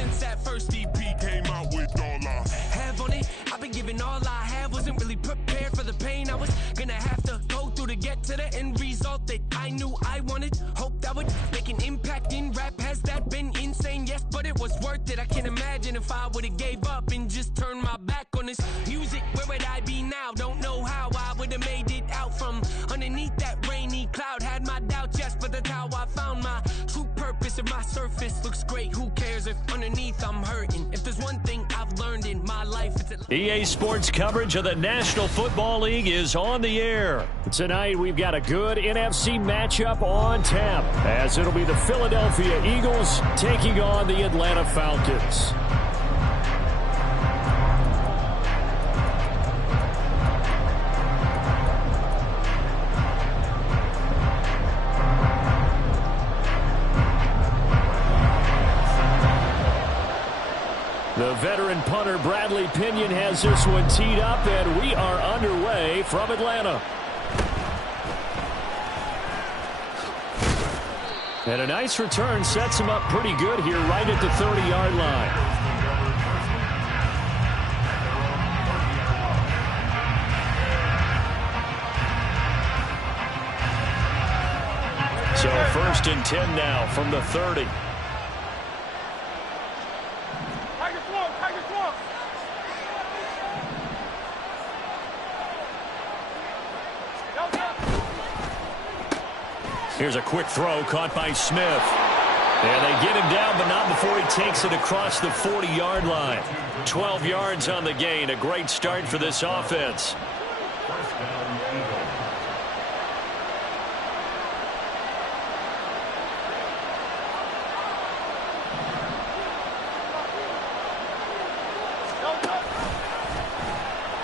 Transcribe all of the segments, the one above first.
since that first EP came out with all I have on it. I've been giving all I have, wasn't really prepared for the pain I was gonna have to go through to get to the end result that I knew I wanted. Hoped I would make an impact in rap. Has that been insane? Yes, but it was worth it. I can't imagine if I would've gave up and just turned my back on this music. Where would I be now? Don't know how I would've made it out from underneath that rainy cloud. Had my doubts, yes, but that's how I found my true purpose. If my surface looks great, who cares if underneath I'm hurting? If there's one thing I've learned in my life, it's that EA Sports coverage of the National Football League is on the air. Tonight, we've got a good NFC matchup on tap, as it'll be the Philadelphia Eagles taking on the Atlanta Falcons. The veteran punter Bradley Pinion has this one teed up, and we are underway from Atlanta. And a nice return sets him up pretty good here right at the 30-yard line. So 1st and 10 now from the 30. Here's a quick throw caught by Smith. And they get him down, but not before he takes it across the 40-yard line. 12 yards on the gain. A great start for this offense.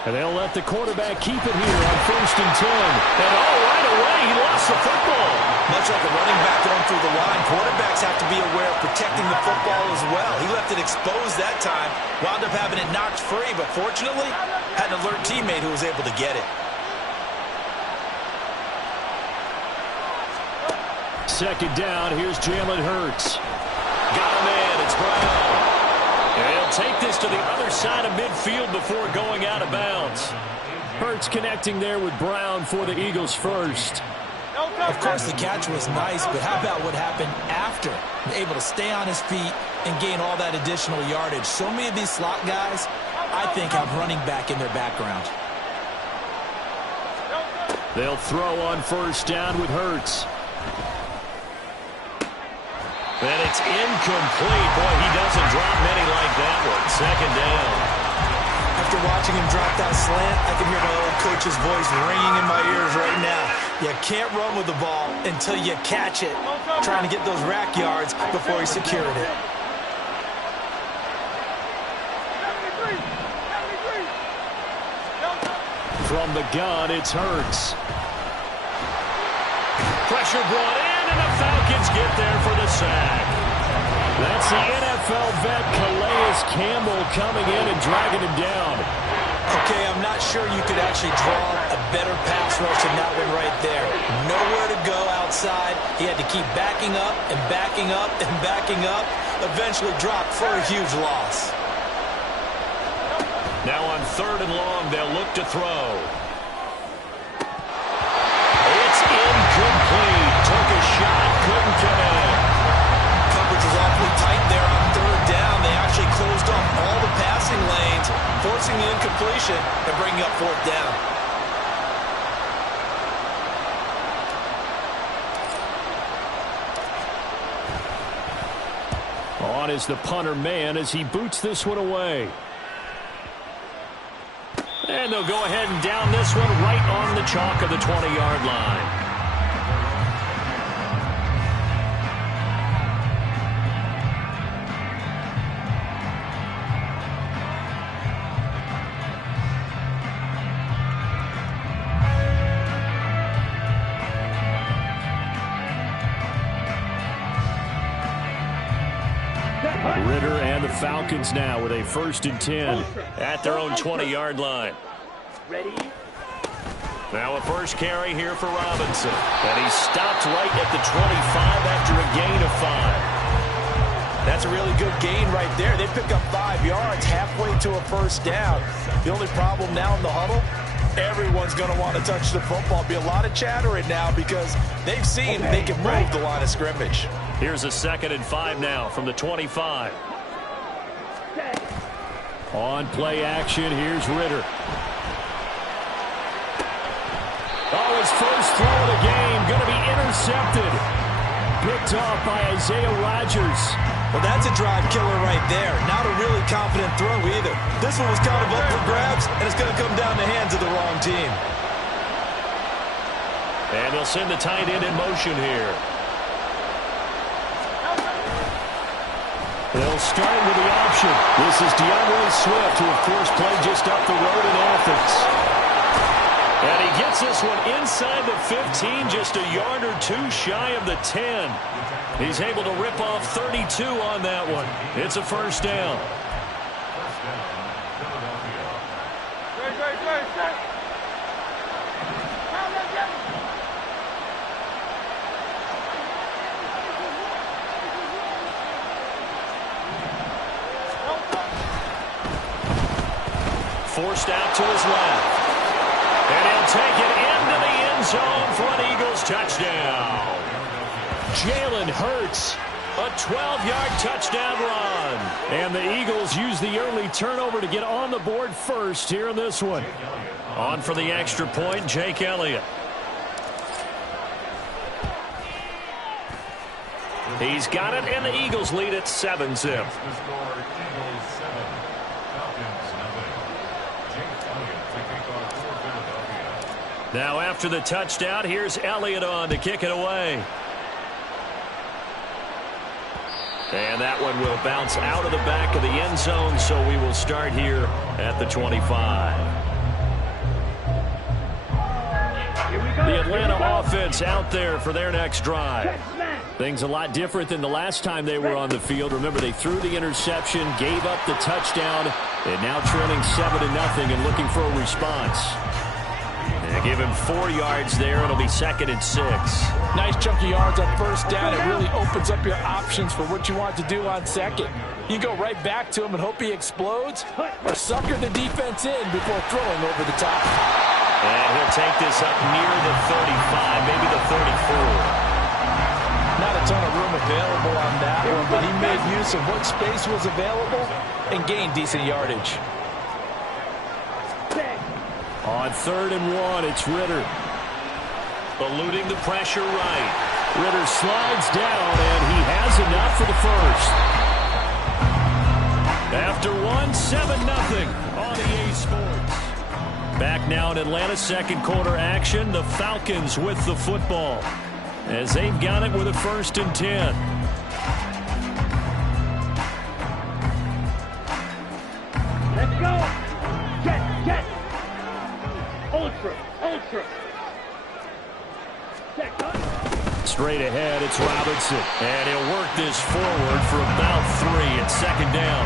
And they'll let the quarterback keep it here on 1st and 10. And right away, he lost the football. Much like a running back going through the line, quarterbacks have to be aware of protecting the football as well. He left it exposed that time, wound up having it knocked free, but fortunately, had an alert teammate who was able to get it. 2nd down, here's Jalen Hurts. Got him in, it's Brown. And he'll take this to the other side of midfield before going out of bounds. Hurts connecting there with Brown for the Eagles first. Of course, the catch was nice, but how about what happened after? Able to stay on his feet and gain all that additional yardage. So many of these slot guys, I think, have running back in their background. They'll throw on 1st down with Hurts. And it's incomplete. Boy, he doesn't drop many like that one. 2nd down. After watching him drop that slant, I can hear my old coach's voice ringing in my ears right now. You can't run with the ball until you catch it. Trying to get those rack yards before he secured it. From the gun, it's Hurts. Pressure brought in, and the Falcons get there for the sack. That's the NFL vet Calais Campbell coming in and dragging him down. Okay, I'm not sure you could actually draw a better pass rush than that one right there. Nowhere to go outside. He had to keep backing up and backing up and backing up. Eventually dropped for a huge loss. Now on 3rd and long, they'll look to throw. It's incomplete. Took a shot, couldn't connect. Coverage was awfully tight there on 3rd down. They actually closed off all the passing lanes, forcing the incompletion and bringing up 4th down. On is the punter man as he boots this one away. And they'll go ahead and down this one right on the chalk of the 20-yard line. Ritter and the Falcons now with a 1st and 10 at their own 20-yard line. Ready? Now a first carry here for Robinson. And he stopped right at the 25 after a gain of 5. That's a really good gain right there. They pick up 5 yards halfway to a first down. The only problem now in the huddle, everyone's going to want to touch the football. Be a lot of chatter right now because they've seen they can move the line of scrimmage. Here's a 2nd and 5 now from the 25. On play action, here's Ritter. Oh, his first throw of the game going to be intercepted. Picked off by Isaiah Rodgers. Well, that's a drive killer right there. Not a really confident throw either. This one was kind of up for grabs, and it's going to come down the hands of the wrong team. And they'll send the tight end in motion here. They'll start with the option. This is DeAndre Swift, who, of course, played just up the road in Athens. And he gets this one inside the 15, just a yard or 2 shy of the 10. He's able to rip off 32 on that one. It's a first down. Forced out to his left. And he'll take it into the end zone for an Eagles touchdown. Jalen Hurts, a 12-yard touchdown run. And the Eagles use the early turnover to get on the board first here in this one. On for the extra point, Jake Elliott. He's got it, and the Eagles lead at 7-zip. Now after the touchdown, here's Elliott on to kick it away. And that one will bounce out of the back of the end zone, so we will start here at the 25. The Atlanta offense out there for their next drive. Things a lot different than the last time they were on the field. Remember, they threw the interception, gave up the touchdown, and now trailing 7-0 and looking for a response. They give him 4 yards there. It'll be 2nd and 6. Nice chunky yards on first down. It really opens up your options for what you want to do on second. You go right back to him and hope he explodes, or sucker the defense in before throwing over the top. And he'll take this up near the 35, maybe the 34. Not a ton of room available on that one, but he made use of what space was available and gained decent yardage. On 3rd and 1, it's Ritter. Eluding the pressure right. Ritter slides down, and he has enough for the first. After 7-0 on EA Sports. Back now in Atlanta, 2nd quarter action. The Falcons with the football as they've got it with a 1st and 10. Let's go. Get. Ultra. Straight ahead, it's Robinson. And he'll work this forward for about 3 at 2nd down.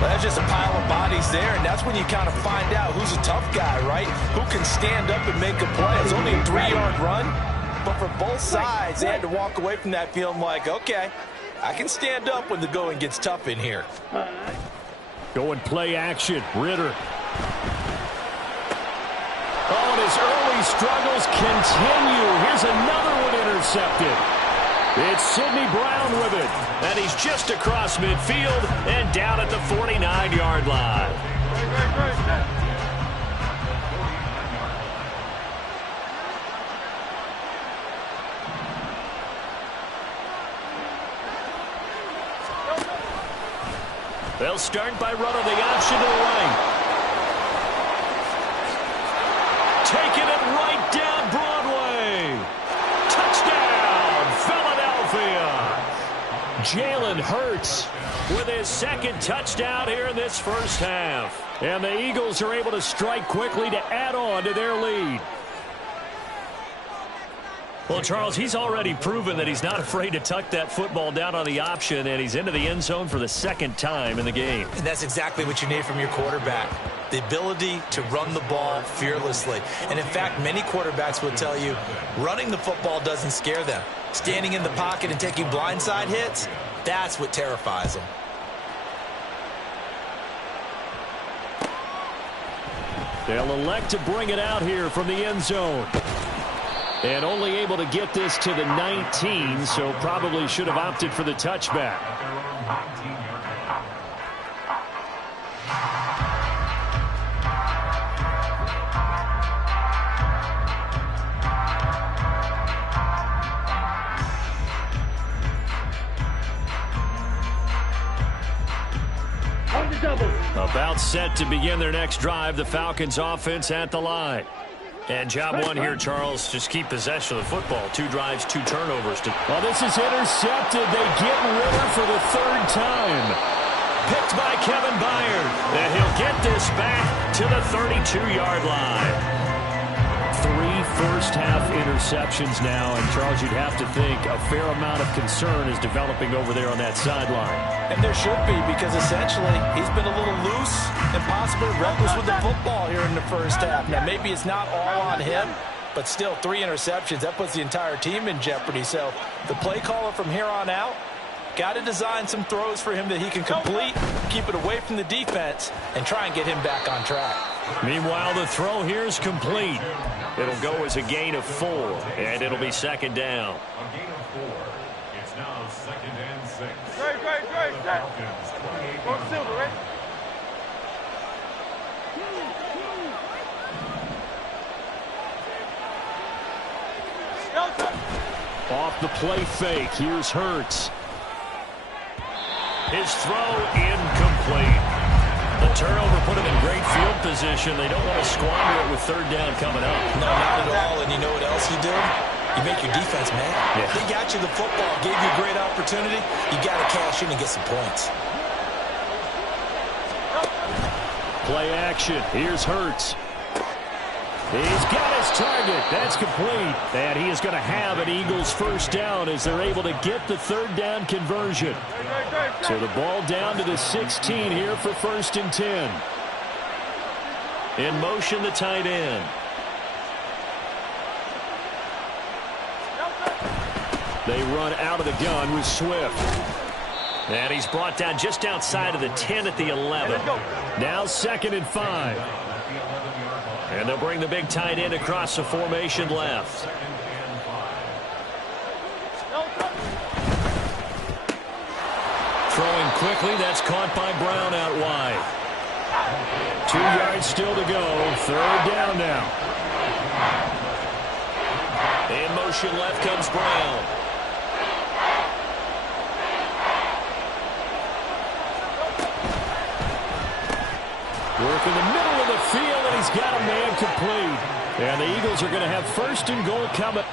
Well, that's just a pile of bodies there, and that's when you kind of find out who's a tough guy, right? Who can stand up and make a play. It's only a 3-yard run, but for both sides, they had to walk away from that feeling like, okay, I can stand up when the going gets tough in here. Going play action, Ritter. Oh, and his early struggles continue. Here's another one intercepted. It's Sidney Brown with it. And he's just across midfield and down at the 49-yard line. They'll start by running the option to the right. Taking it right down Broadway. Touchdown, Philadelphia. Jalen Hurts with his 2nd touchdown here in this first half. And the Eagles are able to strike quickly to add on to their lead. Well, Charles, he's already proven that he's not afraid to tuck that football down on the option, and he's into the end zone for the 2nd time in the game. And that's exactly what you need from your quarterback. The ability to run the ball fearlessly. And in fact, many quarterbacks will tell you running the football doesn't scare them. Standing in the pocket and taking blindside hits, That's what terrifies him. They'll elect to bring it out here from the end zone. And only able to get this to the 19, so probably should have opted for the touchback. About set to begin their next drive, the Falcons offense at the line. And job one here, Charles, just keep possession of the football. 2 drives, 2 turnovers. Well, this is intercepted. They get Ritter for the 3rd time. Picked by Kevin Byard. And he'll get this back to the 32-yard line. 3 first-half interceptions now, and Charles, you'd have to think a fair amount of concern is developing over there on that sideline. And there should be, because essentially he's been a little loose and possibly reckless with the football here in the first half. Now, maybe it's not all on him, but still 3 interceptions. That puts the entire team in jeopardy. So the play caller from here on out got to design some throws for him that he can complete, keep it away from the defense, and try and get him back on track. Meanwhile, the throw here is complete. It'll go as a gain of 4, and it'll be 2nd down. A gain of 4. It's now 2nd and 6. Great. Go Silver, right? Off the play fake, here's Hurts. His throw incomplete. The turnover put him in great field position. They don't want to squander it with 3rd down coming up. No, not at all. And you know what else you do? You make your defense mad. Yeah. They got you the football, gave you a great opportunity. You got to cash in and get some points. Play action. Here's Hurts. He's got his target. That's complete. And he is going to have an Eagles 1st down as they're able to get the 3rd down conversion. So the ball down to the 16 here for 1st and 10. In motion, the tight end. They run out of the gun with Swift. And he's brought down just outside of the 10 at the 11. Now 2nd and 5. And they'll bring the big tight end across the formation left. Throwing quickly, that's caught by Brown out wide. 2 yards still to go. 3rd down now. In motion left comes Brown. Work in the middle of the field, and he's got a man complete. And the Eagles are going to have 1st and goal coming.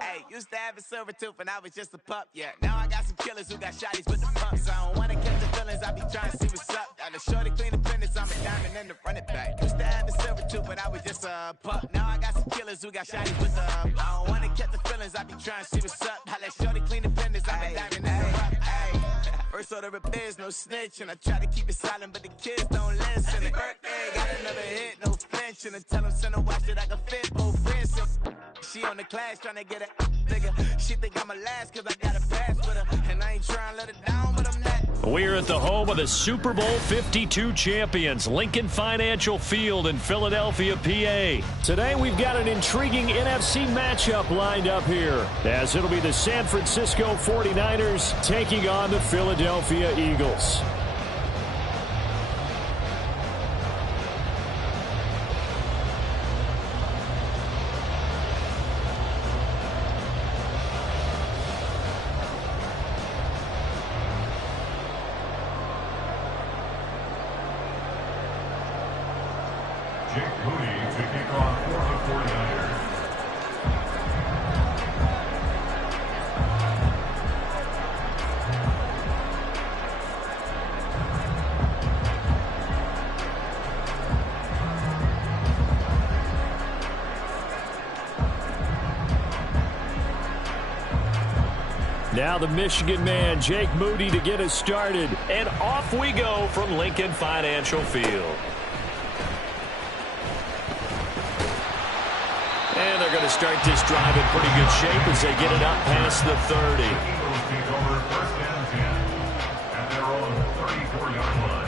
Hey, used to have a silver tooth and I was just a pup, yeah. Now I got some killers who got shotties with the pumps. I don't wanna catch the feelings, I be trying to see what's up. Got a shorty clean the business, I'm a diamond and the run it back. Used to have a silver tooth but I was just a pup. Now I got some killers who got shotties with the I don't wanna catch the feelings, I be trying to see what's up. I let shorty clean the business, I'm a diamond and the rough. First order of biz, no snitch, and I try to keep it silent, but the kids don't listen. And birthday, got another hit, no flinch, and I tell them send a watch that I can fit both wrists. She on the class trying to get a nigga. She think I'm a last cause I got a pass with her, and I ain't trying to let it down, but I'm not. We're at the home of the Super Bowl 52 champions, Lincoln Financial Field in Philadelphia, PA. Today we've got an intriguing NFC matchup lined up here, as it'll be the San Francisco 49ers taking on the Philadelphia Eagles. Now the Michigan man, Jake Moody, to get us started. And off we go from Lincoln Financial Field. And they're going to start this drive in pretty good shape as they get it up past the 30. And they're on the 34-yard line.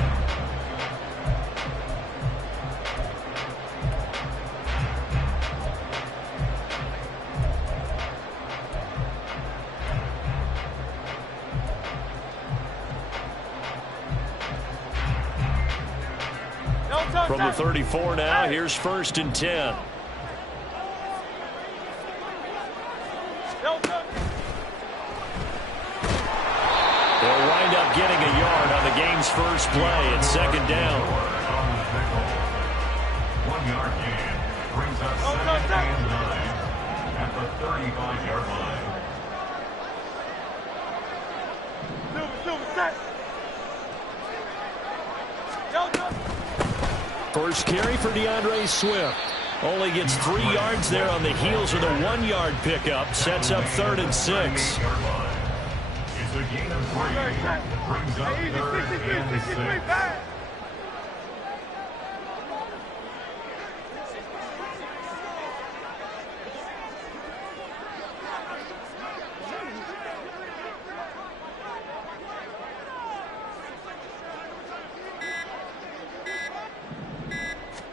From the 34 now, here's 1st and 10. They'll wind up getting a yard on the game's first play at 2nd down. 1 yard gain brings up 2nd and 9 at the 35-yard line. First carry for DeAndre Swift. Only gets 3 yards there on the heels of the 1-yard pickup. Sets up 3rd and 6. It's a gain of 3. Brings up 3rd and 6.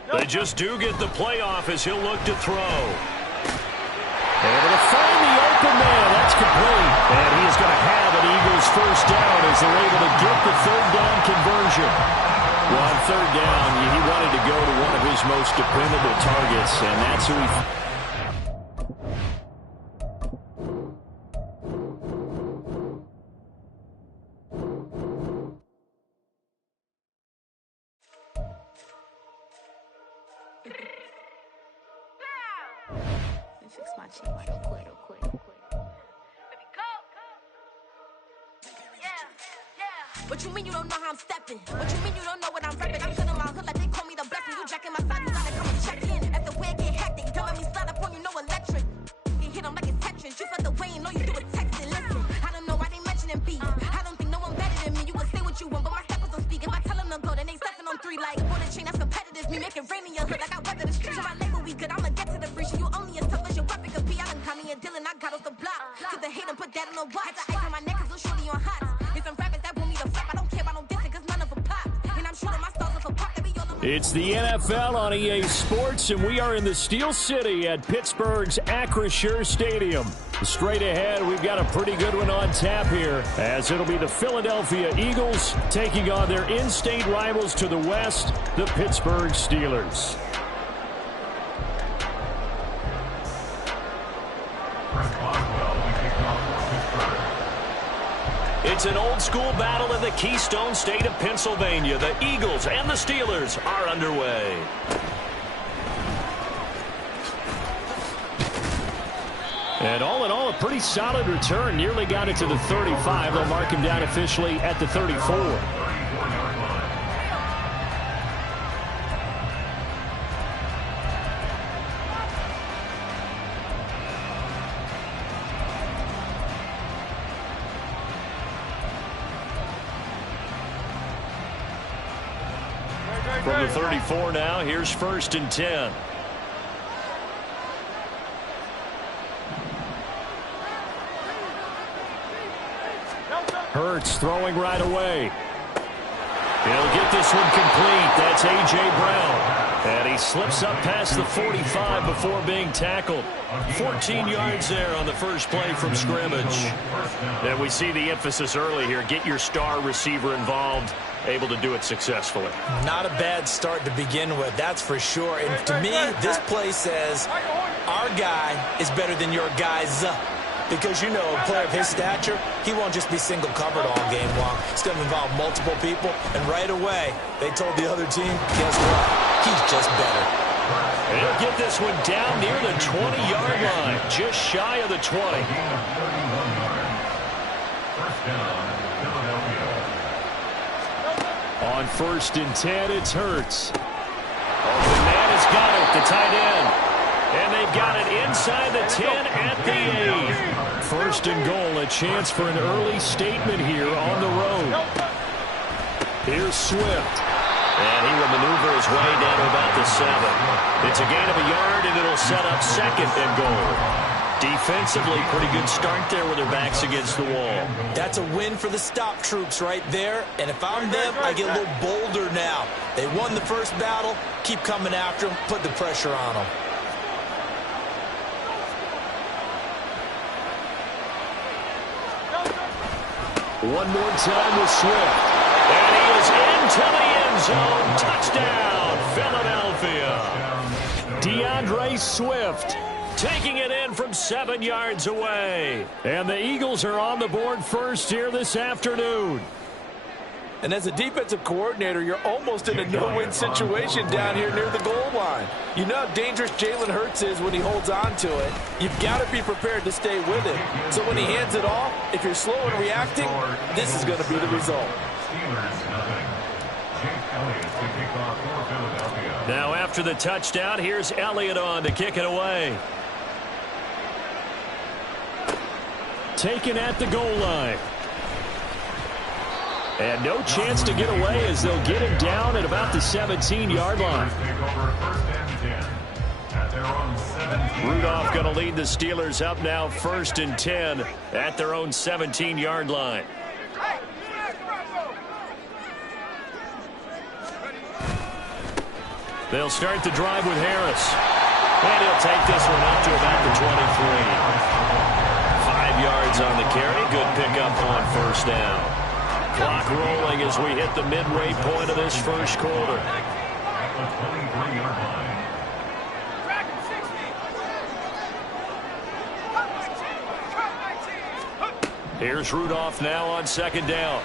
They just do get the playoff as he'll look to throw. Able to find the open man. That's complete. And he is going to have an Eagles first down as they're able to get the 3rd down conversion. Well, on 3rd down, he wanted to go to one of his most dependable targets, and that's who he... Fix my cheek real quick. Baby, go. Yeah. What you mean you don't know how I'm stepping? What you mean you don't know what I'm repping? I'm good in my hood like they call me the blessing. You jacking my side, you gotta come and check in. After where it get hectic, don't let me slide up on you, no electric. You hit them like it's Tetris. You felt the way and know you do a texting. Listen, I don't know why they mentioning beef. I don't think no one better than me. You can say what you want, but my steppers don't speak. If I tell them to go, then they stepping on 3 like on a chain that's competitive. Me make it rain in your hood like I weather the streets. So I label we good, I'ma get to the free. You only as tough as your weapon could be. I done Connie and Dylan, I got off the block. Took the hate and put that on the watch. The ice on my neck is little shorty on hot. It's some rappers that want me to flap. I don't care about no dissing, cause none of them pop. And I'm shooting my stars off a pop. They be all on my... It's the NFL on EA Sports, and we are in the Steel City at Pittsburgh's Acrisure Stadium. Straight ahead, we've got a pretty good one on tap here, as it'll be the Philadelphia Eagles taking on their in-state rivals to the west, the Pittsburgh Steelers. It's an old-school battle in the Keystone State of Pennsylvania. The Eagles and the Steelers are underway. And all in all, a pretty solid return. Nearly got it to the 35. They'll mark him down officially at the 34. From the 34 now, here's 1st and 10. Hurts throwing right away. He'll get this one complete. That's A.J. Brown. And he slips up past the 45 before being tackled. 14 yards there on the first play from scrimmage. And we see the emphasis early here. Get your star receiver involved. Able to do it successfully. Not a bad start to begin with, that's for sure. And to me, this play says our guy is better than your guy's. Because, you know, a player of his stature, he won't just be single covered all game long. It's going to involve multiple people. And right away, they told the other team, guess what? He's just better. And he'll get this one down near the 20-yard line, just shy of the 20. On 1st and 10, it's Hurts. Oh, the man has got it, the tight end. And they've got it inside the 10 at the 8. first and goal, a chance for an early statement here on the road. Here's Swift. And he will maneuver his way down to about the 7. It's a gain of a yard, and it'll set up second and goal. Defensively, pretty good start there with their backs against the wall. That's a win for the stop troops right there. And if I'm them, I get a little bolder now. They won the first battle. Keep coming after them. Put the pressure on them. One more time with Swift. And he is into the end zone. Touchdown, Philadelphia. DeAndre Swift taking it in from 7 yards away. And the Eagles are on the board first here this afternoon. And as a defensive coordinator, you're almost in a no-win situation down here near the goal line. You know how dangerous Jalen Hurts is when he holds on to it. You've got to be prepared to stay with it. So when he hands it off, if you're slow in reacting, this is going to be the result. Now after the touchdown, here's Elliott on to kick it away. Taken at the goal line. And no chance to get away as they'll get him down at about the 17-yard line. Rudolph going to lead the Steelers up now 1st and 10 at their own 17-yard line. They'll start the drive with Harris. And he'll take this one up to about the 23. 5 yards on the carry. Good pickup on first down. Clock rolling as we hit the midway point of this first quarter. Here's Rudolph now on 2nd down.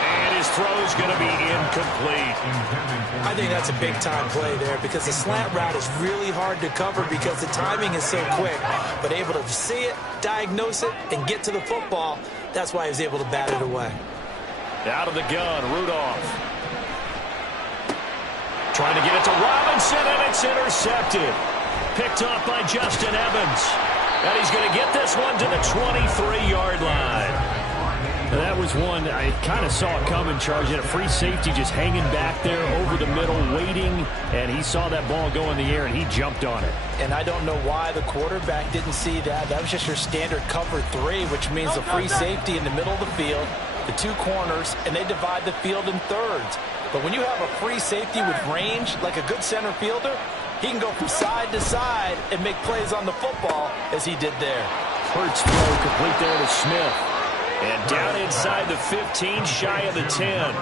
And his throw's going to be incomplete. I think that's a big-time play there because the slant route is really hard to cover because the timing is so quick. But able to see it, diagnose it, and get to the football, that's why he was able to bat it away. Out of the gun, Rudolph. Trying to get it to Robinson, and it's intercepted. Picked off by Justin Evans. And he's going to get this one to the 23-yard line. That was one I kind of saw it coming, Charge. Had a free safety just hanging back there over the middle, waiting, and he saw that ball go in the air, and he jumped on it. And I don't know why the quarterback didn't see that. That was just your standard cover 3, which means a free safety in the middle of the field, the 2 corners, and they divide the field in thirds. But when you have a free safety with range, like a good center fielder, he can go from side to side and make plays on the football as he did there. Hurts throw complete there to Smith. And down inside the 15, shy of the 10.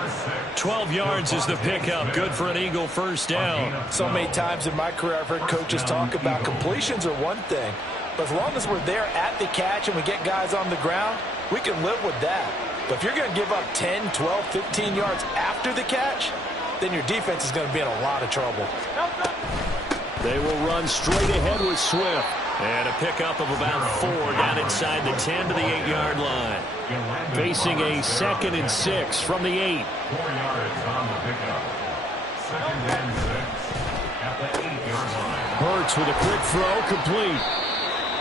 12 yards is the pickup. Good for an Eagle first down. So many times in my career I've heard coaches talk about completions are one thing. But as long as we're there at the catch and we get guys on the ground, we can live with that. But if you're going to give up 10, 12, 15 yards after the catch, then your defense is going to be in a lot of trouble. They will run straight ahead with Swift. And a pickup of about 4 down inside the 10 to the 8-yard line. Facing a 2nd and 6 from the 8. 4 yards on the pickup. 2nd and 6 at the 8-yard line. Hurts with a quick throw, complete.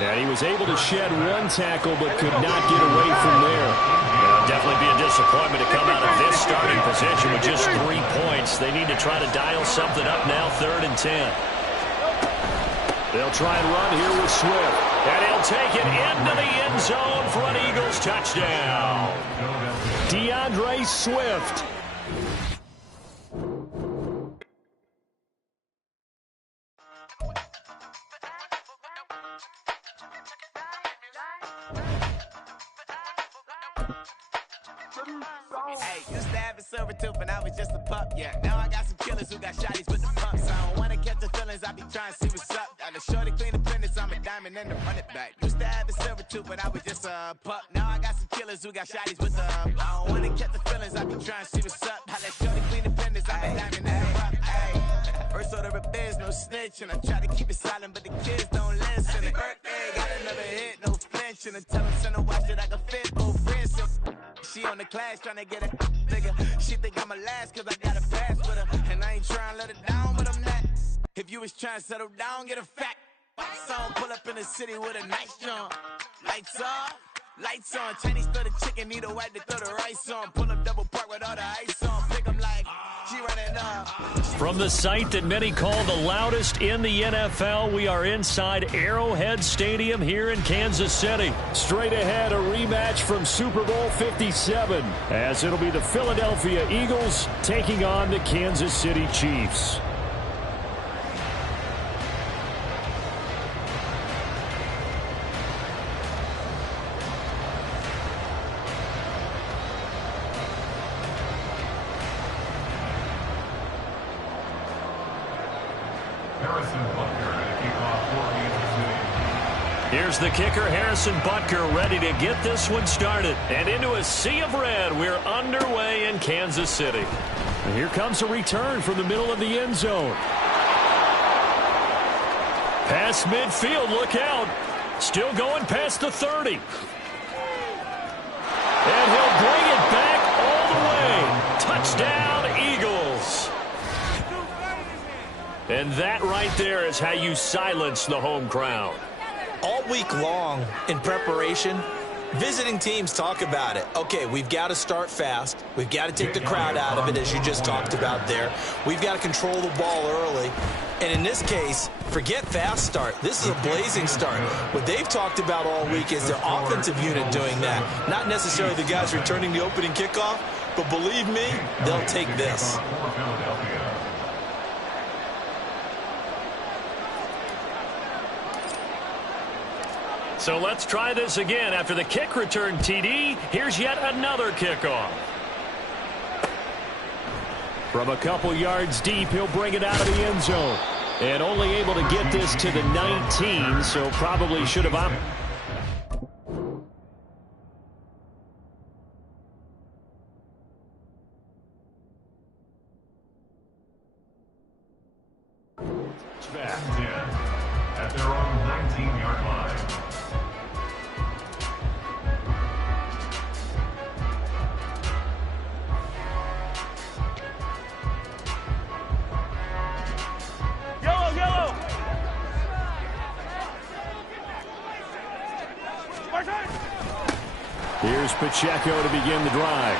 And he was able to shed 1 tackle but could not get away from there. It'll definitely be a disappointment to come out of this starting position with just 3 points. They need to try to dial something up now, 3rd and 10. They'll try and run here with Swift. And he'll take it into the end zone for an Eagles touchdown. DeAndre Swift. Hey, used to have a silver tooth and I was just a pup, yeah. Now I got some killers who got shotties with the pumps. I don't wanna catch the feelings, I be trying to see what's up. Got a shorty clean the fitness, I'm a diamond and the run it back. Used to have a silver tooth but I was just a pup. Now I got some killers who got shotties with the I don't wanna catch the feelings, I be trying to see what's up. How that shorty clean the fitness, I'm a diamond and the rock. Hey, first order of biz, no snitch, and I try to keep it silent, but the kids don't listen. And birthday, got another hit, no flinch, and I tell them send a watch that I can fit both friends. She on the class trying to get a nigga. She think I'm a last cause I got a pass with her. And I ain't trying to let her down, but I'm not. If you was trying to settle down, get a fat song, pull up in the city with a nice jump. Lights on. Chinese throw the chicken, need a wipe to throw the rice on. Pull up double park with all the ice on. Pick 'em like she running up. From the site that many call the loudest in the NFL, we are inside Arrowhead Stadium here in Kansas City. Straight ahead, a rematch from Super Bowl 57, as it'll be the Philadelphia Eagles taking on the Kansas City Chiefs. Here's the kicker, Harrison Butker, ready to get this one started. And into a sea of red, we're underway in Kansas City. And here comes a return from the middle of the end zone. Past midfield, look out. Still going past the 30. And he'll bring it back all the way. Touchdown, Eagles. And that right there is how you silence the home crowd. All week long in preparation, visiting teams talk about it. Okay, we've got to start fast. We've got to take the crowd out of it, as you just talked about there. We've got to control the ball early. And in this case, forget fast start. This is a blazing start. What they've talked about all week is their offensive unit doing that. Not necessarily the guys returning the opening kickoff, but believe me, they'll take this. So let's try this again. After the kick return TD, here's yet another kickoff. From a couple yards deep, he'll bring it out of the end zone. And only able to get this to the 19, so probably should have opted. At their own 19-yard line. Yellow! Here's Pacheco to begin the drive.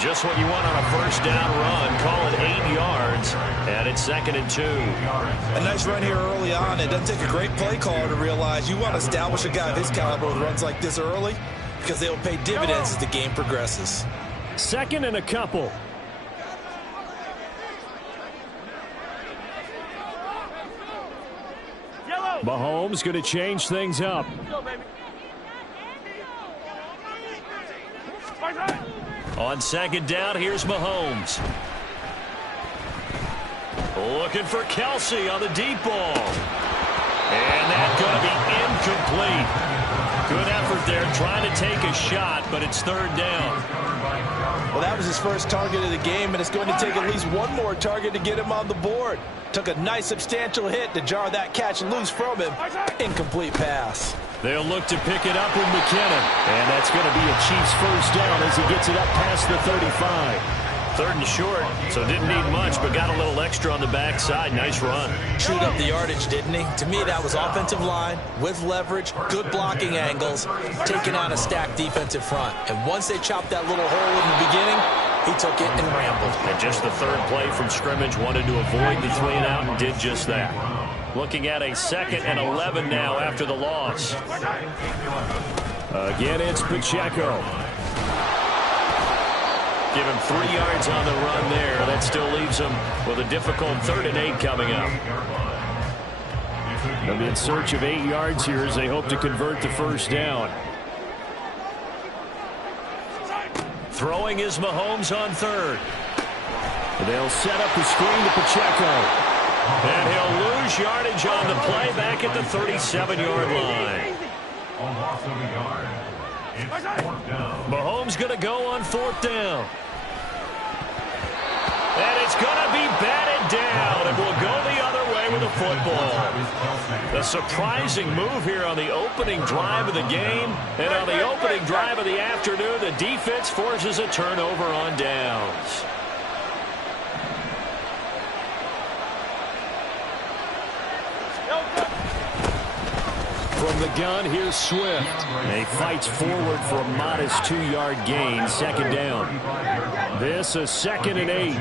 Just what you want on a first down run. Call it 8 yards, and it's 2nd and 2. A nice run here early on. It doesn't take a great play caller to realize you want to establish a guy of his caliber with runs like this early, because they will pay dividends as the game progresses. 2nd and a couple. Mahomes going to change things up. On 2nd down, here's Mahomes. Looking for Kelsey on the deep ball. And that's going to be incomplete. Good effort there, trying to take a shot, but it's 3rd down. Well, that was his first target of the game, and it's going to take at least one more target to get him on the board. Took a nice substantial hit to jar that catch loose from him. Incomplete pass. They'll look to pick it up with McKinnon. And that's going to be a Chiefs first down as he gets it up past the 35. 3rd and short, so didn't need much, but got a little extra on the backside. Nice run. Chewed up the yardage, didn't he? To me, that was offensive line with leverage, good blocking angles, taking on a stacked defensive front. And once they chopped that little hole in the beginning, he took it and rambled. And just the 3rd play from scrimmage, wanted to avoid the 3 and out and did just that. Looking at a 2nd and 11 now after the loss. Again, it's Pacheco. Give him 3 yards on the run there. That still leaves him with a difficult 3rd and 8 coming up. They'll be in search of 8 yards here as they hope to convert the first down. Throwing is Mahomes on 3rd. They'll set up the screen to Pacheco. And he'll lose yardage on the play back at the 37-yard line. Mahomes going to go on 4th down. And it's going to be batted down, and will go the other way with the football. A surprising move here on the opening drive of the game. And on the opening drive of the afternoon, the defense forces a turnover on downs. From the gun, here's Swift. And he fights forward for a modest 2-yard gain, second down. This a 2nd and 8.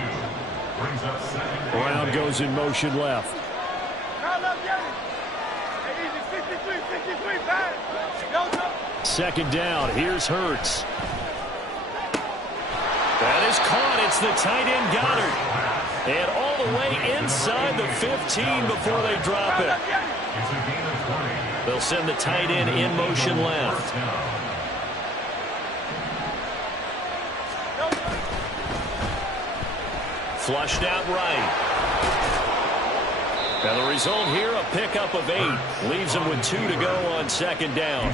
Brown goes in motion left. Second down, here's Hurts. That is caught. It's the tight end Goddard. And all the way inside the 15 before they drop it. They'll send the tight end in motion left. Flushed out right. And the result here, a pickup of 8. Leaves them with 2 to go on second down.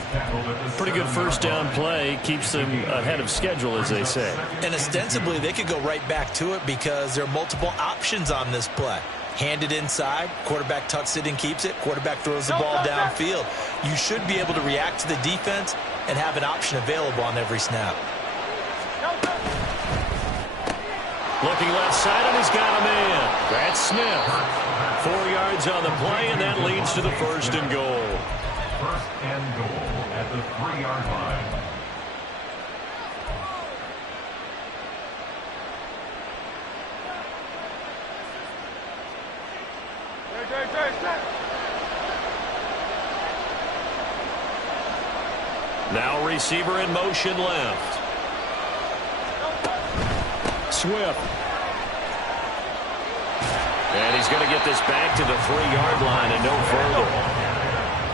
Pretty good first down play. Keeps them ahead of schedule, as they say. And ostensibly, they could go right back to it because there are multiple options on this play. Hand it inside. Quarterback tucks it and keeps it. Quarterback throws the ball downfield. You should be able to react to the defense and have an option available on every snap. Looking left side, and he's got a man. That's Smith. 4 yards on the play, and that leads to the 1st and goal. 1st and goal at the 3-yard line. Now receiver in motion left. Swift. And he's going to get this back to the 3-yard line and no further.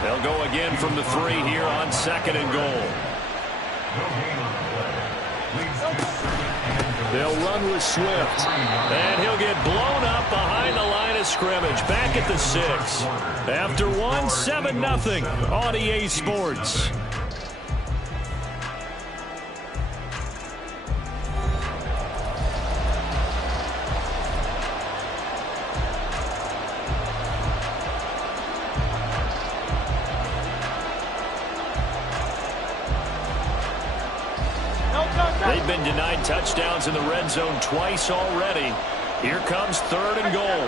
They'll go again from the 3 here on 2nd and goal. They'll run with Swift. And he'll get blown up behind the line of scrimmage. Back at the 6. After one, 7-0 on EA Sports. They've been denied touchdowns in the red zone twice already. Here comes 3rd and goal.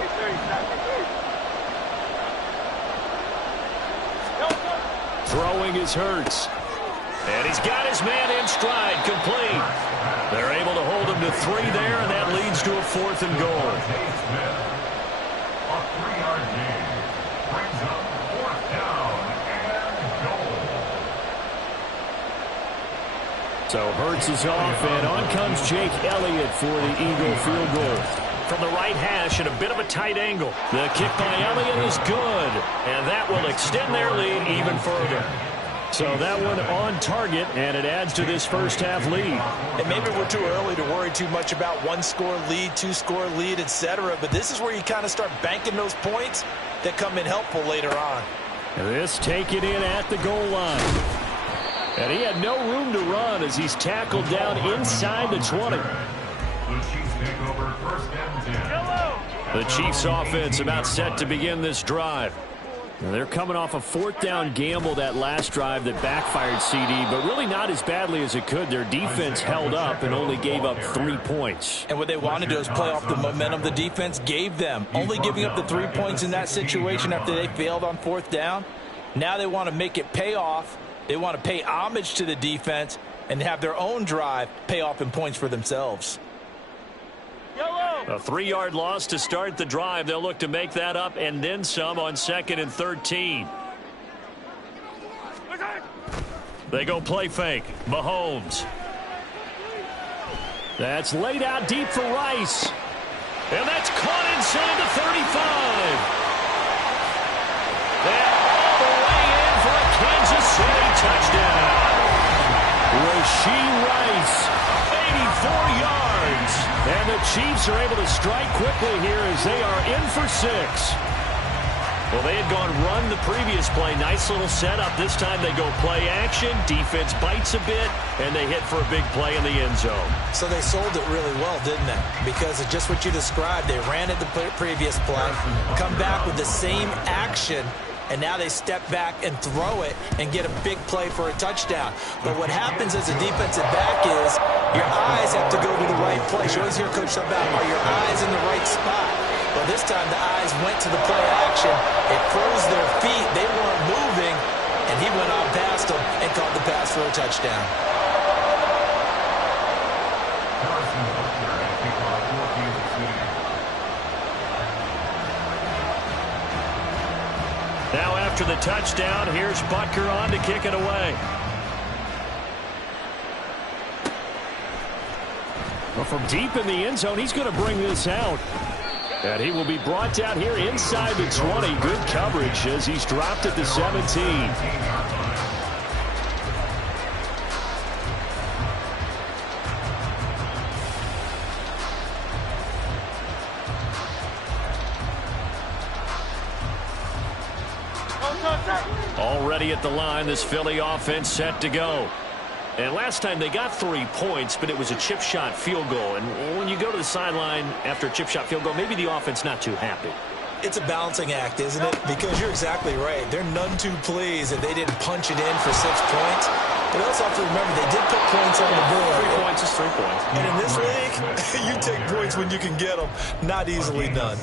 Throwing is Hurts. And he's got his man in stride, complete. They're able to hold him to 3 there, and that leads to a 4th and goal. A 3-yard gain brings up 4th down and goal. So Hurts is off, and on comes Jake Elliott for the Eagle field goal. From the right hash and a bit of a tight angle. The kick by Elliott is good, and that will extend their lead even further. So that one on target, and it adds to this first half lead. And maybe we're too early to worry too much about 1-score lead, 2-score lead, etc. But this is where you kind of start banking those points that come in helpful later on. And this taken in at the goal line. And he had no room to run as he's tackled down inside the 20. The Chiefs take over 1st and 10. The Chiefs offense about set to begin this drive. And they're coming off a 4th down gamble that last drive that backfired CD, but really not as badly as it could. Their defense held up and only gave up 3 points. And what they want to do is play off the momentum the defense gave them. Only giving up the 3 points in that situation after they failed on 4th down. Now they want to make it pay off. They want to pay homage to the defense and have their own drive pay off in points for themselves. A 3-yard loss to start the drive. They'll look to make that up and then some on 2nd and 13. They go play fake. Mahomes. That's laid out deep for Rice. And that's caught inside the 35. And all the way in for a Kansas City touchdown. Rashee Rice, 84 yards. And the Chiefs are able to strike quickly here as they are in for 6. Well, they had gone run the previous play. Nice little setup. This time they go play action. Defense bites a bit, and they hit for a big play in the end zone. So they sold it really well, didn't they? Because of just what you described. They ran it the previous play, come back with the same action, and now they step back and throw it and get a big play for a touchdown. But what happens as a defensive back is your eyes have to go to the right place. You always hear Coach talk about, are your eyes in the right spot? Well, this time the eyes went to the play action. It froze their feet. They weren't moving, and and he went on past him and caught the pass for a touchdown. Now after the touchdown, here's Butker on to kick it away. Well, from deep in the end zone, he's going to bring this out. And he will be brought down here inside the 20. Good coverage as he's dropped at the 17. Already at the line, this Philly offense set to go. And last time they got 3 points, but it was a chip shot field goal. And when you go to the sideline after a chip shot field goal, maybe the offense not too happy. It's a balancing act, isn't it? Because you're exactly right. They're none too pleased that they didn't punch it in for 6 points. But also have to remember they did put points on the board. 3 points is 3 points. And in this league, you take points when you can get them. Not easily done.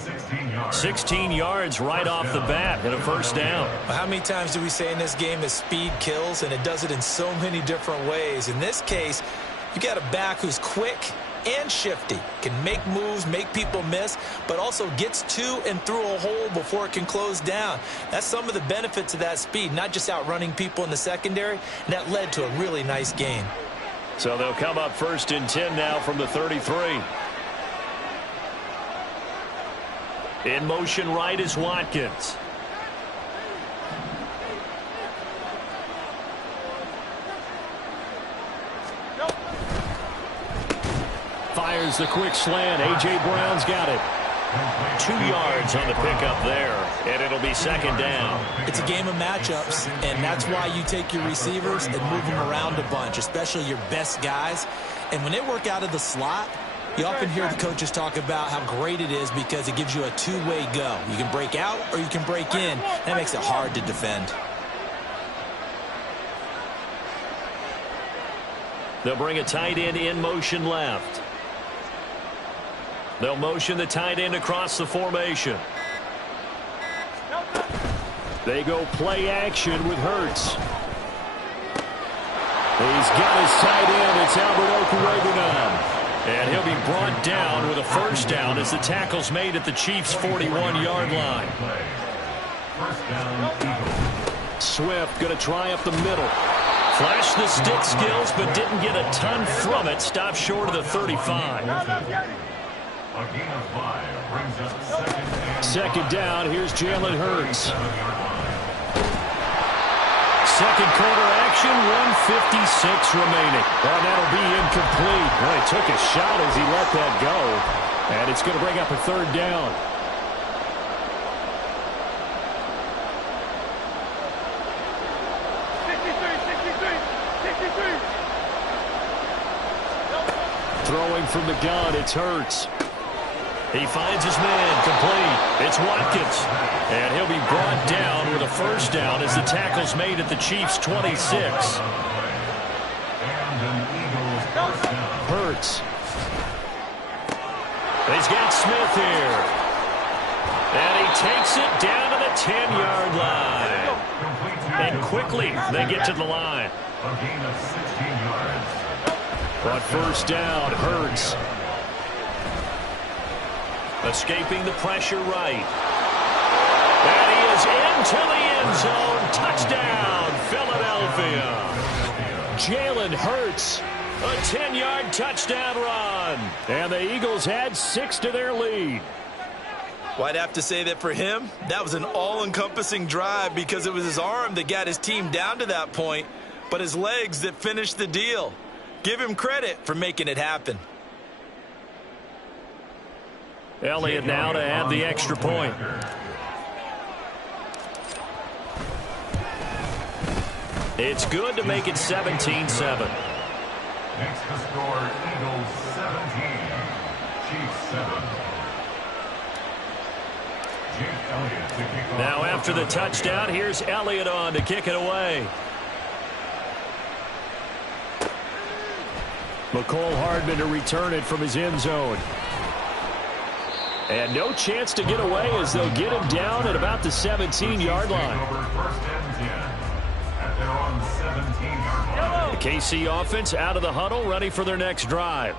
16 yards right off the bat and a first down. How many times do we say in this game that speed kills, and it does it in so many different ways? In this case, you got a back who's quick and shifty, can make moves, make people miss, but also gets to and through a hole before it can close down. That's some of the benefits of that speed, not just outrunning people in the secondary, and that led to a really nice game. So they'll come up 1st and 10 now from the 33. In motion right is Watkins. Fires the quick slant. A.J. Brown's got it. 2 yards on the pickup there, and it'll be 2nd down. It's a game of matchups, and that's why you take your receivers and move them around a bunch, especially your best guys. And when they work out of the slot, you often hear the coaches talk about how great it is because it gives you a two-way go. You can break out or you can break in. That makes it hard to defend. They'll bring a tight end in motion left. They'll motion the tight end across the formation. They go play action with Hurts. He's got his tight end. It's Albert Okurebunan. And he'll be brought down with a first down as the tackle's made at the Chiefs' 41-yard line. Swift going to try up the middle. Flashed the stick skills, but didn't get a ton from it. Stopped short of the 35. Second down. Here's Jalen Hurts. Second quarter action, 1:56 remaining. And that'll be incomplete. Well, he took a shot as he let that go. And it's going to bring up a 3rd down. Throwing from the gun, it's Hurts. He finds his man, complete. It's Watkins. And he'll be brought down with a first down as the tackle's made at the Chiefs' 26. Hurts. He's got Smith here. And he takes it down to the 10-yard line. And quickly they get to the line. A gain of 16 yards. But first down, Hurts. Escaping the pressure right. And he is into the end zone. Touchdown, Philadelphia. Jalen Hurts, a 10-yard touchdown run. And the Eagles add 6 to their lead. Well, I'd have to say that for him, that was an all-encompassing drive because it was his arm that got his team down to that point, but his legs that finished the deal. Give him credit for making it happen. Elliott now to add the extra point. It's good to make it 17-7. Next to score, Eagles 17, Chiefs 7. Jake Elliott to kick off. Now after the touchdown, here's Elliott on to kick it away. McCole Hardman to return it from his end zone. And no chance to get away as they'll get him down at about the 17-yard line. First and 10 at The KC offense out of the huddle, ready for their next drive.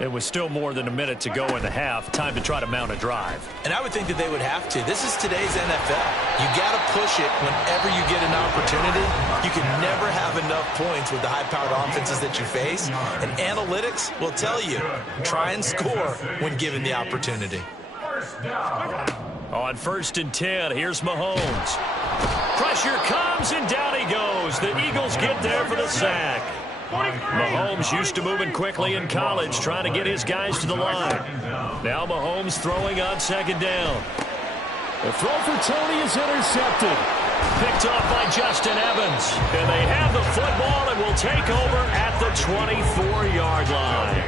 It was still more than a minute to go in the half. Time to try to mount a drive. And I would think that they would have to. This is today's NFL. You got to push it whenever you get an opportunity. You can never have enough points with the high-powered offenses that you face. And analytics will tell you, try and score when given the opportunity. On 1st and 10, here's Mahomes. Pressure comes, and down he goes. The Eagles get there for the sack. Mahomes used to moving quickly in college, trying to get his guys to the line. Now Mahomes throwing on 2nd down. The throw for Tony is intercepted. Picked off by Justin Evans. And they have the football and will take over at the 24-yard line.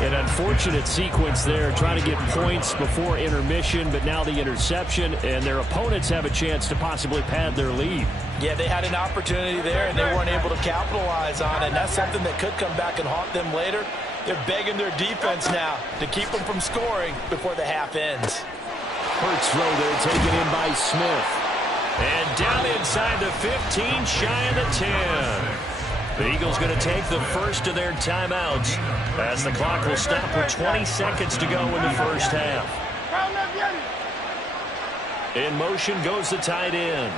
An unfortunate sequence there, trying to get points before intermission, but now the interception, and their opponents have a chance to possibly pad their lead. Yeah, they had an opportunity there, and they weren't able to capitalize on it, and that's something that could come back and haunt them later. They're begging their defense now to keep them from scoring before the half ends. Hurts throw there, taken in by Smith. And down inside the 15, shy of the 10. The Eagles going to take the first of their timeouts as the clock will stop with 20 seconds to go in the first half. In motion goes the tight end.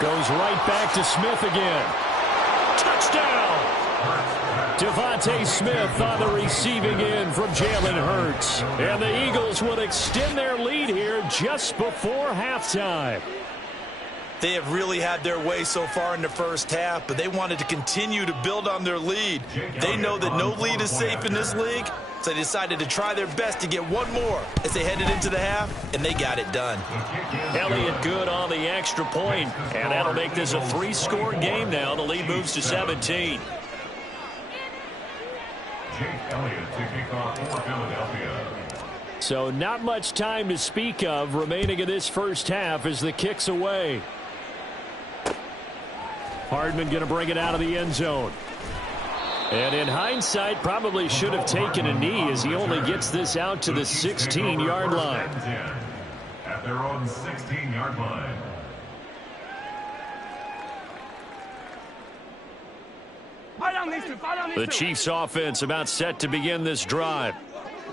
Goes right back to Smith again. Touchdown! Devontae Smith on the receiving end from Jalen Hurts. And the Eagles will extend their lead here just before halftime. They have really had their way so far in the first half, but they wanted to continue to build on their lead. They know that no lead is safe in this league, so they decided to try their best to get one more as they headed into the half, and they got it done. Elliott good on the extra point, and that'll make this a 3-score game now. The lead moves to 17. Jake Elliott to kick off for Philadelphia. So not much time to speak of remaining in this first half as the kick's away. Hardman going to bring it out of the end zone. And in hindsight, probably should have taken a knee as he only gets this out to the 16-yard line. At their own 16-yard line. The Chiefs offense about set to begin this drive.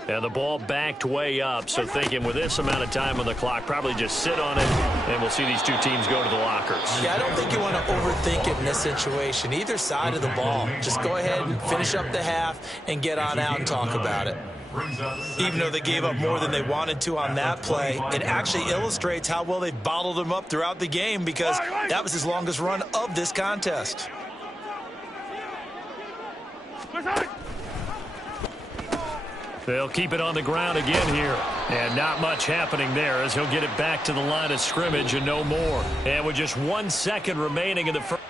And the ball backed way up, so thinking with this amount of time on the clock, probably just sit on it, and we'll see these two teams go to the lockers. Yeah, I don't think you want to overthink it in this situation. Either side of the ball. Just go ahead and finish up the half and get on out and talk about it. Even though they gave up more than they wanted to on that play, it actually illustrates how well they bottled them up throughout the game because that was his longest run of this contest. They'll keep it on the ground again here. And not much happening there as he'll get it back to the line of scrimmage and no more. And with just 1 second remaining in the first.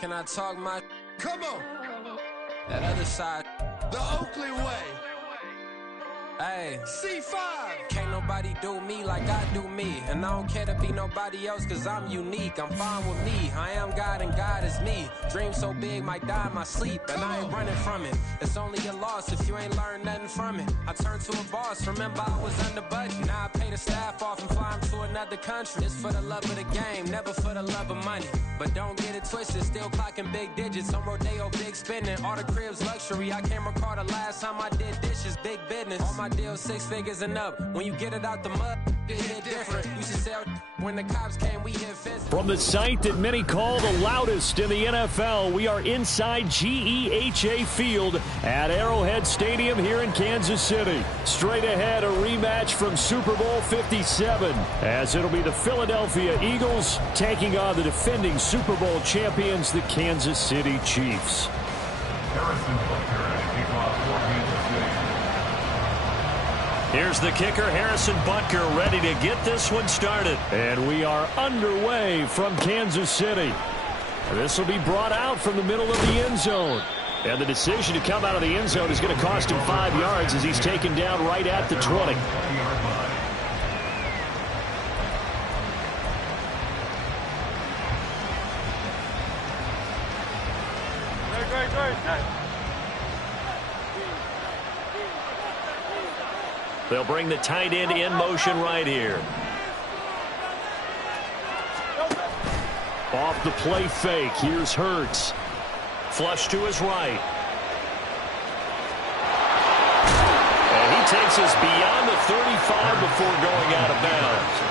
Can I talk my... Come on. That other side. The Oakley way. Hey. C5. Can't nobody do me like I do me. And I don't care to be nobody else cause I'm unique. I'm fine with me. I am God and God is me. Dream so big might die in my sleep. And I ain't running from it. It's only a loss if you ain't learned nothing from it. I turned to a boss. Remember I was under budget. Now I pay the staff off and fly them to another country. It's for the love of the game. Never for the love of money. But don't get it twisted. Still clocking big digits. On Rodeo big spending. All the cribs luxury. I can't recall the last time I did dishes. Big business. All my deals 6 figures and up. When you get it out the mud, it hit different. You should sell when the cops came, we hit fence. From the site that many call the loudest in the NFL, we are inside GEHA Field at Arrowhead Stadium here in Kansas City. Straight ahead, a rematch from Super Bowl 57, as it'll be the Philadelphia Eagles taking on the defending Super Bowl champions, the Kansas City Chiefs. Here's the kicker, Harrison Butker, ready to get this one started. And we are underway from Kansas City. This will be brought out from the middle of the end zone. And the decision to come out of the end zone is going to cost him 5 yards as he's taken down right at the 20. They'll bring the tight end in motion right here. Off the play fake. Here's Hurts. Flush to his right. And he takes us beyond the 35 before going out of bounds.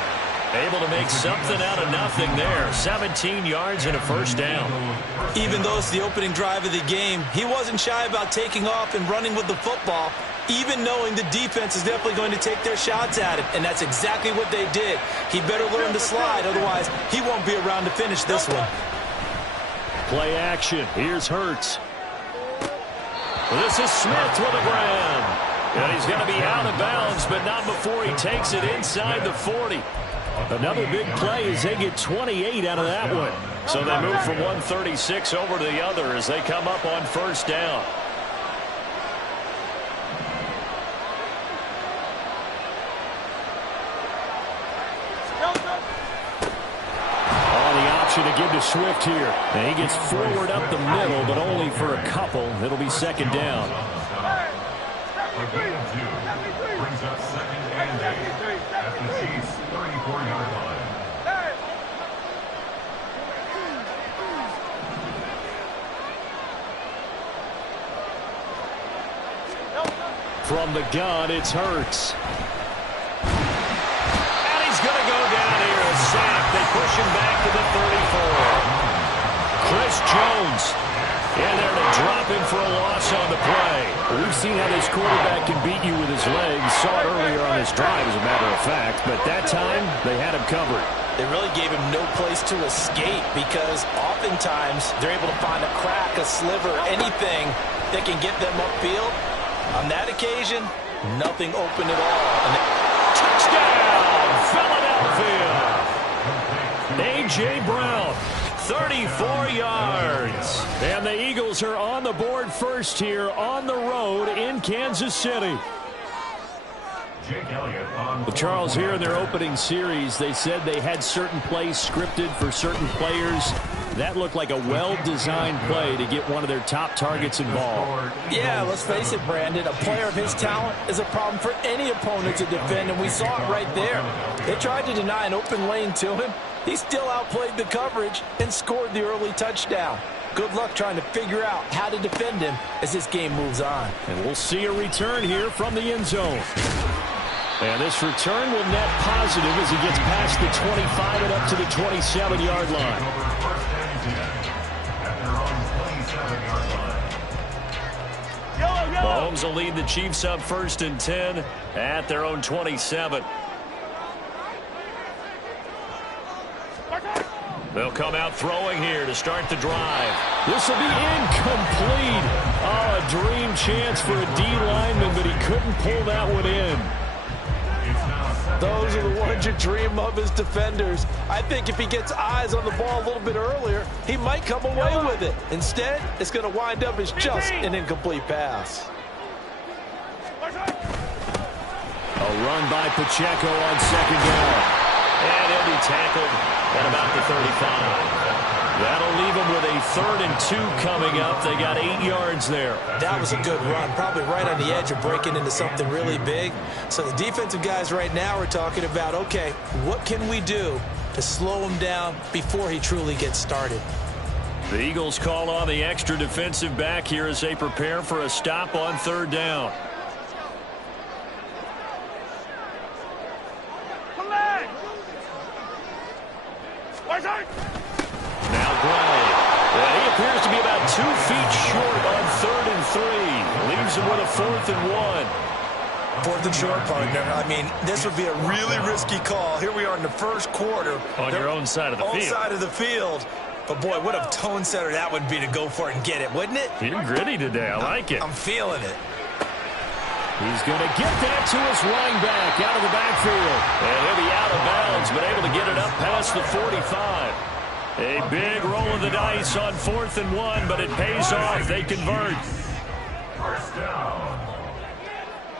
Able to make something out of nothing there. 17 yards and a first down. Even though it's the opening drive of the game, he wasn't shy about taking off and running with the football, even knowing the defense is definitely going to take their shots at it. And that's exactly what they did. He better learn to slide, otherwise he won't be around to finish this one. Play action. Here's Hurts. This is Smith with a grab. And he's going to be out of bounds, but not before he takes it inside the 40. Another big play as they get 28 out of that one. So they move from 136 over to the other as they come up on first down. On the option to give to Swift here. And he gets forward up the middle, but only for a couple. It'll be second down. A gain of 2 brings up second and 8 at the Chiefs' 34-yard line. From the gun, it's Hurts. And he's going to go down here. A sack. They push him back to the 34. Chris Jones in there to drop him for a loss on the play. We've seen how this quarterback can beat you with his legs. Saw it earlier on his drive, as a matter of fact. But that time, they had him covered. They really gave him no place to escape because oftentimes they're able to find a crack, a sliver, anything that can get them upfield. On that occasion, nothing open at all. Touchdown, Philadelphia! A.J. Brown, 34 yards. And the Eagles are on the board first here on the road in Kansas City. Well, Charles, here in their opening series, they said they had certain plays scripted for certain players. That looked like a well-designed play to get one of their top targets involved. Yeah, let's face it, Brandon. A player of his talent is a problem for any opponent to defend, and we saw it right there. They tried to deny an open lane to him. He still outplayed the coverage and scored the early touchdown. Good luck trying to figure out how to defend him as this game moves on. And we'll see a return here from the end zone. And this return will net positive as he gets past the 25 and up to the 27-yard line. Mahomes will lead the Chiefs up 1st and 10 at their own 27. They'll come out throwing here to start the drive. This will be incomplete. Oh, a dream chance for a D lineman, but he couldn't pull that one in. Those are the ones you dream of as defenders. I think if he gets eyes on the ball a little bit earlier, he might come away with it. Instead, it's going to wind up as just an incomplete pass. A run by Pacheco on second down. And he'll be tackled at about the 35. That'll leave them with a 3rd and 2 coming up. They got 8 yards there. That was a good run, probably right on the edge of breaking into something really big. So the defensive guys right now are talking about, okay, what can we do to slow him down before he truly gets started? The Eagles call on the extra defensive back here as they prepare for a stop on 3rd down. Now Bryant. He appears to be about 2 feet short on 3rd and 3. Leaves him with a 4th and 1. 4th and short, partner. I mean, this would be a really risky call. Here we are in the first quarter. On your own side of the field. Own side of the field. But, boy, what a tone setter that would be to go for it and get it, wouldn't it? You're gritty today. I like it. I'm feeling it. He's going to get that to his running back out of the backfield. And he'll be out of bounds, but able to get it up past the 45. A big roll of the dice on 4th and 1, but it pays off. They convert. First down.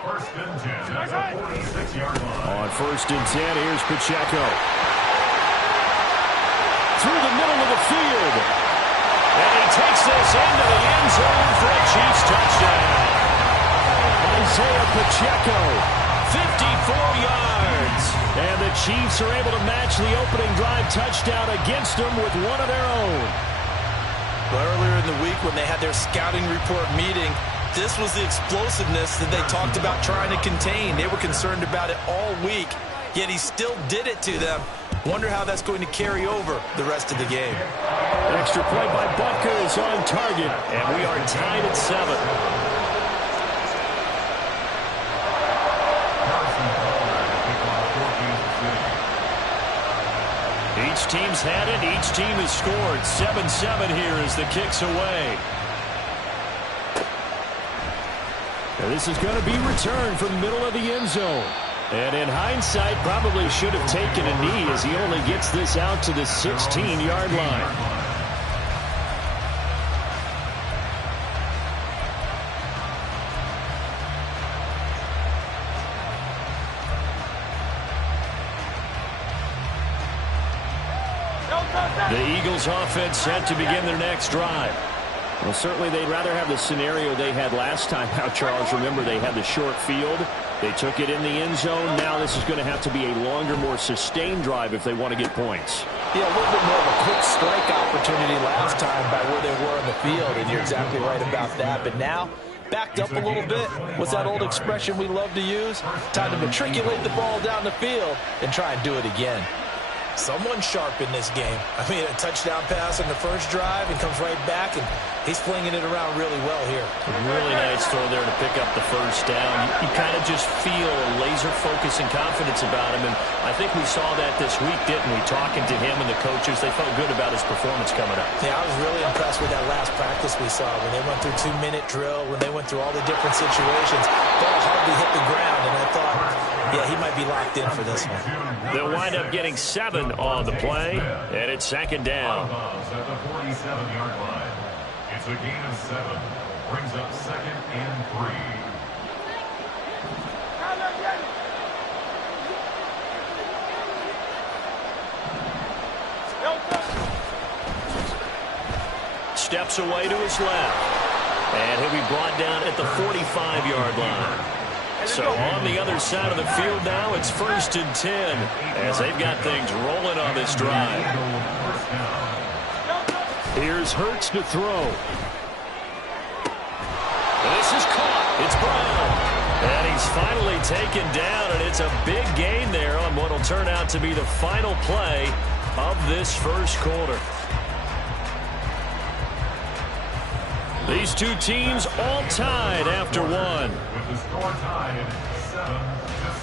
1st and 10 at the 46-yard line. On 1st and 10, here's Pacheco. Through the middle of the field. And he takes this into the end zone for a Chiefs touchdown. Isaiah Pacheco 54 yards. And the Chiefs are able to match the opening drive touchdown against them with one of their own. Well, earlier in the week when they had their scouting report meeting, this was the explosiveness that they talked about trying to contain. They were concerned about it all week, yet he still did it to them. Wonder how that's going to carry over the rest of the game. Extra point by Butker is on target, and we are tied at 7. Each team's had it. Each team has scored. 7-7 here as the kick's away. Now this is going to be returned from the middle of the end zone. And in hindsight, probably should have taken a knee as he only gets this out to the 16-yard line. The Eagles offense set to begin their next drive. Well, certainly they'd rather have the scenario they had last time out, Charles. Remember, they had the short field. They took it in the end zone. Now this is going to have to be a longer, more sustained drive if they want to get points. Yeah, a little bit more of a quick strike opportunity last time by where they were in the field, and you're exactly right about that. But now, backed up a little bit. What's that old expression we love to use? Time to matriculate the ball down the field and try and do it again. Someone sharp in this game. I mean, a touchdown pass on the first drive and comes right back, and he's flinging it around really well here. A really nice throw there to pick up the first down. You kind of just feel a laser focus and confidence about him, and I think we saw that this week, didn't we? Talking to him and the coaches, they felt good about his performance coming up. Yeah, I was really impressed with that last practice we saw when they went through 2-minute drill, when they went through all the different situations. Ball hardly hit the ground, and I thought, yeah, he might be locked in for this one. They'll wind up getting 7 on the play, and it's second down. At the 47-yard line. It's a gain of 7. Brings up 2nd and 3. Steps away to his left. And he'll be brought down at the 45-yard line. So on the other side of the field now, it's 1st and 10 as they've got things rolling on this drive. Here's Hurts to throw. This is caught. It's Brown. And he's finally taken down, and it's a big gain there on what will turn out to be the final play of this first quarter. These two teams all tied after one. With the score tied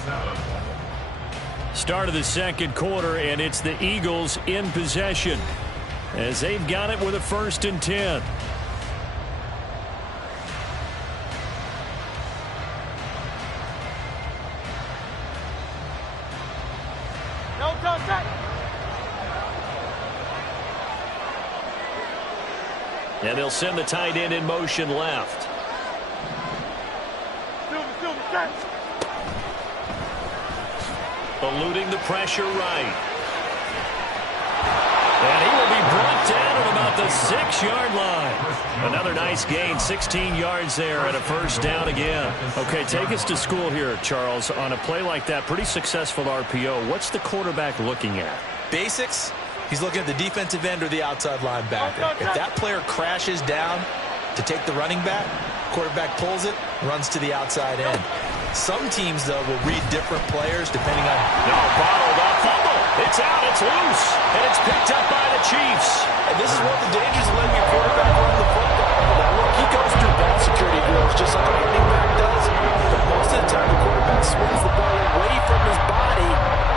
7-7. Start of the second quarter, and it's the Eagles in possession as they've got it with a 1st and 10. No contact. And they'll send the tight end in motion left. Eluding the pressure right. And he will be brought down at about the 6-yard line. Another nice gain, 16 yards there and a 1st down again. Okay, take us to school here, Charles. On a play like that, pretty successful RPO. What's the quarterback looking at? Basics. He's looking at the defensive end or the outside linebacker. If that player crashes down to take the running back, quarterback pulls it, runs to the outside end. Some teams, though, will read different players depending on... No, bottled up. Fumble. It's out. It's loose. And it's picked up by the Chiefs. And this is one of the dangers of letting your quarterback run the football. Now, look, he goes through ball security drills just like a running back does. But most of the time, the quarterback swings the ball away from his body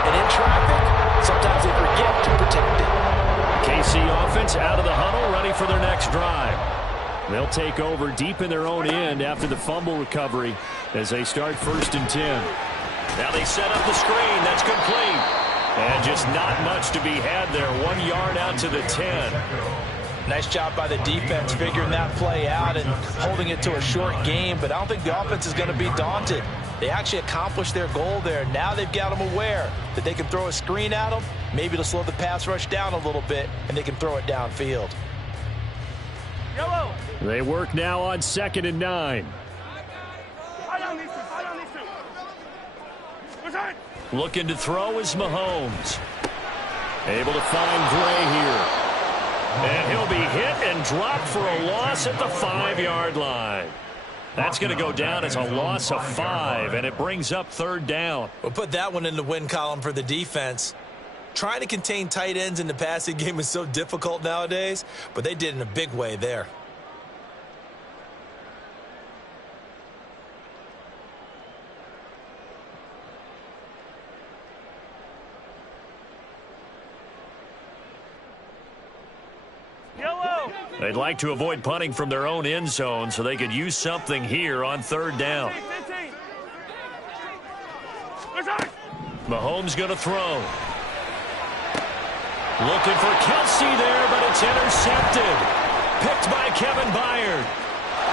and in traffic. Sometimes they forget to protect it. KC offense out of the huddle, ready for their next drive. They'll take over deep in their own end after the fumble recovery as they start 1st and 10. Now they set up the screen. That's complete. And just not much to be had there. 1 yard out to the 10. Nice job by the defense figuring that play out and holding it to a short game, but I don't think the offense is going to be daunted. They actually accomplished their goal there. Now they've got them aware that they can throw a screen at them, maybe to slow the pass rush down a little bit, and they can throw it downfield. Yellow. They work now on 2nd and 9. Looking to throw is Mahomes. Able to find Gray here. And he'll be hit and dropped for a loss at the 5-yard line. That's going to go down as a loss of 5, and it brings up 3rd down. We'll put that one in the win column for the defense. Trying to contain tight ends in the passing game is so difficult nowadays, but they did in a big way there. They'd like to avoid punting from their own end zone so they could use something here on 3rd down. Mahomes going to throw. Looking for Kelsey there, but it's intercepted. Picked by Kevin Byard.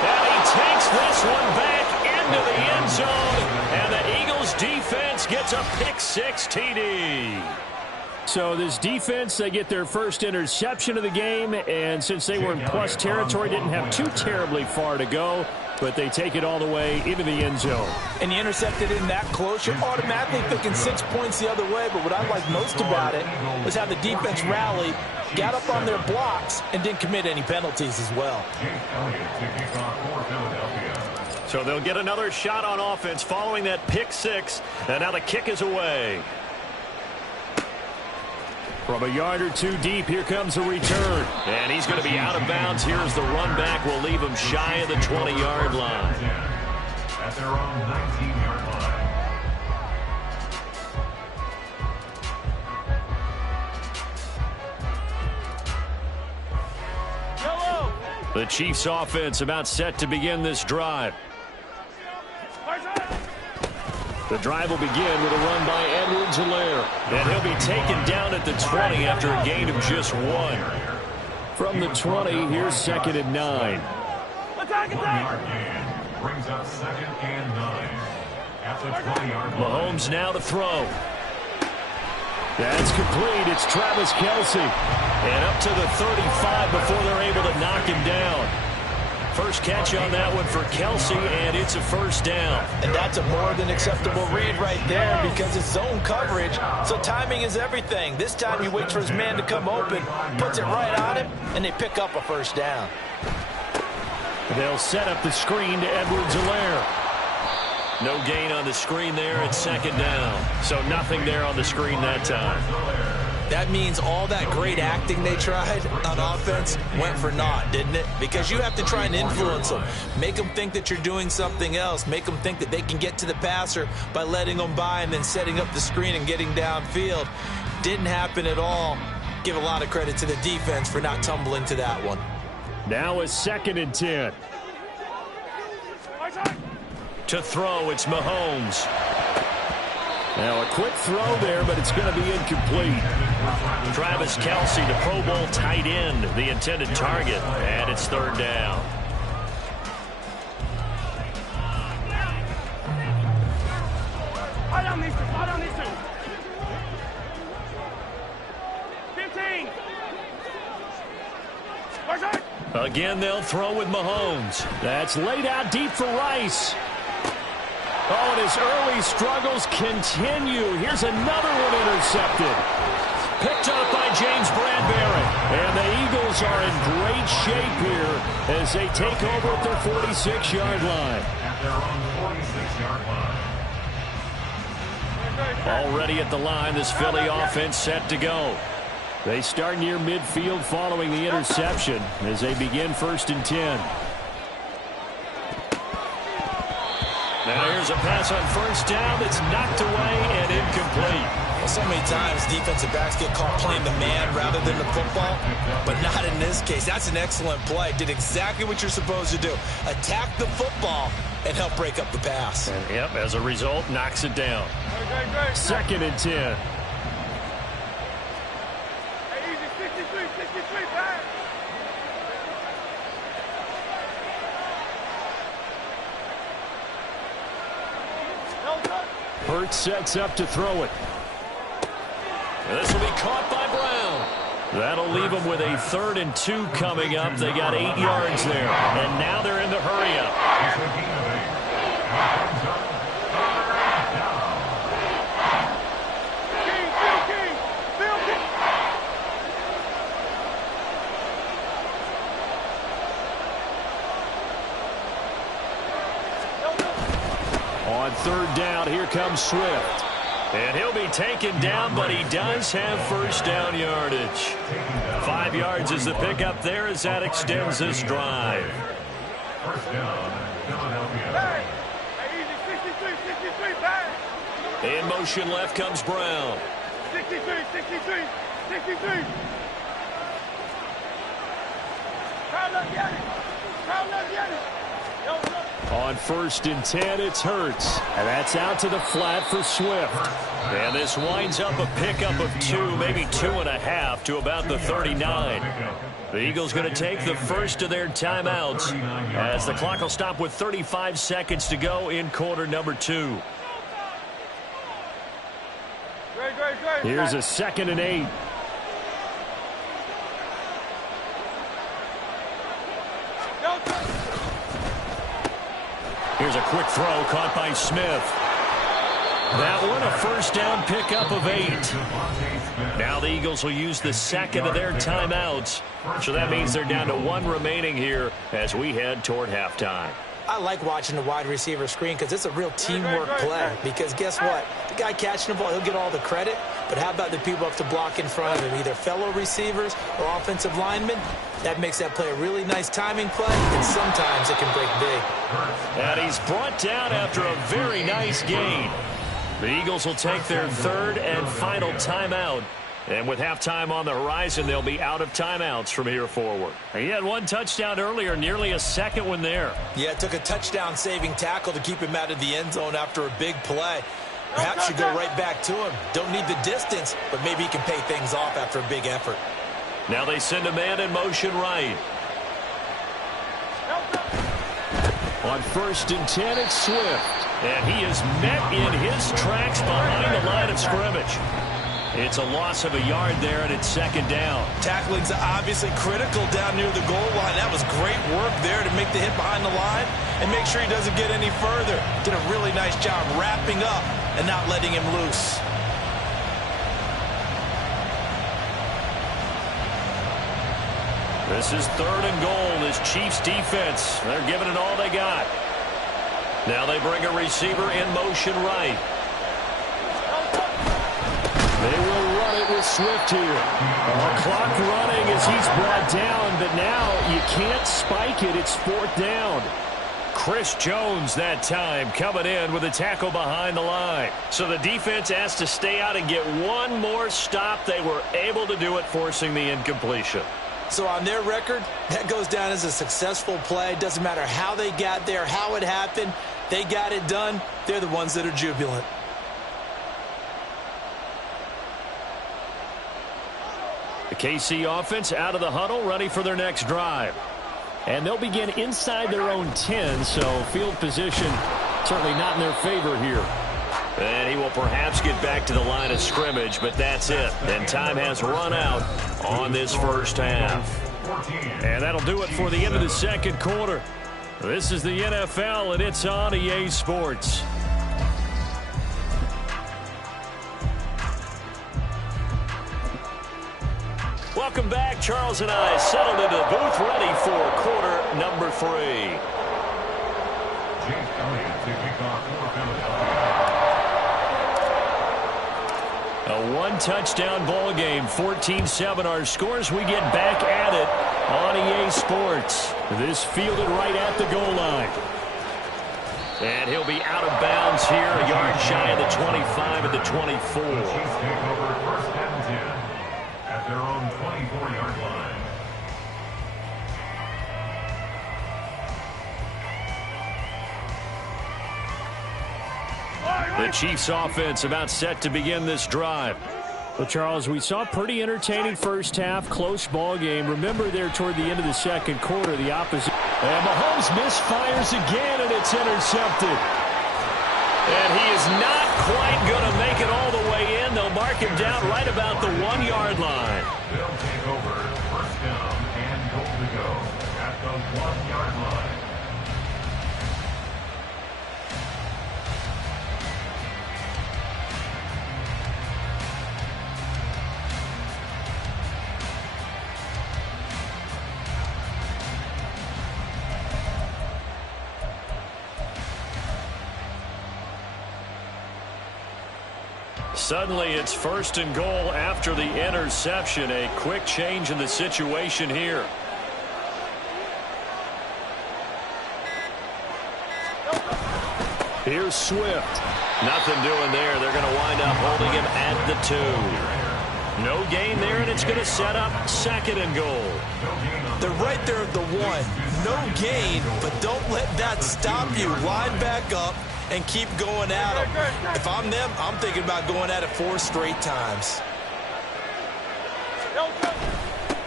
And he takes this one back into the end zone. And the Eagles defense gets a pick-6 TD. So this defense, they get their first interception of the game, and since they were in plus territory, didn't have too terribly far to go, but they take it all the way into the end zone. And you intercepted in that close, you're automatically thinking 6 points the other way, but what I like most about it was how the defense rallied, got up on their blocks, and didn't commit any penalties as well. So they'll get another shot on offense following that pick-6, and now the kick is away. From a yard or two deep, here comes a return. And he's going to be out of bounds. Here's the run back. Will leave him shy of the 20-yard line. At their own 19-yard line. The Chiefs offense about set to begin this drive. The drive will begin with a run by Edwards-Helaire. And he'll be taken down at the 20 after a gain of just 1. From the 20, here's 2nd and 9. Brings up 2nd and 9. At the 20-yard line. Mahomes now to throw. That's complete. It's Travis Kelsey. And up to the 35 before they're able to knock him down. First catch on that one for Kelsey, and it's a 1st down. And that's a more than acceptable read right there because it's zone coverage, so timing is everything. This time he waits for his man to come open, puts it right on him, and they pick up a 1st down. They'll set up the screen to Edwards-Helaire. No gain on the screen there at 2nd down. So nothing there on the screen that time. That means all that great acting they tried on offense went for naught, didn't it? Because you have to try and influence them. Make them think that you're doing something else. Make them think that they can get to the passer by letting them by and then setting up the screen and getting downfield. Didn't happen at all. Give a lot of credit to the defense for not tumbling to that one. Now a 2nd and 10. To throw, it's Mahomes. Now a quick throw there, but it's going to be incomplete. Travis Kelsey, the Pro Bowl tight end, the intended target, and it's 3rd down. Hold on these two. Hold on these two. 15. Again, they'll throw with Mahomes. That's laid out deep for Rice. Oh, and his early struggles continue. Here's another one intercepted. Picked up by James Bradbury. And the Eagles are in great shape here as they take over at their 46-yard line. At their own 46-yard line. Already at the line, this Philly offense set to go. They start near midfield following the interception as they begin 1st and 10. Now here's a pass on 1st down that's knocked away and incomplete. Well, so many times defensive backs get caught playing the man rather than the football, but not in this case. That's an excellent play. Did exactly what you're supposed to do. Attack the football and help break up the pass. And yep, as a result, knocks it down. 2nd and 10. Hurts sets up to throw it. And this will be caught by Brown. That'll leave them with a 3rd and 2 coming up. They got 8 yards there. And now they're in the hurry-up. third down. Here comes Swift. And he'll be taken down, but he does have first down yardage. 5 yards is the pickup there as that extends this drive. First down, Philadelphia. In motion left comes Brown. 63. On 1st and 10, it's Hurts. And that's out to the flat for Swift. And this winds up a pickup of 2, maybe 2.5 to about the 39. The Eagles going to take the first of their timeouts as the clock will stop with 35 seconds to go in quarter number 2. Here's a 2nd and 8. Here's a quick throw caught by Smith. That one a first down pickup of 8. Now the Eagles will use the second of their timeouts. So that means they're down to 1 remaining here as we head toward halftime. I like watching the wide receiver screen because it's a real teamwork play. Because guess what? The guy catching the ball, he'll get all the credit. But how about the people up to block in front of him, either fellow receivers or offensive linemen? That makes that play a really nice timing play, and sometimes it can break big. And he's brought down after a very nice gain. The Eagles will take their 3rd and final timeout. And with halftime on the horizon, they'll be out of timeouts from here forward. He had 1 touchdown earlier, nearly a 2nd one there. Yeah, it took a touchdown-saving tackle to keep him out of the end zone after a big play. Perhaps you go right back to him. Don't need the distance, but maybe he can pay things off after a big effort. Now they send a man in motion right. On 1st and 10, it's Swift. And he is met in his tracks behind the line of scrimmage. It's a loss of a yard there, and it's 2nd down. Tackling's obviously critical down near the goal line. That was great work there to make the hit behind the line and make sure he doesn't get any further. Did a really nice job wrapping up and not letting him loose. This is 3rd and goal. This Chiefs defense, they're giving it all they got. Now they bring a receiver in motion right. They will run it with Swift here. Clock running as he's brought down, but now you can't spike it. It's 4th down. Chris Jones that time coming in with a tackle behind the line. So the defense has to stay out and get 1 more stop. They were able to do it, forcing the incompletion. So on their record, that goes down as a successful play. Doesn't matter how they got there, how it happened. They got it done. They're the ones that are jubilant. The KC offense out of the huddle, ready for their next drive. And they'll begin inside their own 10, so field position certainly not in their favor here. And he will perhaps get back to the line of scrimmage, but that's it. And time has run out on this first half. And that'll do it for the end of the 2nd quarter. This is the NFL, and it's on EA Sports. Welcome back. Charles and I settled into the booth, ready for quarter number 3. James Elliott to kick off for Philadelphia. A 1-touchdown ball game, 14-7 our scores. We get back at it on EA Sports. This fielded right at the goal line. And he'll be out of bounds here, a yard shy of the 25 at the 24. The Chiefs take over 1st and 10 at their own 24-yard line. The Chiefs offense about set to begin this drive. Well, Charles, we saw a pretty entertaining first half, close ball game. Remember there toward the end of the 2nd quarter, the opposite. And Mahomes misfires again, and it's intercepted. And he is not quite going to make it all the way in. They'll mark him down right about the 1-yard line. They'll take over 1st down and goal to go at the 1-yard line. Suddenly it's 1st and goal after the interception. A quick change in the situation here. Here's Swift. Nothing doing there. They're going to wind up holding him at the 2. No gain there, and it's going to set up 2nd and goal. They're right there at the 1. No gain, but don't let that stop you. Line back up and keep going at them. If I'm them, I'm thinking about going at it 4 straight times.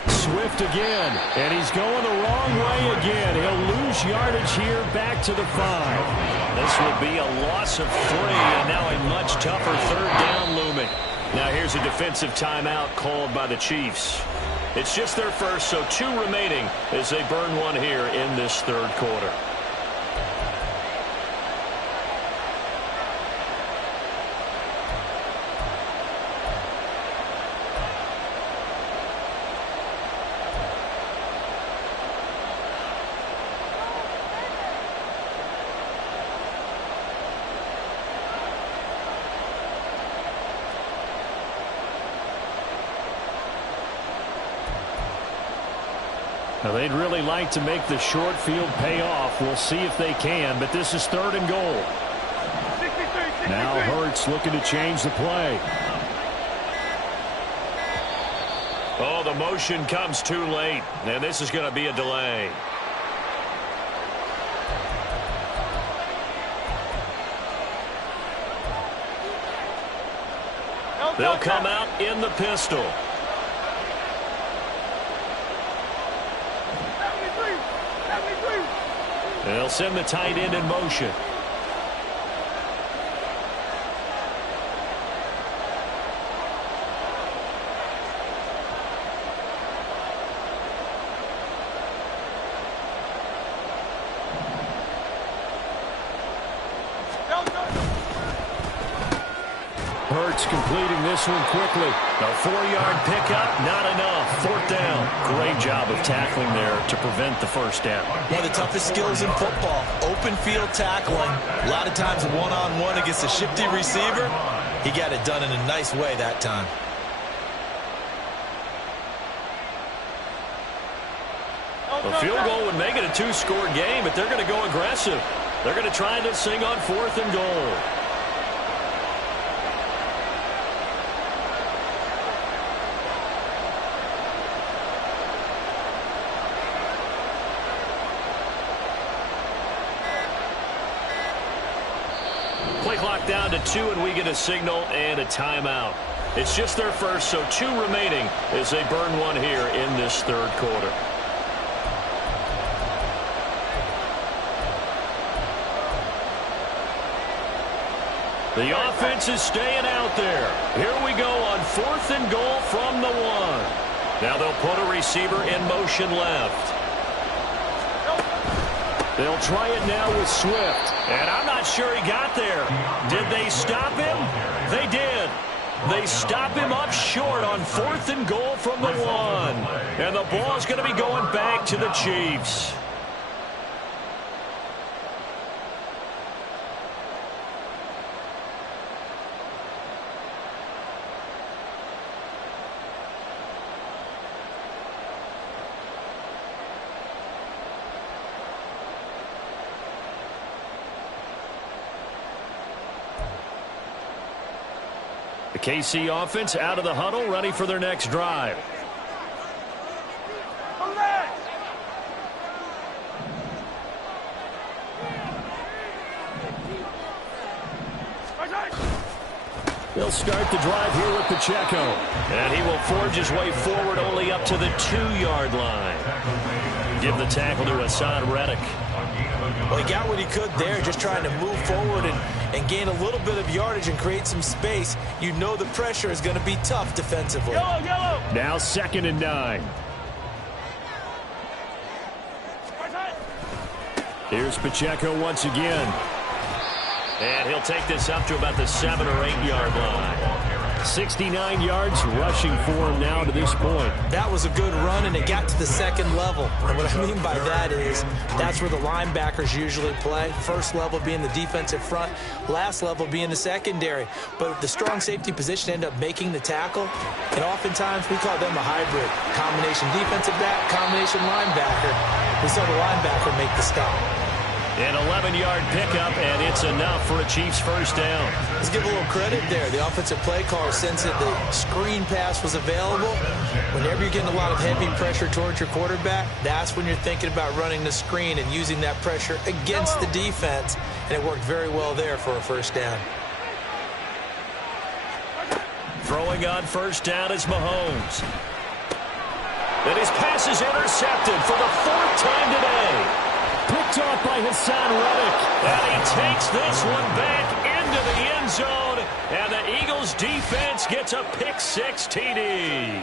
Swift again, and he's going the wrong way again. He'll lose yardage here back to the 5. This will be a loss of 3, and now a much tougher 3rd down looming. Now here's a defensive timeout called by the Chiefs. It's just their first, so 2 remaining as they burn 1 here in this 3rd quarter. Now they'd really like to make the short field pay off. We'll see if they can, but this is 3rd and goal. Now Hurts looking to change the play. Oh, the motion comes too late, and this is going to be a delay. They'll come out in the pistol. They'll send the tight end in motion. Hurts completing this one quickly. A 4-yard pickup, not enough. 4th down. Great job of tackling there to prevent the 1st down. One of the toughest skills in football, open field tackling. A lot of times one-on-one against a shifty receiver. He got it done in a nice way that time. A field goal would make it a 2-score game, but they're going to go aggressive. They're going to try this thing on 4th and goal. Play clock down to 2, and we get a signal and a timeout. It's just their first, so 2 remaining as they burn 1 here in this 3rd quarter. The offense is staying out there. Here we go on 4th and goal from the 1. Now they'll put a receiver in motion left. They'll try it now with Swift. And I'm not sure he got there. Did they stop him? They did. They stop him up short on 4th and goal from the 1. And the ball's going to be going back to the Chiefs. The KC offense out of the huddle, ready for their next drive. They'll start the drive here with Pacheco. And he will forge his way forward only up to the 2-yard line. Give the tackle to Hassan Reddick. Well, he got what he could there, just trying to move forward and gain a little bit of yardage and create some space. You know the pressure is going to be tough defensively. Now 2nd and 9. Here's Pacheco once again. And he'll take this up to about the 7 or 8 yard line. 69 yards rushing for him now to this point. That was a good run, and it got to the second level. And what I mean by that is that's where the linebackers usually play. First level being the defensive front, last level being the secondary. But the strong safety position ended up making the tackle, and oftentimes we call them a hybrid. Combination defensive back, combination linebacker. We saw the linebacker make the stop. An 11-yard pickup, and it's enough for a Chiefs first down. Let's give a little credit there. The offensive play caller sensed that the screen pass was available. Whenever you're getting a lot of heavy pressure towards your quarterback, that's when you're thinking about running the screen and using that pressure against the defense. And it worked very well there for a first down. Throwing on first down is Mahomes. And his pass is intercepted for the fourth time today. Picked off by Hassan Reddick. And he takes this one back into the end zone. And the Eagles defense gets a pick-6 TD.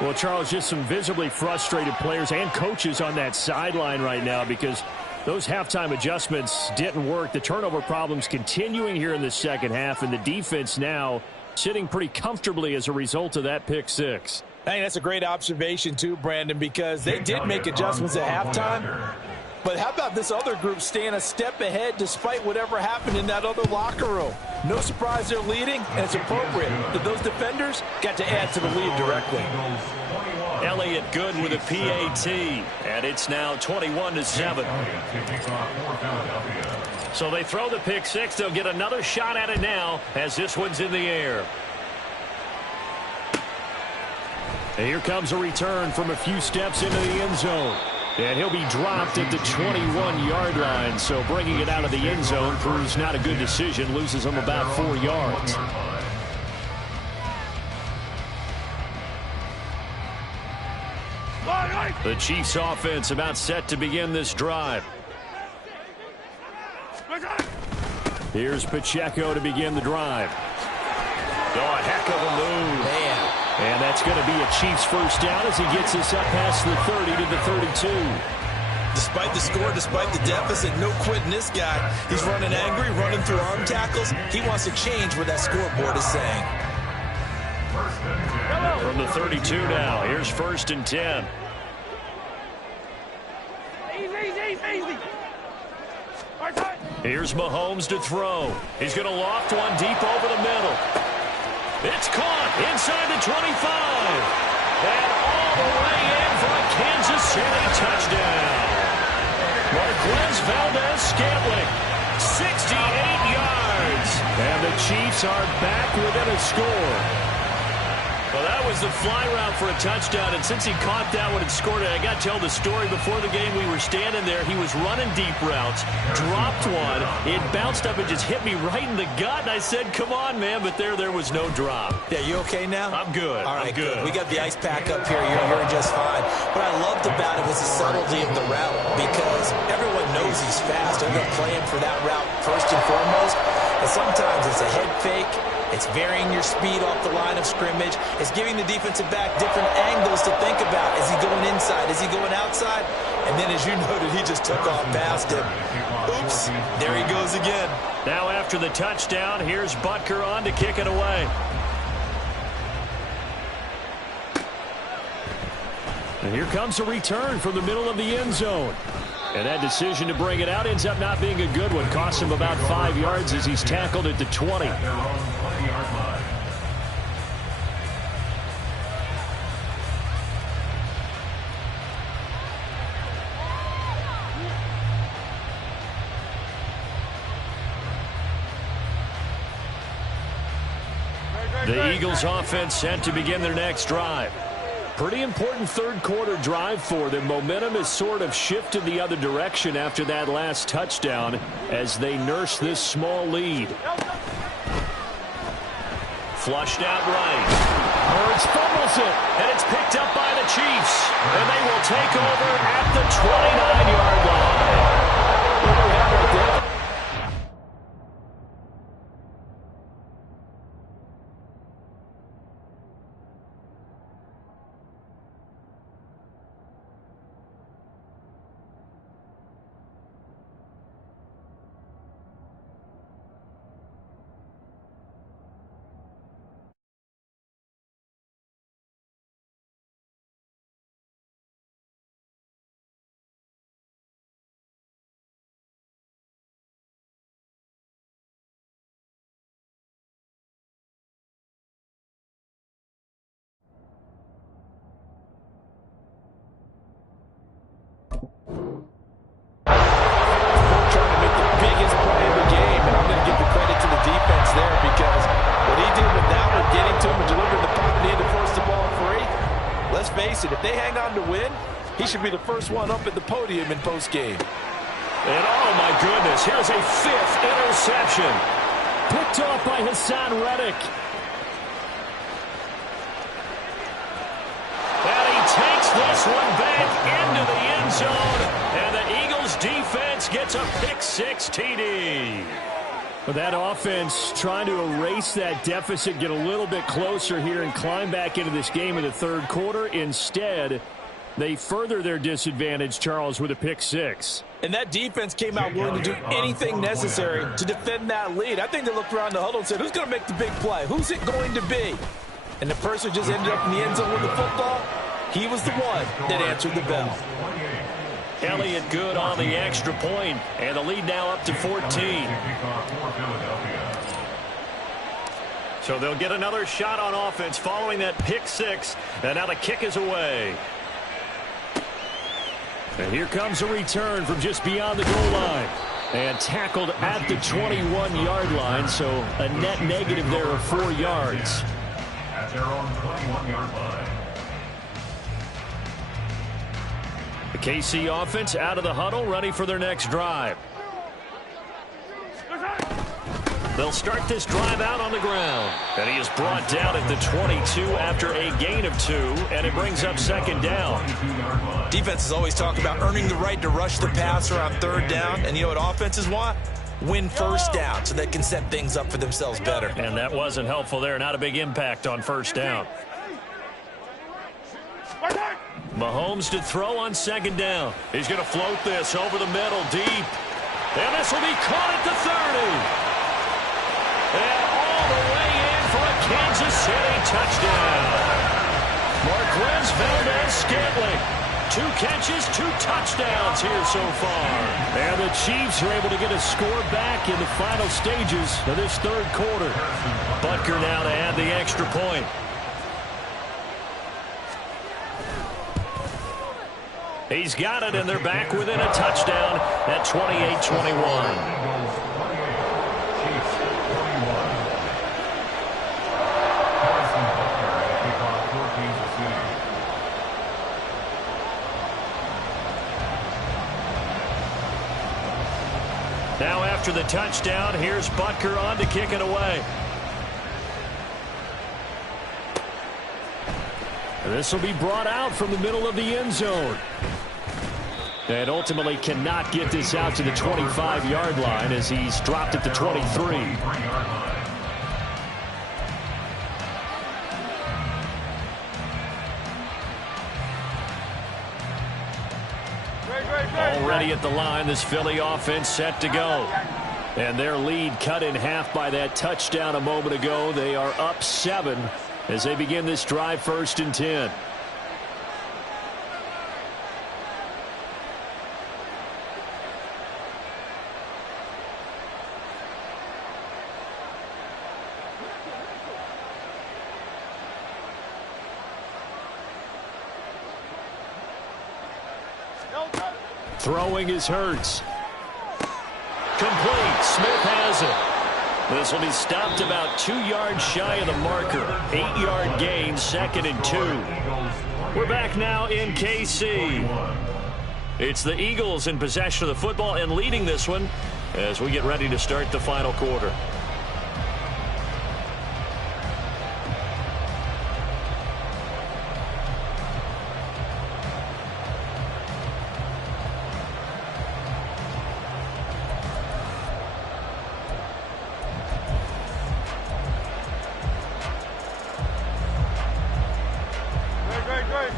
Well, Charles, just some visibly frustrated players and coaches on that sideline right now because those halftime adjustments didn't work. The turnover problems continuing here in the second half, and the defense now sitting pretty comfortably as a result of that pick-6. I think that's a great observation too, Brandon, because they did make adjustments at halftime. But how about this other group staying a step ahead despite whatever happened in that other locker room? No surprise they're leading, and it's appropriate that those defenders got to add to the lead directly. Elliott good with a PAT, and it's now 21-7. So they throw the pick-6. They'll get another shot at it now as this one's in the air. And here comes a return from a few steps into the end zone. And he'll be dropped at the 21-yard line. So bringing it out of the end zone proves not a good decision. Loses him about 4 yards. The Chiefs offense about set to begin this drive. Here's Pacheco to begin the drive. Oh, a heck of a move. Man. And that's going to be a Chiefs first down as he gets us up past the 30 to the 32. Despite the score, despite the deficit, no quitting this guy. He's running angry, running through arm tackles. He wants to change what that scoreboard is saying. From the 32 now, here's 1st and 10. Easy. Here's Mahomes to throw. He's going to loft one deep over the middle. It's caught inside the 25. And all the way in for a Kansas City touchdown. Marquez Valdez-Scantling, 68 yards. And the Chiefs are back within a score. Well, that was the fly route for a touchdown, and since he caught that one and scored it, I got to tell the story. Before the game, we were standing there. He was running deep routes, dropped one. It bounced up and just hit me right in the gut, and I said, come on, man, but there was no drop. Yeah, you okay now? I'm good. All right, I'm good. We got the ice pack up here. You're just fine. What I loved about it was the subtlety of the route because everyone knows he's fast. They're going to play him for that route first and foremost, and sometimes it's a head fake. It's varying your speed off the line of scrimmage. It's giving the defensive back different angles to think about. Is he going inside? Is he going outside? And then, as you noted, he just took off past him. Oops, there he goes again. Now after the touchdown, here's Butker on to kick it away. And here comes a return from the middle of the end zone. And that decision to bring it out ends up not being a good one. Costs him about 5 yards as he's tackled at the 20. The Eagles offense set to begin their next drive. Pretty important third quarter drive for them. Momentum has sort of shifted the other direction after that last touchdown as they nurse this small lead. Flushed out right. Hurts fumbles it, and it's picked up by the Chiefs. And they will take over at the 29-yard line. What do we have right there? Trying to make the biggest play of the game, and I'm going to give the credit to the defense there because what he did with that one, getting to him and delivering the puck, need to force the ball free. Let's face it, if they hang on to win, he should be the first one up at the podium in postgame. And oh my goodness, here's a 5th interception. Picked off by Hassan Reddick. And he takes this one back into the end zone. And the Eagles defense gets a pick-6 TD. But that offense trying to erase that deficit, get a little bit closer here and climb back into this game in the third quarter. Instead, they further their disadvantage, Charles, with a pick-6. And that defense came out willing to do anything necessary to defend that lead. I think they looked around the huddle and said, who's going to make the big play? Who's it going to be? And the person who just ended up in the end zone with the football, he was the one that answered the bell. Elliott good on the extra point, and the lead now up to 14. So they'll get another shot on offense following that pick-6, and now the kick is away. And here comes a return from just beyond the goal line. And tackled at the 21-yard line, so a net negative there of 4 yards. At their own 21-yard line. The KC offense out of the huddle, ready for their next drive. They'll start this drive out on the ground. And he is brought down at the 22 after a gain of 2, and it brings up second down. Defenses always talk about earning the right to rush the passer on third down. And you know what offenses want? Win first down so they can set things up for themselves better. And that wasn't helpful there. Not a big impact on first down. Mahomes to throw on second down. He's going to float this over the middle deep. And this will be caught at the 30. And all the way in for a Kansas City touchdown. Marquez Valdez-Scantling. 2 catches, 2 touchdowns here so far. And the Chiefs are able to get a score back in the final stages of this third quarter. Butker now to add the extra point. He's got it, and they're back within a touchdown at 28-21. Now after the touchdown, here's Butker on to kick it away. This will be brought out from the middle of the end zone. And ultimately cannot get this out to the 25-yard line as he's dropped at the 23. Already at the line, this Philly offense set to go. And their lead cut in half by that touchdown a moment ago. They are up 7 as they begin this drive, 1st and 10. Throwing is Hurts. Complete. Smith has it. This will be stopped about 2 yards shy of the marker. 8-yard gain, 2nd and 2. We're back now in KC. It's the Eagles in possession of the football and leading this one as we get ready to start the final quarter.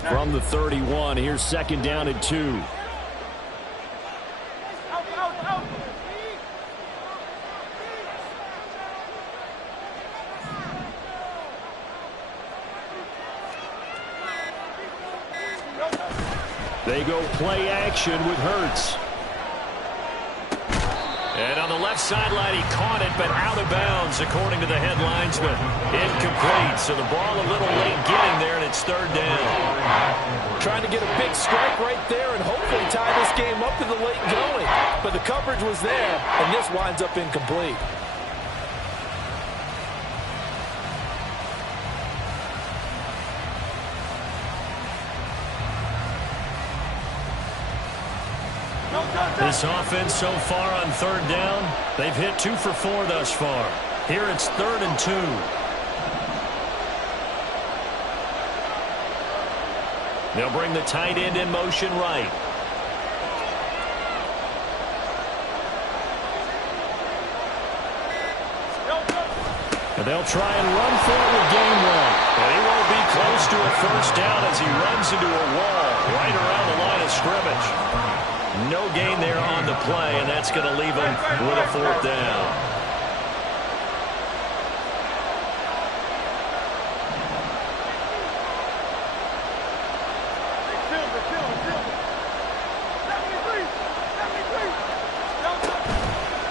From the 31, here's 2nd down and 2. They go play action with Hurts. And on the left sideline, he caught it, but out of bounds, according to the head linesman. Incomplete, so the ball a little late getting there, and it's 3rd down. Trying to get a big strike right there and hopefully tie this game up in the late going. But the coverage was there, and this winds up incomplete. This offense so far on third down, they've hit 2 for 4 thus far. Here it's 3rd and 2. They'll bring the tight end in motion right. And they'll try and run for it with game 1. And he won't be close to a first down as he runs into a wall right around the line of scrimmage. No gain there on the play, and that's going to leave him with a 4th down.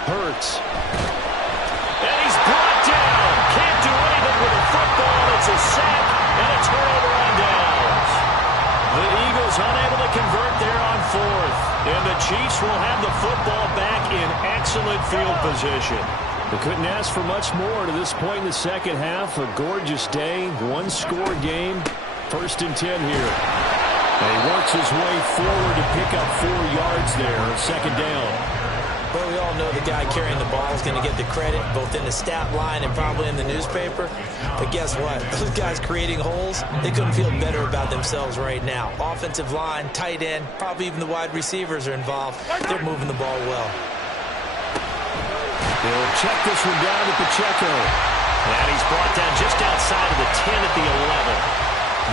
Hurts. And he's brought down. Can't do anything with a football. It's a sack and a turnover on downs. The Eagles unable to convert there on 4th. And the Chiefs will have the football back in excellent field position. They couldn't ask for much more to this point in the second half. A gorgeous day, 1-score game. 1st and 10 here. And he works his way forward to pick up 4 yards there. 2nd down. Well, we all know the guy carrying the ball is going to get the credit, both in the stat line and probably in the newspaper. But guess what? Those guys creating holes, they couldn't feel better about themselves right now. Offensive line, tight end, probably even the wide receivers are involved. They're moving the ball well. They'll check this one down to Pacheco. And he's brought down just outside of the 10 at the 11.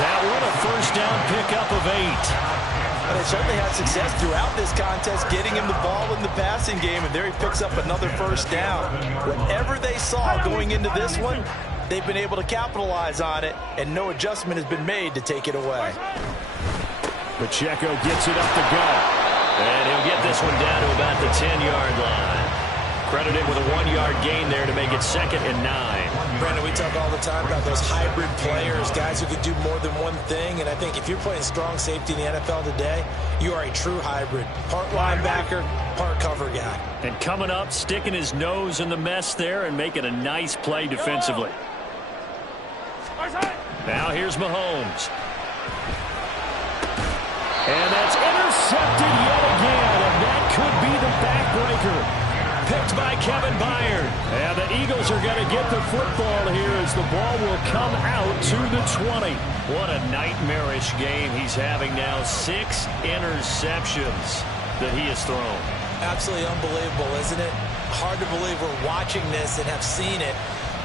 That one a first down pickup of 8. But they certainly had success throughout this contest, getting him the ball in the passing game, and there he picks up another first down. Whatever they saw going into this one, they've been able to capitalize on it, and no adjustment has been made to take it away. Pacheco gets it up the gut, and he'll get this one down to about the 10-yard line. Credited with a 1-yard gain there to make it 2nd and 9. Brandon, we talk all the time about those hybrid players, guys who can do more than one thing. And I think if you're playing strong safety in the NFL today, you are a true hybrid. Part linebacker, part cover guy. And coming up, sticking his nose in the mess there and making a nice play defensively. Now here's Mahomes. And that's intercepted yet again. And that could be the backbreaker. Picked by Kevin Byard. And the Eagles are going to get the football here as the ball will come out to the 20. What a nightmarish game he's having now. 6 interceptions that he has thrown. Absolutely unbelievable, isn't it? Hard to believe we're watching this and have seen it.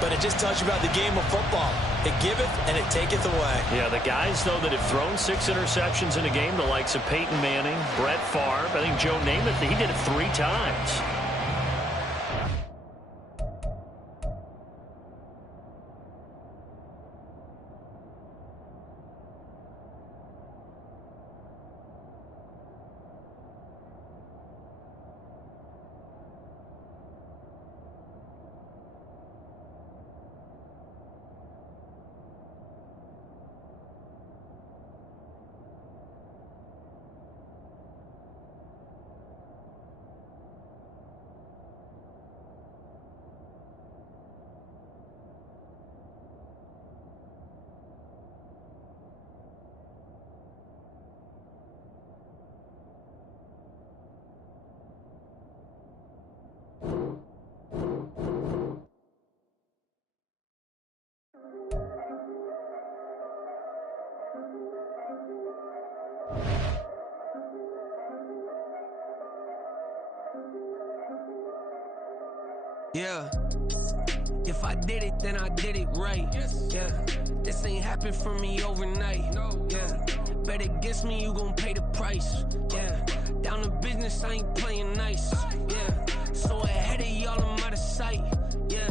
But it just tells you about the game of football. It giveth and it taketh away. Yeah, the guys, though, that have thrown 6 interceptions in a game, the likes of Peyton Manning, Brett Favre, I think Joe Namath, he did it 3 times. Yeah. If I did it, then I did it right. Yeah. This ain't happened for me overnight. Yeah. Bet against me, you gon' pay the price. Yeah. Down to business, I ain't playing nice. Yeah. So ahead of y'all, I'm out of sight. Yeah.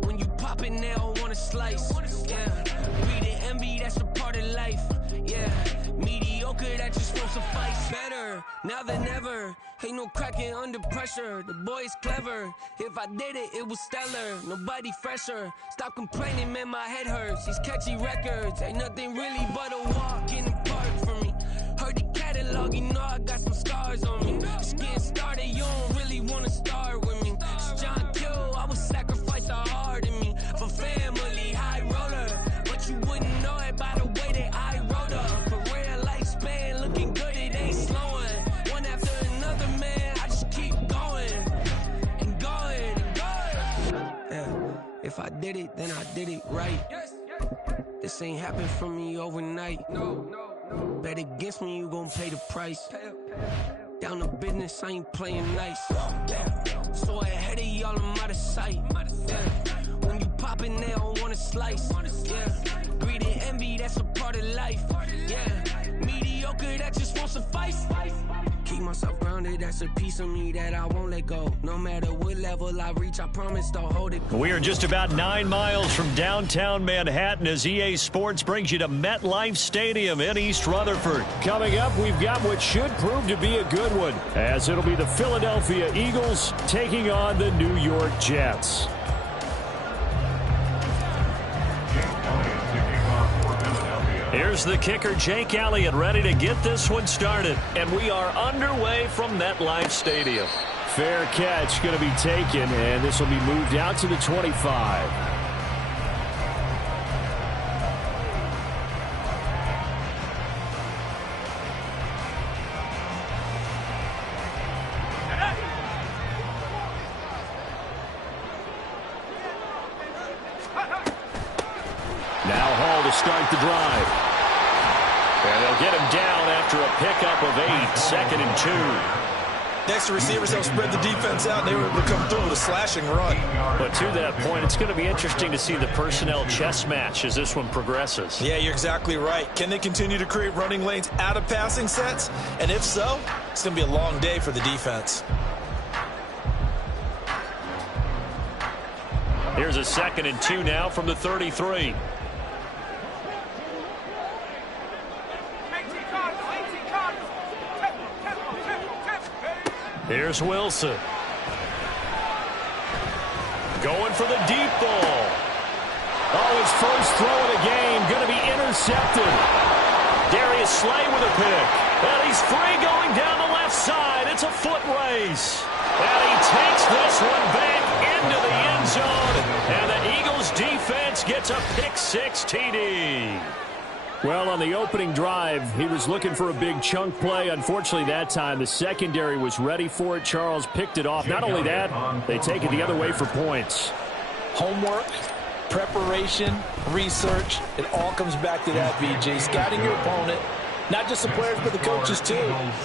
When you pop it, they don't wanna slice. Yeah. Be the envy, that's a part of life. Yeah. Mediocre, that just won't suffice. Better now than ever. Ain't no cracking under pressure. The boy's clever. If I did it, it was stellar. Nobody fresher. Stop complaining, man, my head hurts. These catchy records ain't nothing really but a walk in the park for me. catalog, you know I got some scars on me. Just getting started, you don't really wanna start with me. It's John Q, I would sacrifice a heart in me for family, high roller. But you wouldn't know it by the way that I wrote her. For real lifespan, looking good, it ain't slowing. One after another, man, I just keep going and going and going. Yeah, if I did it, then I did it right. This ain't happened for me overnight. Bet against me, you gon' pay the price. Down to business, I ain't playing nice. So ahead of y'all, I'm out of sight. When you poppin', they don't wanna slice. Greed and envy, that's a part of life. Mediocre, that just won't suffice. Keep myself grounded, that's a piece of me that I won't let go. No matter what level I reach, I promise to hold it. We are just about 9 miles from downtown Manhattan as EA Sports brings you to MetLife Stadium in East Rutherford. Coming up, we've got what should prove to be a good one, as it'll be the Philadelphia Eagles taking on the New York Jets. Here's the kicker, Jake Elliott, ready to get this one started. And we are underway from MetLife Stadium. Fair catch going to be taken, and this will be moved out to the 25. Now Hall to start the drive. And they'll get him down after a pickup of 8, 2nd and 2. Next, the receivers help spread the defense out, and they were able to come through with a slashing run. But to that point, it's going to be interesting to see the personnel chess match as this one progresses. Yeah, you're exactly right. Can they continue to create running lanes out of passing sets? And if so, it's going to be a long day for the defense. Here's a 2nd and 2 now from the 33. Here's Wilson. Going for the deep ball. Oh, his first throw of the game going to be intercepted. Darius Slay with a pick. And he's free going down the left side. It's a foot race. And he takes this one back into the end zone. And the Eagles defense gets a pick-6 TD. Well, on the opening drive, he was looking for a big chunk play. Unfortunately, that time, the secondary was ready for it. Charles picked it off. Not only that, they take it the other way for points. Homework, preparation, research, it all comes back to that, VJ. Scouting your opponent, not just the players, but the coaches, too.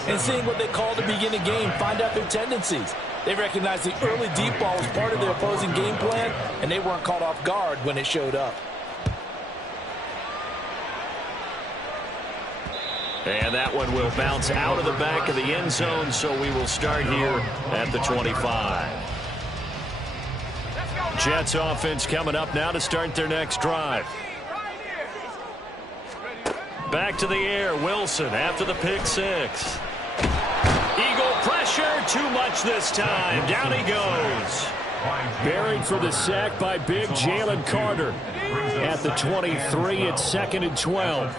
And seeing what they call to begin a game, find out their tendencies. They recognized the early deep ball was part of their opposing game plan, and they weren't caught off guard when it showed up. And that one will bounce out of the back of the end zone, so we will start here at the 25. Jets offense coming up now to start their next drive. Back to the air, Wilson after the pick-6. Eagle pressure, too much this time. Down he goes. Buried for the sack by big Jalen Carter. At the 23, it's 2nd and 12.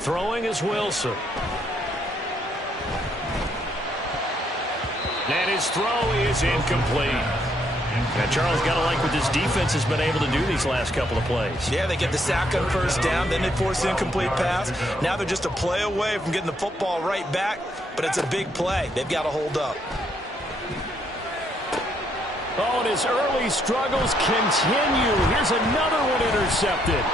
Throwing is Wilson. And his throw is incomplete. Now, Charles, got to like what this defense has been able to do these last couple of plays. Yeah, they get the sack on first down, then they force the incomplete pass. Now they're just a play away from getting the football right back, but it's a big play. They've got to hold up. Oh, and his early struggles continue. Here's another one intercepted.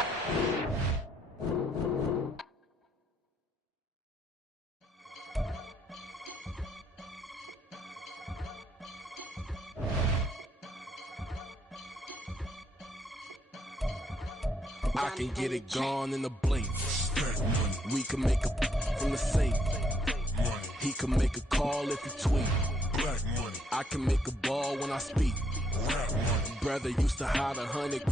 I can get it gone in a blink. We can make a from the safe. He can make a call if he tweet. I can make a ball when I speak. Brother used to hide 100,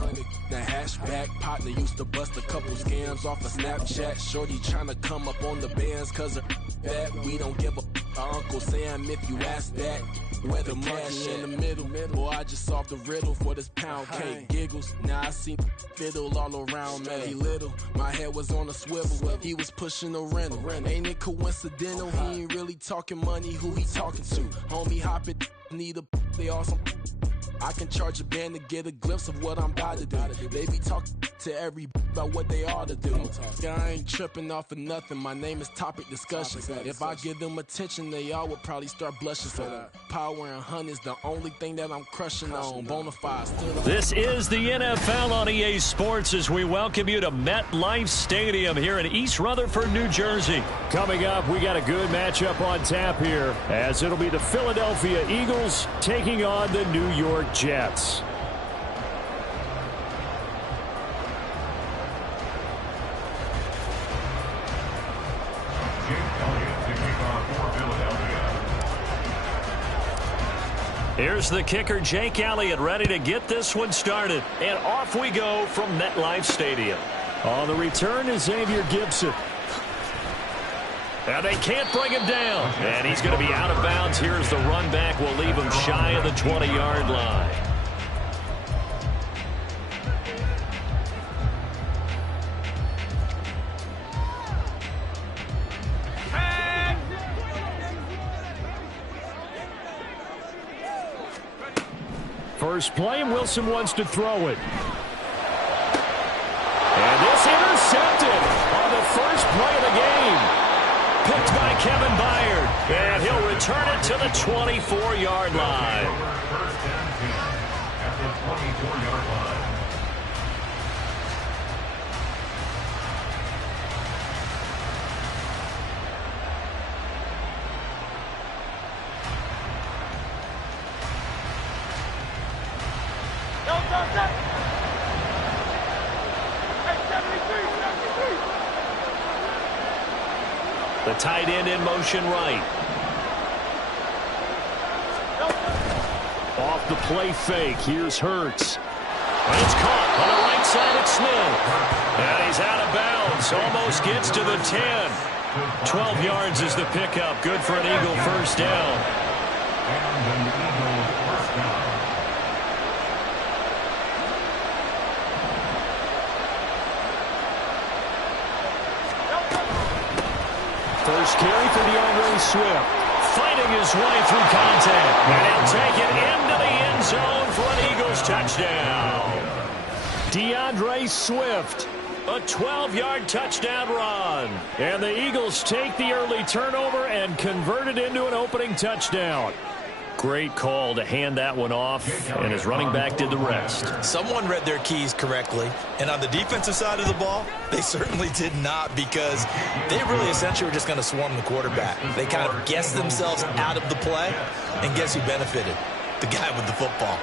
the hashback partner used to bust a couple scams off of Snapchat. Shorty tryna come up on the bands cause of that. We don't give a Uncle Sam, if you ask that. Where the money in the middle, boy, I just solved the riddle for this pound cake. Giggles, now I see fiddle all around me. He little, my head was on a swivel. He was pushing a rental. Ain't it coincidental? He ain't really talking money. Who he talking to? Homie hopping, need a they awesome. I can charge a band to get a glimpse of what I'm about to do. They be talking to every about what they ought to do. I ain't tripping off of nothing. My name is Topic Discussion. If I give them attention, they all would probably start blushing. So power and hunt is the only thing that I'm crushing on. Bonafide. This is the NFL on EA Sports as we welcome you to MetLife Stadium here in East Rutherford, New Jersey. Coming up, we got a good matchup on tap here as it'll be the Philadelphia Eagles taking on the New York Jets. Here's the kicker, Jake Elliott, ready to get this one started. And off we go from MetLife Stadium. On the return is Xavier Gibson. And they can't bring him down. And he's going to be out of bounds. Here's the run back. We'll leave him shy of the 20-yard line. First play, and Wilson wants to throw it. And this intercepted on the first play of the game. Picked by Kevin Byard. And he'll return it to the 24-yard line. First down at the 24-yard line. The tight end in motion right. Off the play fake. Here's Hurts. And it's caught on the right side at Smith. And he's out of bounds. Almost gets to the 10. 12 yards is the pickup. Good for an Eagle first down. And an Eagle first down. First carry for DeAndre Swift. Fighting his way through contact. And he'll take it into the end zone for an Eagles touchdown. DeAndre Swift, a 12-yard touchdown run. And the Eagles take the early turnover and convert it into an opening touchdown. Great call to hand that one off, and his running back did the rest. Someone read their keys correctly, and on the defensive side of the ball, they certainly did not, because they really essentially were just going to swarm the quarterback. They kind of guessed themselves out of the play, and guess who benefited? The guy with the football.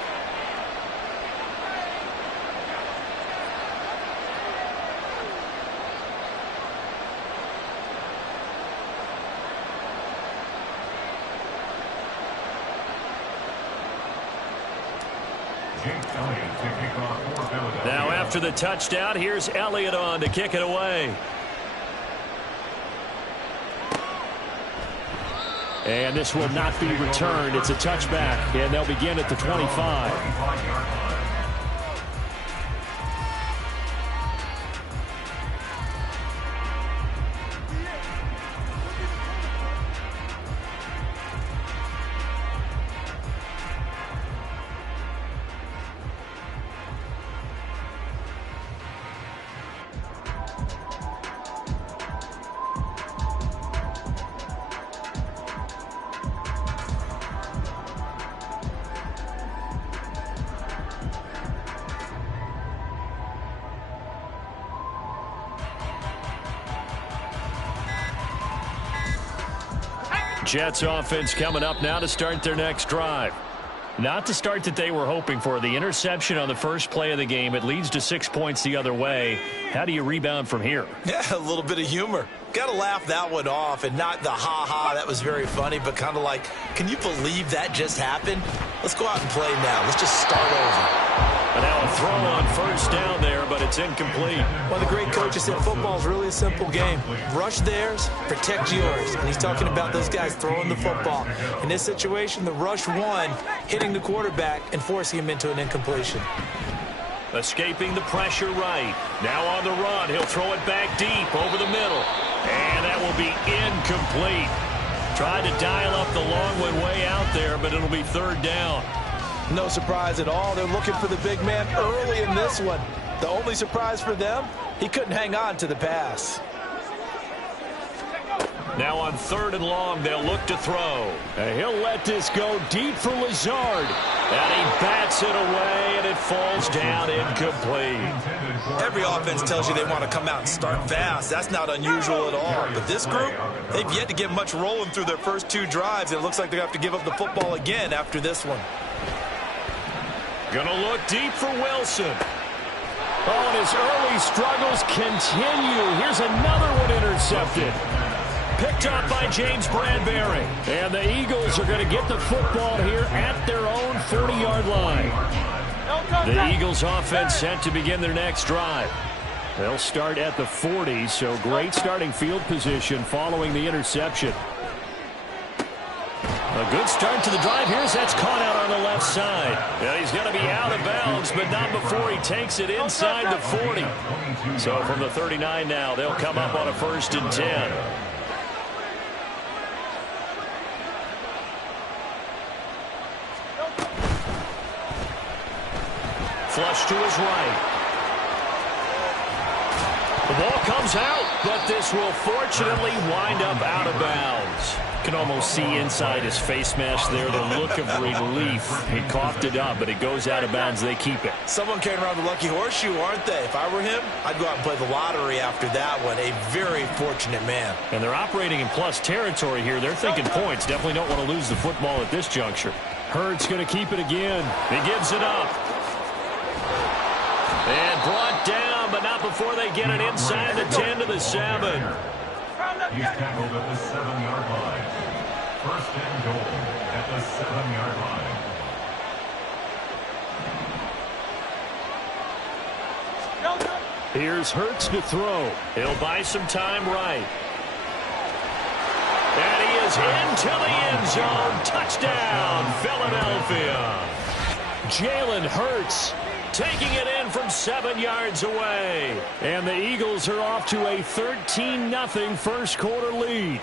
Now after the touchdown, here's Elliott on to kick it away. And this will not be returned. It's a touchback, and they'll begin at the 25. Jets offense coming up now to start their next drive. Not the start that they were hoping for. The interception on the first play of the game. It leads to 6 points the other way. How do you rebound from here? Yeah, a little bit of humor. Got to laugh that one off, and not the ha-ha, that was very funny, but kind of like, can you believe that just happened? Let's go out and play now. Let's just start over. And now a throw on first down there, but it's It's incomplete. One of the great coaches said football is really a simple game. Rush theirs, protect yours. And he's talking about those guys throwing the football. In this situation, the rush one, hitting the quarterback and forcing him into an incompletion. Escaping the pressure right. Now on the run. He'll throw it back deep over the middle. And that will be incomplete. Tried to dial up the long one way out there, but it'll be third down. No surprise at all. They're looking for the big man early in this one. The only surprise for them, he couldn't hang on to the pass. Now on third and long, they'll look to throw. And he'll let this go deep for Lazard. And he bats it away, and it falls down incomplete. Every offense tells you they want to come out and start fast. That's not unusual at all. But this group, they've yet to get much rolling through their first two drives, and it looks like they're going to have to give up the football again after this one. Gonna look deep for Wilson. Oh, and his early struggles continue. Here's another one intercepted. Picked up by James Bradbury. And the Eagles are going to get the football here at their own 40-yard line. The Eagles offense set to begin their next drive. They'll start at the 40, so great starting field position following the interception. A good start to the drive. That's caught out on the left side. And he's going to be out of bounds, but not before he takes it inside the 40. So from the 39 now, they'll come up on a 1st and 10. Flush to his right. The ball comes out, but this will fortunately wind up out of bounds. Can almost see inside his face mask there the look of relief. He coughed it up, but it goes out of bounds. They keep it. Someone came around the lucky horseshoe, aren't they? If I were him, I'd go out and play the lottery after that one. A very fortunate man. And they're operating in plus territory here. They're thinking points. Definitely don't want to lose the football at this juncture. Hurts going to keep it again. He gives it up. And brought down, but not before they get it inside the 10 to the 7. He's tackled at the 7-yard line. 1st and goal at the 7-yard line. Here's Hurts to throw. He'll buy some time right. And he is into the end zone. Touchdown, Philadelphia. Jalen Hurts taking it in from 7 yards away. And the Eagles are off to a 13-0 first quarter lead.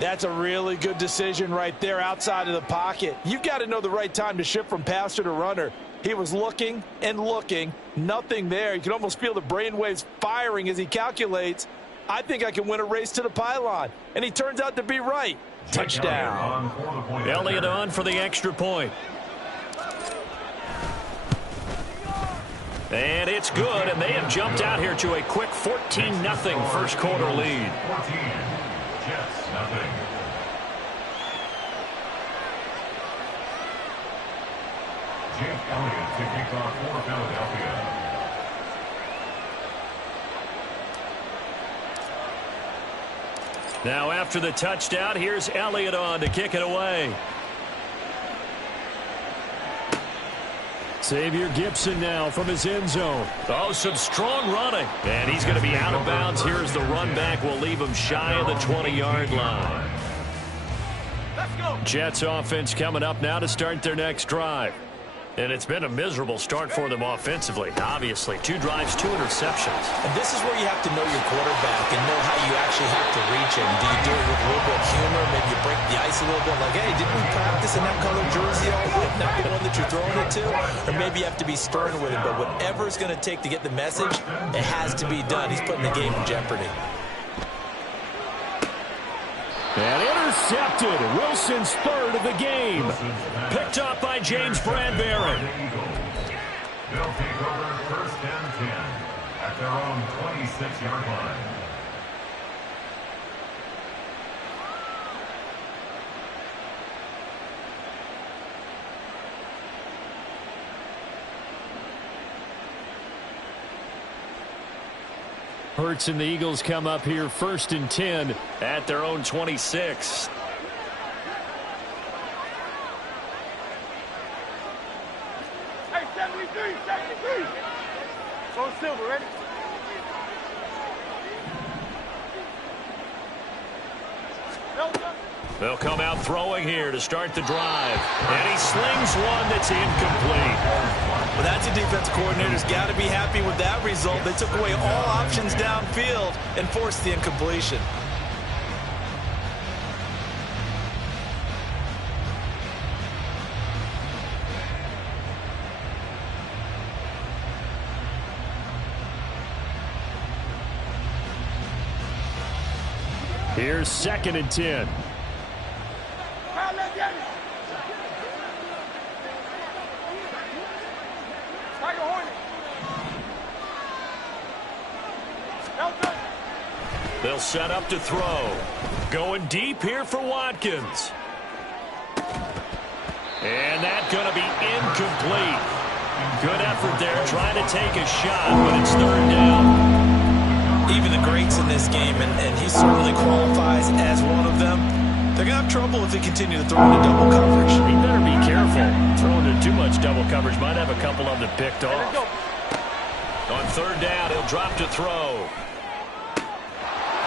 That's a really good decision right there outside of the pocket. You've got to know the right time to shift from passer to runner. He was looking and looking, nothing there. You can almost feel the brainwaves firing as he calculates, I think I can win a race to the pylon. And he turns out to be right. Touchdown. Elliott on for the extra point. And it's good, and they have jumped out here to a quick 14-0 first quarter lead. 14, Jets, nothing. Jake Elliott to kick off for Philadelphia. Now after the touchdown, here's Elliott on to kick it away. Xavier Gibson now from his end zone. Oh, some strong running. And he's going to be out of bounds. Here's the run back. Will leave him shy of the 20-yard line. Jets offense coming up now to start their next drive. And it's been a miserable start for them offensively. Obviously, 2 drives, 2 interceptions. And this is where you have to know your quarterback and know how you actually have to reach him. Do you do it with a little bit of humor? Maybe you break the ice a little bit. Like, hey, didn't we practice in that color jersey all week? Not the one that you're throwing it to? Or maybe you have to be stern with him. But whatever it's going to take to get the message, it has to be done. He's putting the game in jeopardy. And intercepted. Wilson's third of the game. Picked up by James Bradbury. They'll take over 1st and 10 at their own 26-yard line. Hurts and the Eagles come up here 1st and 10 at their own 26. Go silver, ready? They'll come out throwing here to start the drive. And he slings one that's incomplete. Well, that's a defensive coordinator's got to be happy with that result. They took away all options downfield and forced the incompletion. Here's 2nd and 10. They'll set up to throw. Going deep here for Watkins. And that's going to be incomplete. Good effort there trying to take a shot, but it's 3rd down. Even the greats in this game, and he certainly qualifies as one of them, they're going to have trouble if they continue to throw into double coverage. He better be careful. Throwing into too much double coverage might have a couple of them picked off. On 3rd down, he'll drop to throw.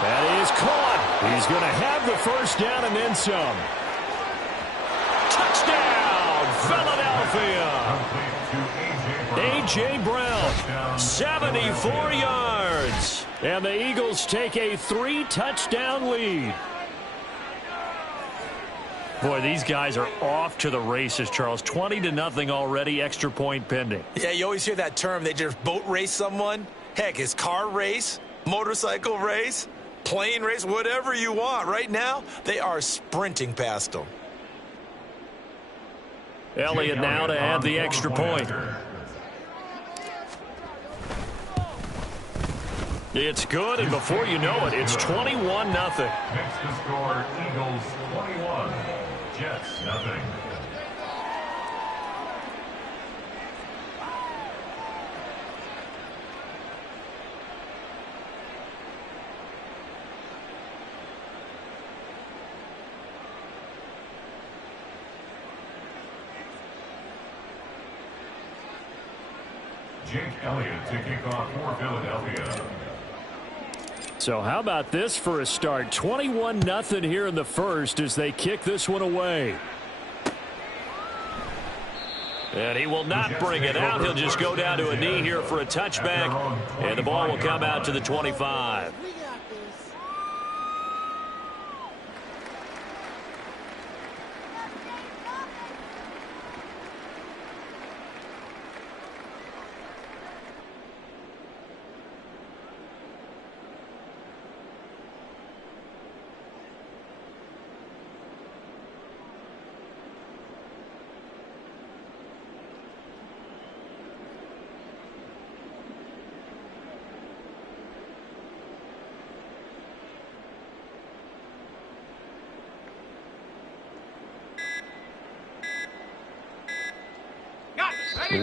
That is caught. He's going to have the 1st down and then some. Touchdown, Philadelphia. A.J. Brown, 74 yards. And the Eagles take a 3-touchdown lead. Boy, these guys are off to the races, Charles. 20-0 already, extra point pending. Yeah, you always hear that term. They just boat race someone. Heck, it's car race, motorcycle race, plane race, whatever you want. Right now, they are sprinting past them. Elliott now to add the extra point. It's good, and before you know it, it's 21-0. Next to score, Eagles 21, Jets 0. Jake Elliott to kick off for Philadelphia. So how about this for a start? 21-0 here in the first as they kick this one away. And he will not bring it out. He'll just go down to a knee here for a touchback. And the ball will come out to the 25.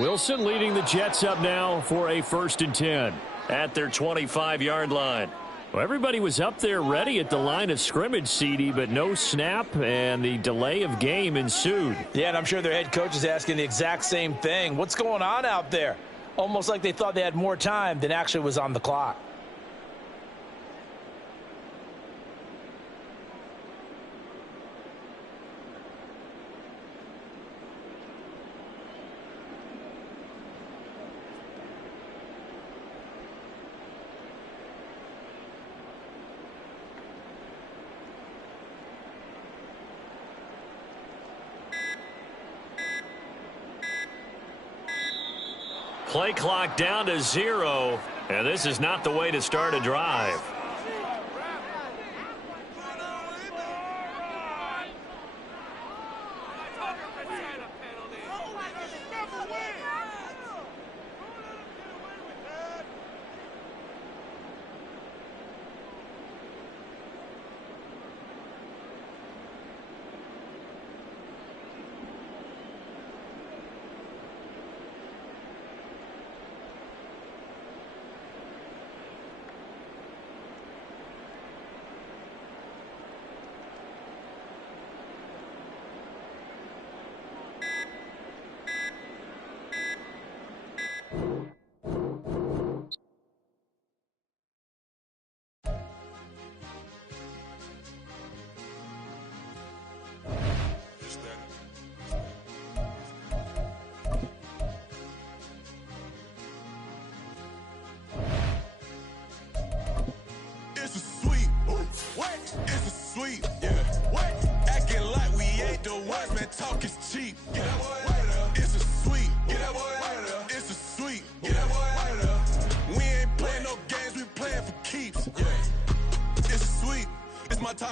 Wilson leading the Jets up now for a 1st and 10 at their 25-yard line. Well, everybody was up there ready at the line of scrimmage, CD, but no snap, and the delay of game ensued. Yeah, and I'm sure their head coach is asking the exact same thing. What's going on out there? Almost like they thought they had more time than actually was on the clock. Play clock down to 0, and this is not the way to start a drive.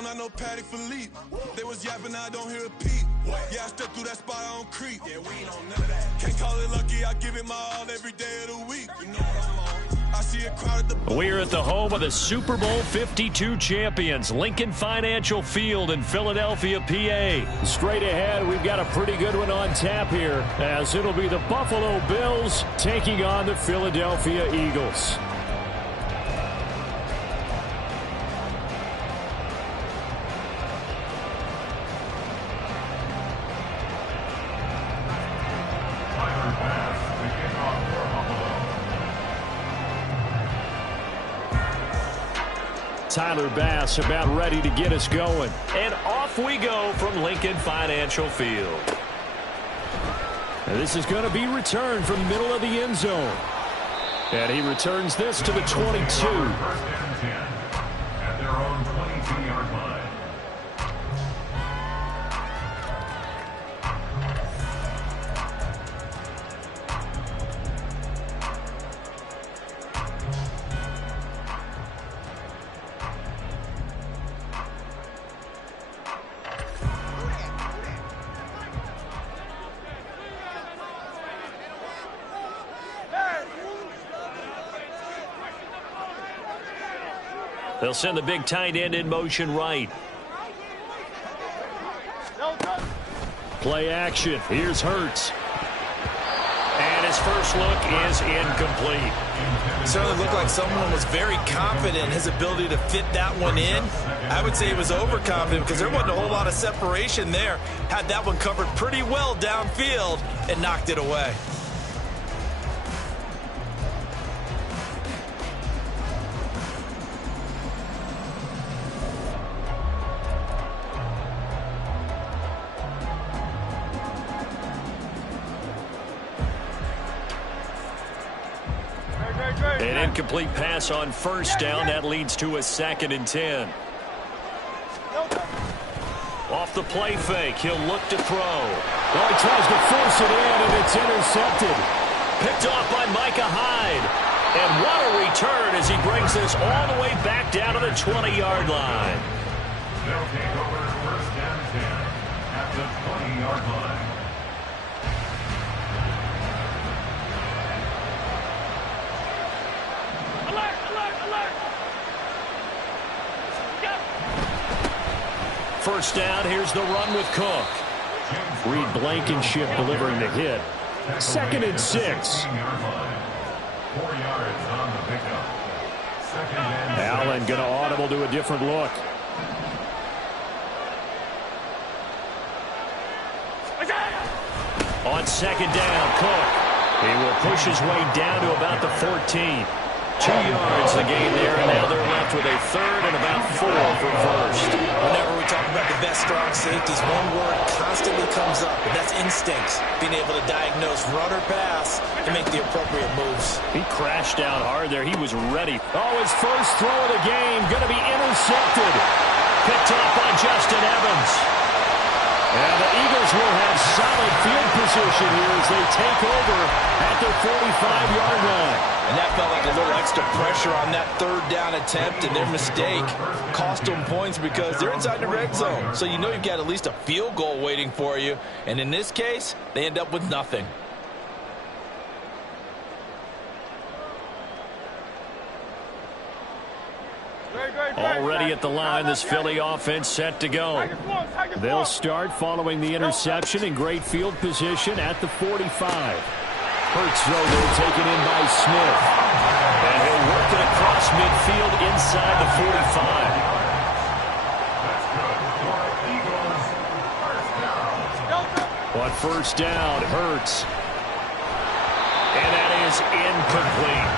not no Patty Philippe. They was yapping, I don't hear a peep. Yeah, I step through that spot, I don't creep. Yeah, we ain't on none of that. Can't call it lucky, I give it my all every day of the week. You know what I'm on. I see a crowd at the... We're at the home of the Super Bowl 52 champions, Lincoln Financial Field in Philadelphia, PA. Straight ahead, we've got a pretty good one on tap here, as it'll be the Buffalo Bills taking on the Philadelphia Eagles. Tyler Bass about ready to get us going. And off we go from Lincoln Financial Field. And this is going to be returned from the middle of the end zone. And he returns this to the 22. First and 10 at their own 22-yard line. They'll send the big tight end in motion right. Play action. Here's Hurts. And his first look is incomplete. It certainly looked like someone was very confident in his ability to fit that one in. I would say he was overconfident because there wasn't a whole lot of separation there. Had that one covered pretty well downfield and knocked it away. An incomplete pass on first down. That leads to a 2nd and 10. Off the play fake, he'll look to throw. Well, he tries to force it in, and it's intercepted. Picked off by Micah Hyde. And what a return as he brings this all the way back down to the 20-yard line. They'll take over first and 10 at the 20-yard line. First down, here's the run with Cook. Reed Blankenship delivering the hit. 2nd and 6. 4 yards on the pickup. 2nd and 6. Allen going to audible to a different look. On 2nd down, Cook. He will push his way down to about the 14. 2 yards the gain there, and now they're left with a 3rd and about 4 for first. Whenever we talk about the best strong safeties, one word constantly comes up, and that's instincts. Being able to diagnose run or pass and make the appropriate moves. He crashed down hard there. He was ready. Oh, his first throw of the game going to be intercepted. Picked off by Justin Evans. And the Eagles will have solid field position here as they take over at their 45-yard line. And that felt like a little extra pressure on that 3rd down attempt, and their mistake cost them points because they're inside the red zone. So you know you've got at least a field goal waiting for you. And in this case, they end up with nothing. Already at the line, this Philly offense set to go. They'll start following the interception in great field position at the 45. Hurts throw there taken in by Smith. And he'll work it across midfield inside the 45. On first down, Hurts. And that is incomplete.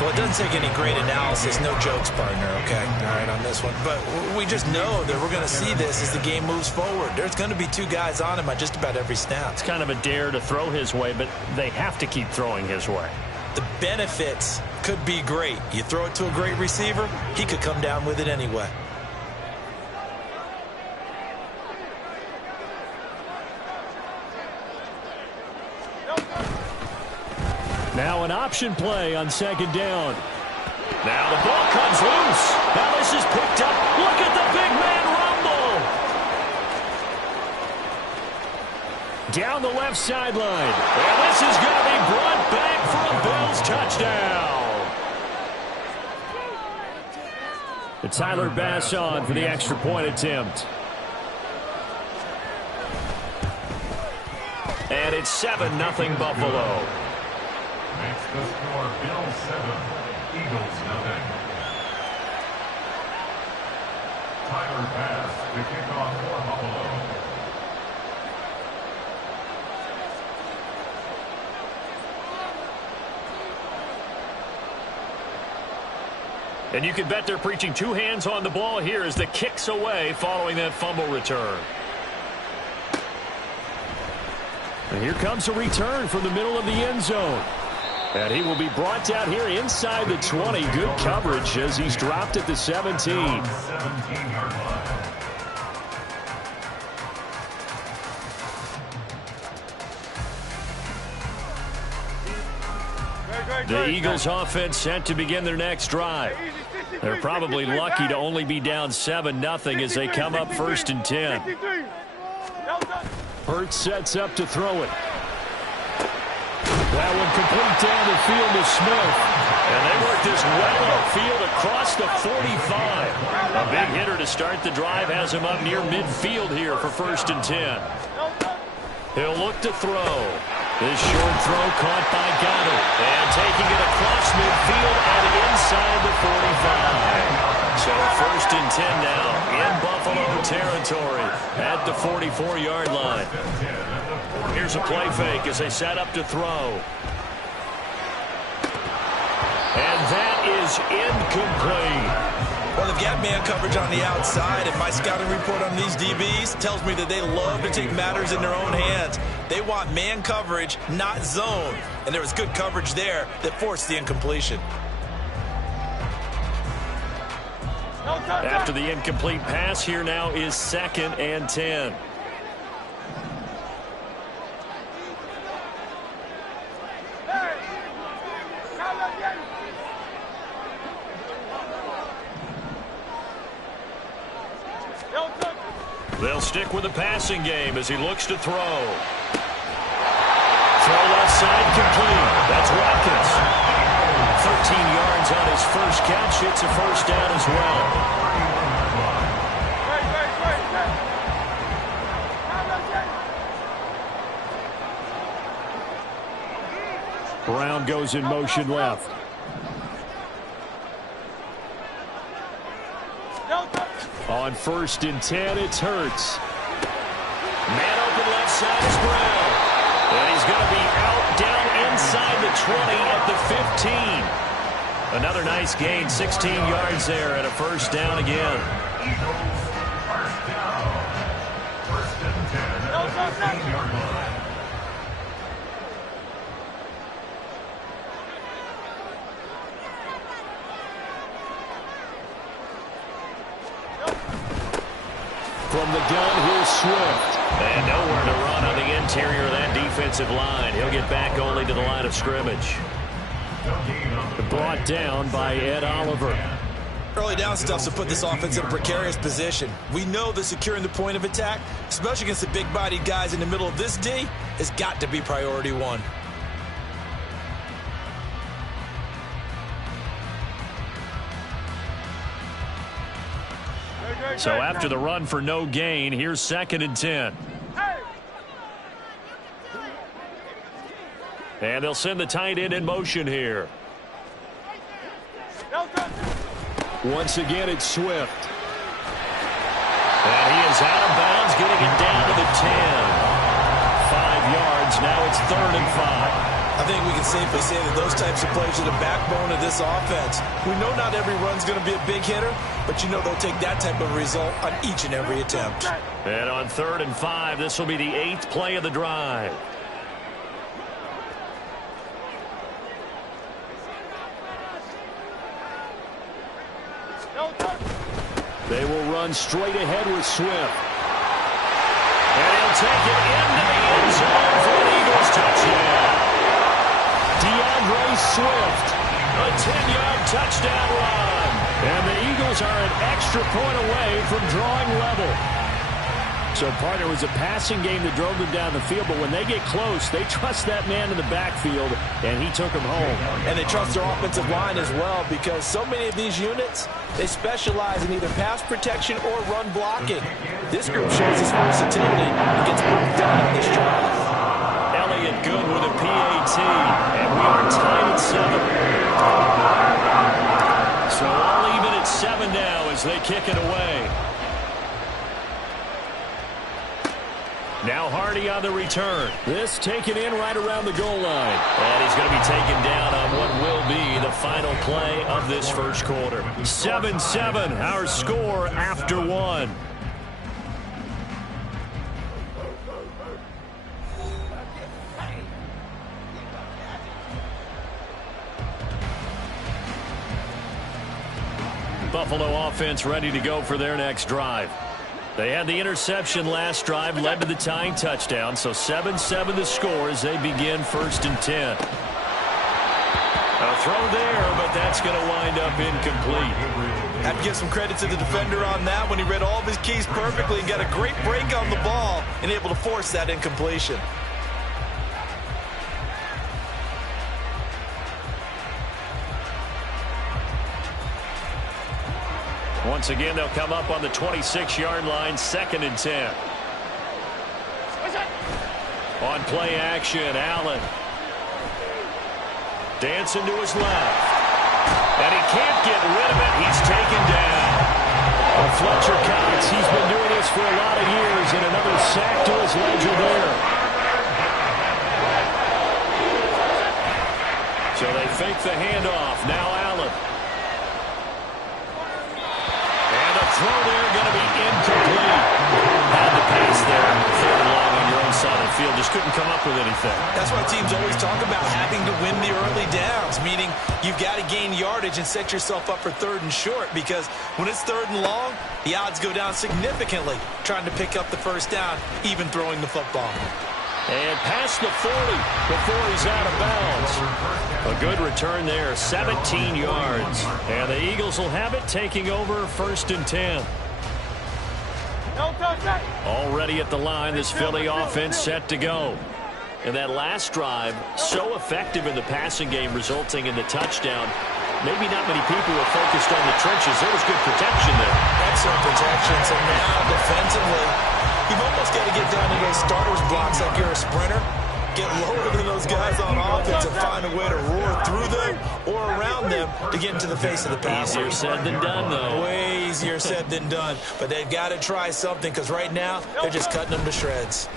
Well, it doesn't take any great analysis. No jokes, partner, okay? All right, on this one. But we just know that we're going to see this as the game moves forward. There's going to be 2 guys on him at just about every snap. It's kind of a dare to throw his way, but they have to keep throwing his way. The benefits could be great. You throw it to a great receiver, he could come down with it anyway. Now an option play on 2nd down. Now the ball comes loose. Now this is picked up. Look at the big man Down the left sideline. And this is going to be brought back for a Bills touchdown. And Tyler Bass on for the extra point attempt. And it's 7-0 Buffalo. Makes the score Bills 7, Eagles 0. Tyler Bass, the kickoff for Buffalo. And you can bet they're preaching two hands on the ball here as the kick's away following that fumble return. And here comes a return from the middle of the end zone. And he will be brought down here inside the 20. Good coverage as he's dropped at the 17. 17-yard line. The Eagles offense set to begin their next drive. They're probably lucky to only be down 7-0 as they come up 1st and 10. Hurts sets up to throw it. That one complete down the field to Smith. And they work this well upfield across the 45. A big hitter to start the drive has him up near midfield here for 1st and 10. He'll look to throw. This short throw caught by Goddard. And taking it across midfield and inside the 45. So 1st and 10 now in Buffalo territory at the 44-yard line. Here's a play fake as they set up to throw. And that is incomplete. Well, they've got man coverage on the outside, and my scouting report on these DBs tells me that they love to take matters in their own hands. They want man coverage, not zone. And there was good coverage there that forced the incompletion. After the incomplete pass, here now is 2nd and 10. They'll stick with the passing game as he looks to throw. Throw left side complete. That's Watkins. 13 yards on his first catch. It's a 1st down as well. Brown goes in motion left. On 1st and 10, it's Hurts. Man open left side is Brown. And he's going to be out down inside the 20 at the 15. Another nice gain, 16 yards there and a 1st down again. Eagles, 1st down. 1st and 10 at the 15-yard line. From the gun, here's Swift. And nowhere to run on the interior of that defensive line. He'll get back only to the line of scrimmage. Brought down by Ed Oliver. Early down stuff to put this offense in a precarious position. We know that securing the point of attack, especially against the big-bodied guys in the middle of this D, has got to be priority one. So after the run for no gain, here's 2nd and 10. And they'll send the tight end in motion here. Once again, it's Swift. And he is out of bounds, getting it down to the 10. 5 yards, now it's 3rd and 5. I think we can safely say that those types of plays are the backbone of this offense. We know not every run's going to be a big hitter, but you know they'll take that type of result on each and every attempt. And on 3rd and 5, this will be the 8th play of the drive. They will run straight ahead with Swift. And he'll take it into the end zone for an Eagles touchdown. DeAndre Swift, a 10-yard touchdown run. And the Eagles are an extra point away from drawing level. So, partner, was a passing game that drove them down the field, but when they get close, they trust that man in the backfield, and he took them home. And they trust their offensive line as well, because so many of these units, they specialize in either pass protection or run blocking. This group shows its versatility and gets work done on this drive. Elliott good with a PAT, and we are tied at 7. So all even at 7 now as they kick it away. Now Hardy on the return. This taken in right around the goal line. And he's going to be taken down on what will be the final play of this first quarter. 7-7, our score after 1. Buffalo offense ready to go for their next drive. They had the interception last drive, led to the tying touchdown, so 7-7 the score as they begin 1st and 10. A throw there, but that's going to wind up incomplete. Have to give some credit to the defender on that when he read all of his keys perfectly and got a great break on the ball and able to force that incompletion. Once again, they'll come up on the 26-yard line, 2nd and 10. On play action, Allen. Dancing to his left. And he can't get rid of it. He's taken down. Fletcher Cox, he's been doing this for a lot of years, and another sack to his ledger there. So they fake the handoff. Now Allen. Throw there going to be incomplete. Had the pass there. 3rd and long on your own side of the field. Just couldn't come up with anything. That's why teams always talk about having to win the early downs, meaning you've got to gain yardage and set yourself up for 3rd and short, because when it's 3rd and long, the odds go down significantly trying to pick up the first down, even throwing the football. And past the 40 before he's out of bounds. A good return there, 17 yards. And the Eagles will have it, taking over 1st and 10. Already at the line, this Philly offense set to go. And that last drive, so effective in the passing game, resulting in the touchdown. Maybe not many people were focused on the trenches. There was good protection there. Excellent protection. So now defensively, you've almost got to get down to those starters blocks like you're a sprinter. Get lower than those guys on offense and find a way to roar through them or around them to get into the face of the pass. Easier said than done, though. Way easier said than done. But they've got to try something, because right now they're just cutting them to shreds.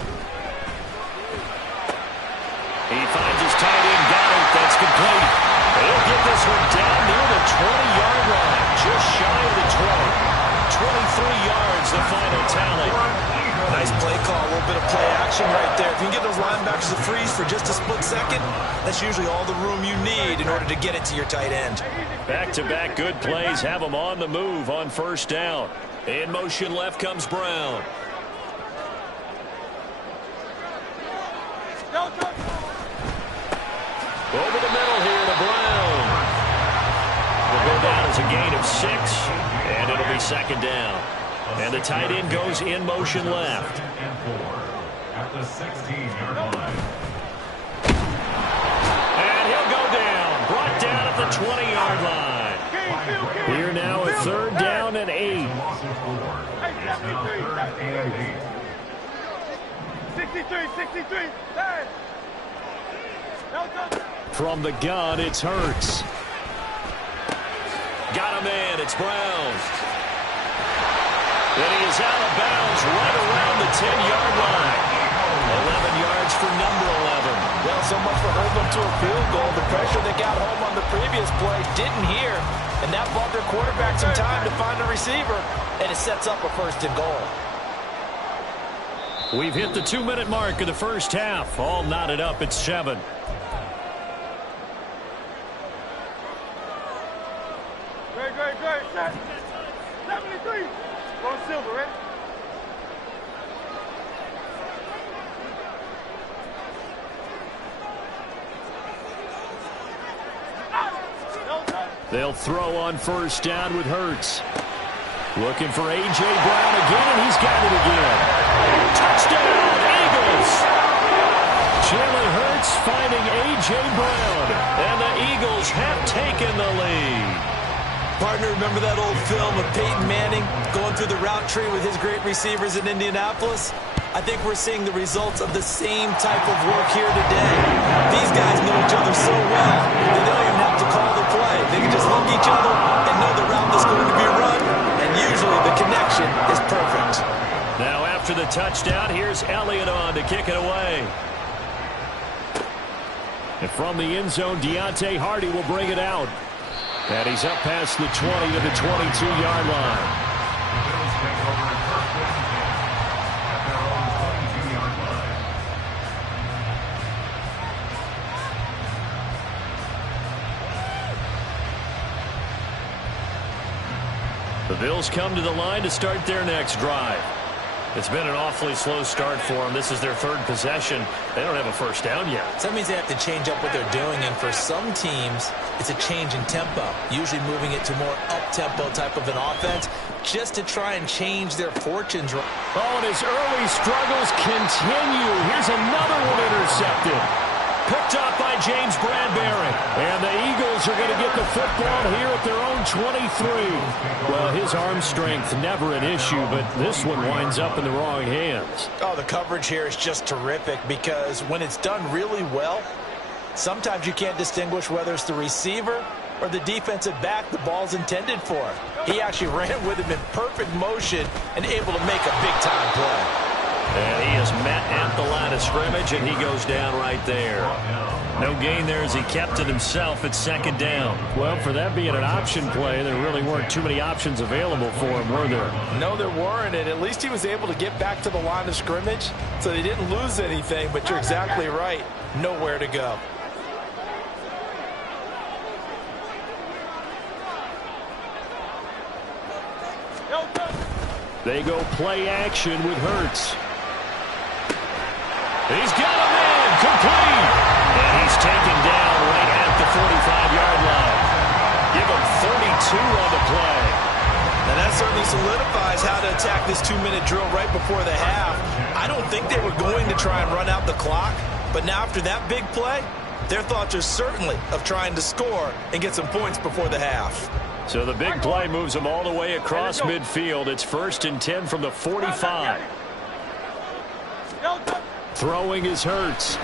He finds his tight end, got it. That's complete. He'll get this one down near the 20-yard line, just shy of the 20. 23 yards, the final tally. Nice play call, a little bit of play action right there. If you can get those linebackers to freeze for just a split second, that's usually all the room you need in order to get it to your tight end. Back-to-back good plays have them on the move on 1st down. In motion left comes Brown. Over the middle here to Brown. Will go down as a gain of 6, and it'll be 2nd down. And the tight end goes in motion left. At the 16-yard line. And he'll go down. Brought down at the 20-yard line. Here now a 3rd down and 8. 63. From the gun, it's Hurts. Got a man. It's Brown. Then he is out of bounds right around the 10-yard line. 11 yards for number 11. Well, so much for holding them to a field goal. The pressure they got home on the previous play didn't hear, and that bought their quarterback some time to find a receiver, and it sets up a 1st and goal. We've hit the 2-minute mark of the first half. All knotted up at 7. Great. 73. Go silver, ready? They'll throw on 1st down with Hurts. Looking for A.J. Brown again, and he's got it again. Touchdown, Eagles! Jalen Hurts finding A.J. Brown, and the Eagles have taken the lead. Partner, remember that old film of Peyton Manning going through the route tree with his great receivers in Indianapolis? I think we're seeing the results of the same type of work here today. These guys know each other so well, they don't even have to call the play. They can just look each other and know the route that's going to be run, and usually the connection is perfect. Now after the touchdown, here's Elliott on to kick it away. And from the end zone, Deontay Hardy will bring it out. And he's up past the 20 to the 22-yard line. Bills take over in first down at their own 22-yard line. The Bills come to the line to start their next drive. It's been an awfully slow start for them. This is their third possession. They don't have a first down yet. So that means they have to change up what they're doing, and for some teams, it's a change in tempo, usually moving it to more up-tempo type of an offense, just to try and change their fortunes. Oh, and his early struggles continue. Here's another one intercepted. Picked off by James Bradbury. And the Eagles are going to get the football here at their own 23. Well, his arm strength never an issue, but this one winds up in the wrong hands. Oh, the coverage here is just terrific because when it's done really well, sometimes you can't distinguish whether it's the receiver or the defensive back the ball's intended for. He actually ran with him in perfect motion and able to make a big-time play. And he is met at the line of scrimmage, and he goes down right there. No gain there as he kept it himself at second down. Well, for that being an option play, there really weren't too many options available for him, were there? No, there weren't, and at least he was able to get back to the line of scrimmage, so they didn't lose anything, but you're exactly right. Nowhere to go. They go play action with Hurts. He's got a man, complete. And he's taken down right at the 45-yard line. Give him 32 on the play. Now that certainly solidifies how to attack this 2-minute drill right before the half. I don't think they were going to try and run out the clock, but now after that big play, their thoughts are certainly of trying to score and get some points before the half. So the big play moves them all the way across midfield. It's 1st and 10 from the 45. Throwing is Hurts.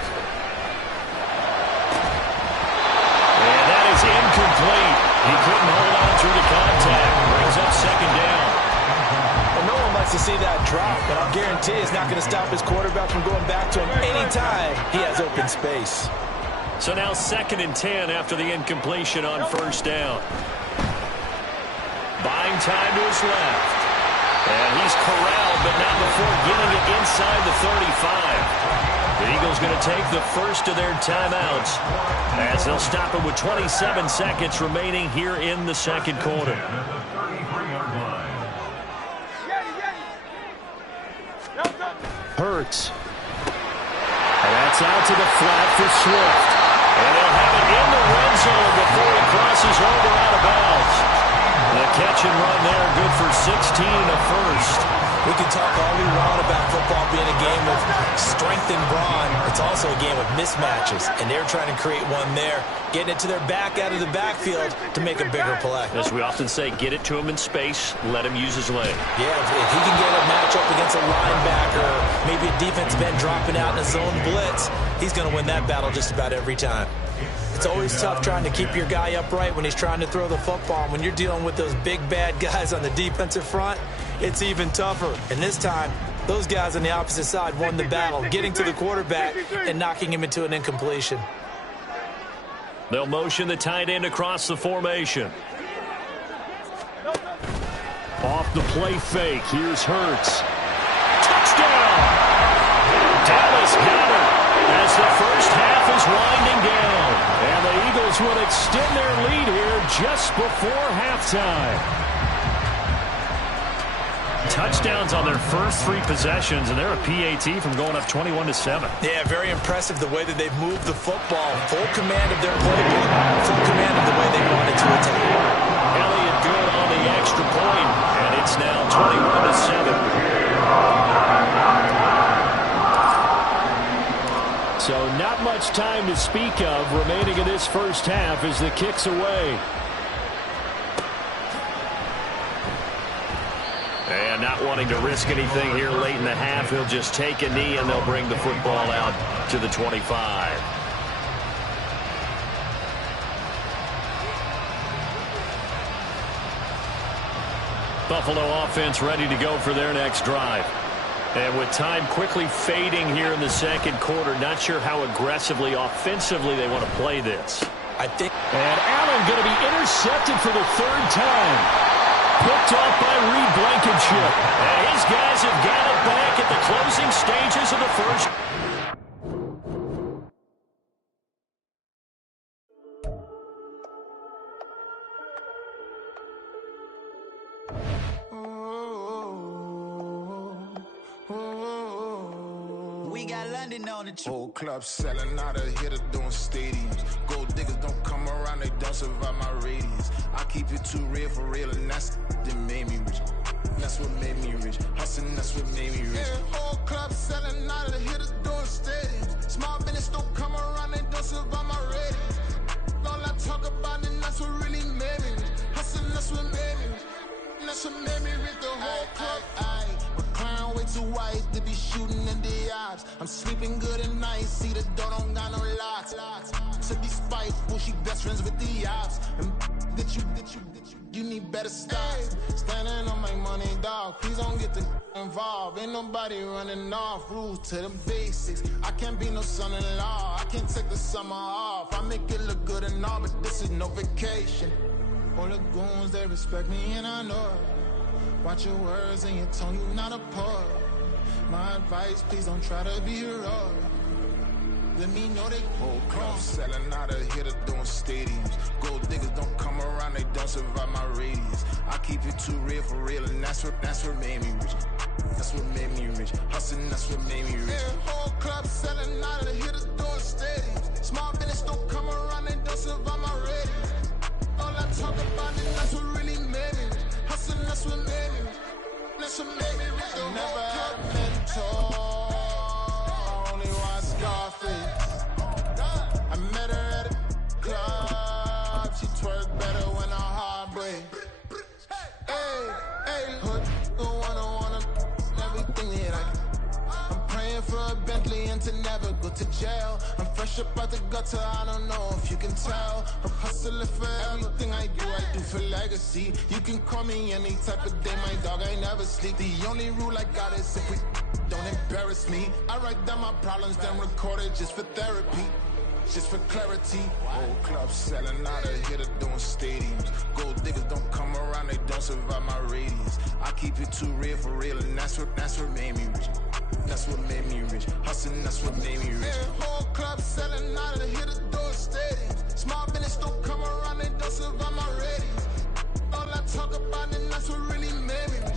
And that is incomplete. He couldn't hold on through the contact. Brings up second down. Well, no one likes to see that drop, but I'll guarantee it's not going to stop his quarterback from going back to him anytime he has open space. So now 2nd and 10 after the incompletion on 1st down. Buying time to his left. And he's corralled, but not before getting it inside the 35. The Eagles going to take the first of their timeouts as they'll stop it with 27 seconds remaining here in the second quarter. Hurts. And that's out to the flat for Swift. And they'll have it in the red zone before he crosses over out of bounds. The catch and run there, good for 16 and a first. We can talk all we want about football being a game of strength and brawn. It's also a game of mismatches, and they're trying to create one there, getting it to their back out of the backfield to make a bigger play. As we often say, get it to him in space, let him use his leg. Yeah, if he can get a matchup against a linebacker, maybe a defensive end dropping out in a zone blitz, he's going to win that battle just about every time. It's always tough trying to keep your guy upright when he's trying to throw the football. When you're dealing with those big, bad guys on the defensive front, it's even tougher. And this time, those guys on the opposite side won the battle, getting to the quarterback and knocking him into an incompletion. They'll motion the tight end across the formation. Off the play fake, here's Hurts. Touchdown! Dallas got it as the first half is winding down. And the Eagles will extend their lead here just before halftime. Touchdowns on their first 3 possessions, and they're a PAT from going up 21-7. Yeah, very impressive the way that they've moved the football. Full command of their playbook, full command of the way they wanted to attack. Elliott good on the extra point, and it's now 21-7. to speak of remaining in this first half as the kick's away. And not wanting to risk anything here late in the half, he'll just take a knee and they'll bring the football out to the 25. Buffalo offense ready to go for their next drive. And with time quickly fading here in the second quarter, not sure how aggressively, offensively they want to play this. And Allen going to be intercepted for the third time. Picked off by Reed Blankenship. And his guys have got it back at the closing stages of the first. We got London on the whole club selling out of hitter doing stadiums. Gold diggers don't come around, they don't survive my radius. I keep it too real for real, and that's that made me rich. That's what made me rich. Hustling, that's what made me rich. Yeah, whole club selling out of hitters doing stadiums. Small business don't come around, they don't survive my radius. All I talk about, and that's what really made me rich. Hustling, that's what made me rich. That's what made me rich. The whole club. McLaren way too white to be shooting in the odds. I'm sleeping good at night, see the door don't got no locks. To be spiteful, she best friends with the ops. And you need better stop. Standing on my money, dog. Please don't get the involved. Ain't nobody running off. Rules to the basics. I can't be no son-in-law. I can't take the summer off. I make it look good and all, but this is no vacation. All the goons, they respect me and I know it. Watch your words and your tone, you not a poet. My advice, please don't try to be heroic. Let me know they whole club selling out of hitter doing stadiums. Gold diggers don't come around, they don't survive my radius. I keep it too real for real, and that's what made me rich. That's what made me rich. Hustling, that's what made me rich. Yeah, whole club selling out of hitters doing stadiums. Small business don't come around, they don't survive my radius. All I talk about is that's what really made me rich. Hustling, that's what made me rich. That's what made me rich. I never had a mentor. Only one Scarface. I met her at a club. She twerk better when her heart breaks. Hey, hood, wanna everything that I can. I'm praying for a Bentley and to never go to jail. I'm fresh up out the gutter, I don't know if you can tell. I'm hustling for everything I do for legacy. You can call me any type of day, my dog, I never sleep. The only rule I got is if we don't embarrass me. I write down my problems, then record it just for therapy. Just for clarity. Whole club selling out of hitter doing stadiums. Gold diggers don't come around, they don't survive my radius. I keep it too real for real, and that's what made me rich. That's what made me rich. Hustling, that's what made me rich. Yeah, whole club selling out of hitter doing stadiums. Small business don't come around, they don't survive my radius. All I talk about, and that's what really made me rich.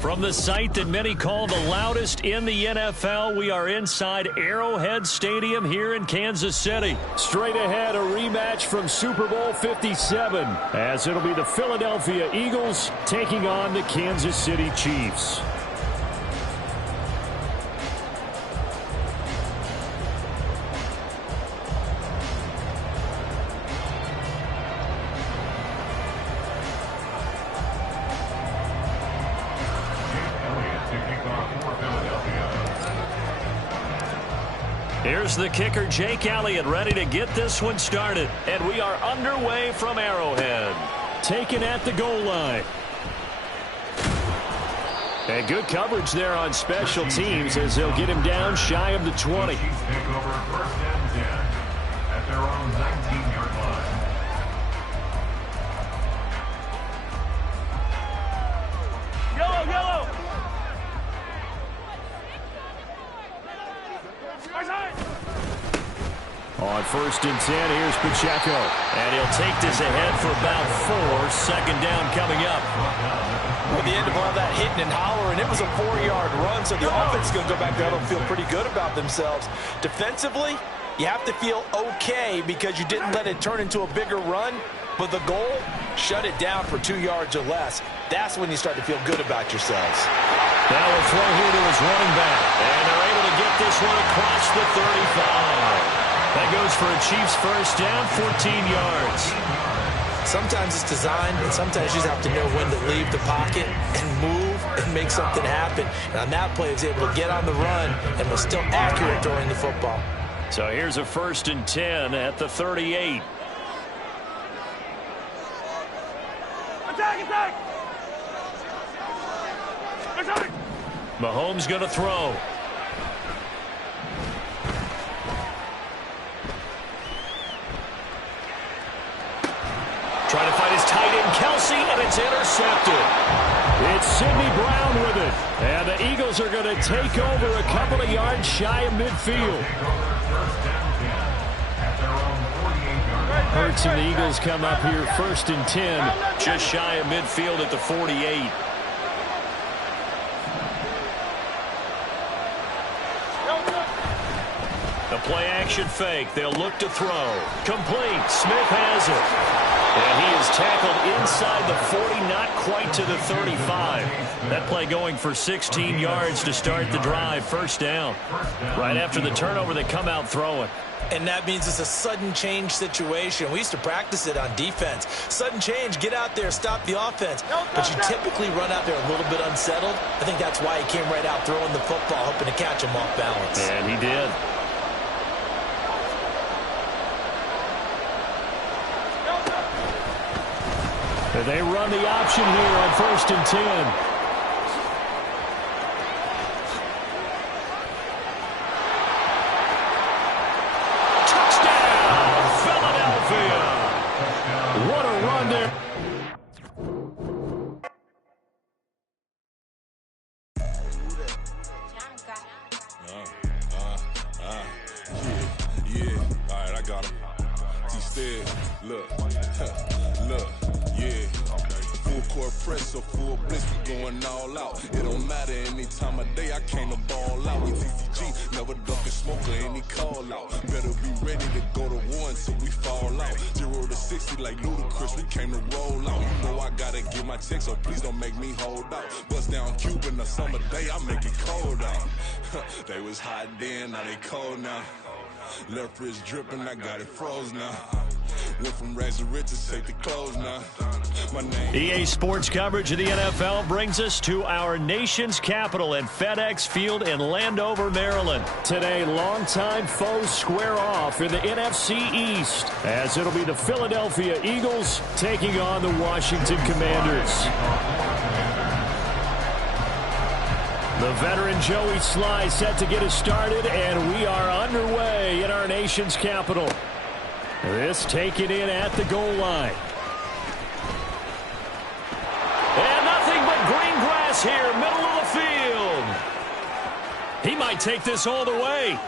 From the site that many call the loudest in the NFL, we are inside Arrowhead Stadium here in Kansas City. Straight ahead, a rematch from Super Bowl 57, as it'll be the Philadelphia Eagles taking on the Kansas City Chiefs. Here's the kicker, Jake Elliott, ready to get this one started. And we are underway from Arrowhead. Taken at the goal line. And good coverage there on special teams as they'll get him down shy of the 20. Chiefs take over first and 10 at their own 19-yard line. Yellow! On first and 10, here's Pacheco. And he'll take this ahead for about 4. Second down coming up. With the end of all that hitting and hollering, it was a 4-yard run, so the offense is going to go back there and feel pretty good about themselves. Defensively, you have to feel okay because you didn't let it turn into a bigger run, but the goal, shut it down for 2 yards or less. That's when you start to feel good about yourselves. Now we'll throw here to his running back. And they're able to get this one across the 35. That goes for a Chiefs first down, 14 yards. Sometimes it's designed, and sometimes you just have to know when to leave the pocket and move and make something happen. And on that play, he was able to get on the run and was still accurate throwing the football. So here's a 1st and 10 at the 38. Attack! Mahomes going to throw. Trying to find his tight end, Kelsey, and it's intercepted. It's Sidney Brown with it. And the Eagles are going to take over a couple of yards shy of midfield. Hurts and the Eagles come up here 1st and 10, just shy of midfield at the 48. The play action fake. They'll look to throw. Complete. Smith has it. And he is tackled inside the 40, not quite to the 35. That play going for 16 yards to start the drive. 1st down. Right after the turnover, they come out throwing. And that means it's a sudden change situation. We used to practice it on defense. Sudden change, get out there, stop the offense. But you typically run out there a little bit unsettled. I think that's why he came right out throwing the football, hoping to catch him off balance. And he did. They run the option here on 1st and 10. Touchdown, Philadelphia. What a run there. Yeah. All right, I got him. Instead, look. Full court press or full blitz, we going all out. It don't matter any time of day, I came to ball out. With TCG, never ducking smoke or any call out. Better be ready to go to war until we fall out. 0 to 60 like Ludacris, we came to roll out. You know I gotta get my check, so please don't make me hold out. Bust down Cuban a summer day, I make it cold out. They was hot then, now they cold now. Left wrist dripping, I got it froze now. Went from rags to riches, take the clothes now. My name. EA Sports coverage of the NFL brings us to our nation's capital at FedEx Field in Landover, Maryland. Today, longtime foes square off in the NFC East, as it'll be the Philadelphia Eagles taking on the Washington Commanders. The veteran Joey Sly set to get us started, and we are underway in our nation's capital. This taken in at the goal line. And nothing but green grass here, middle of the field. He might take this all the way.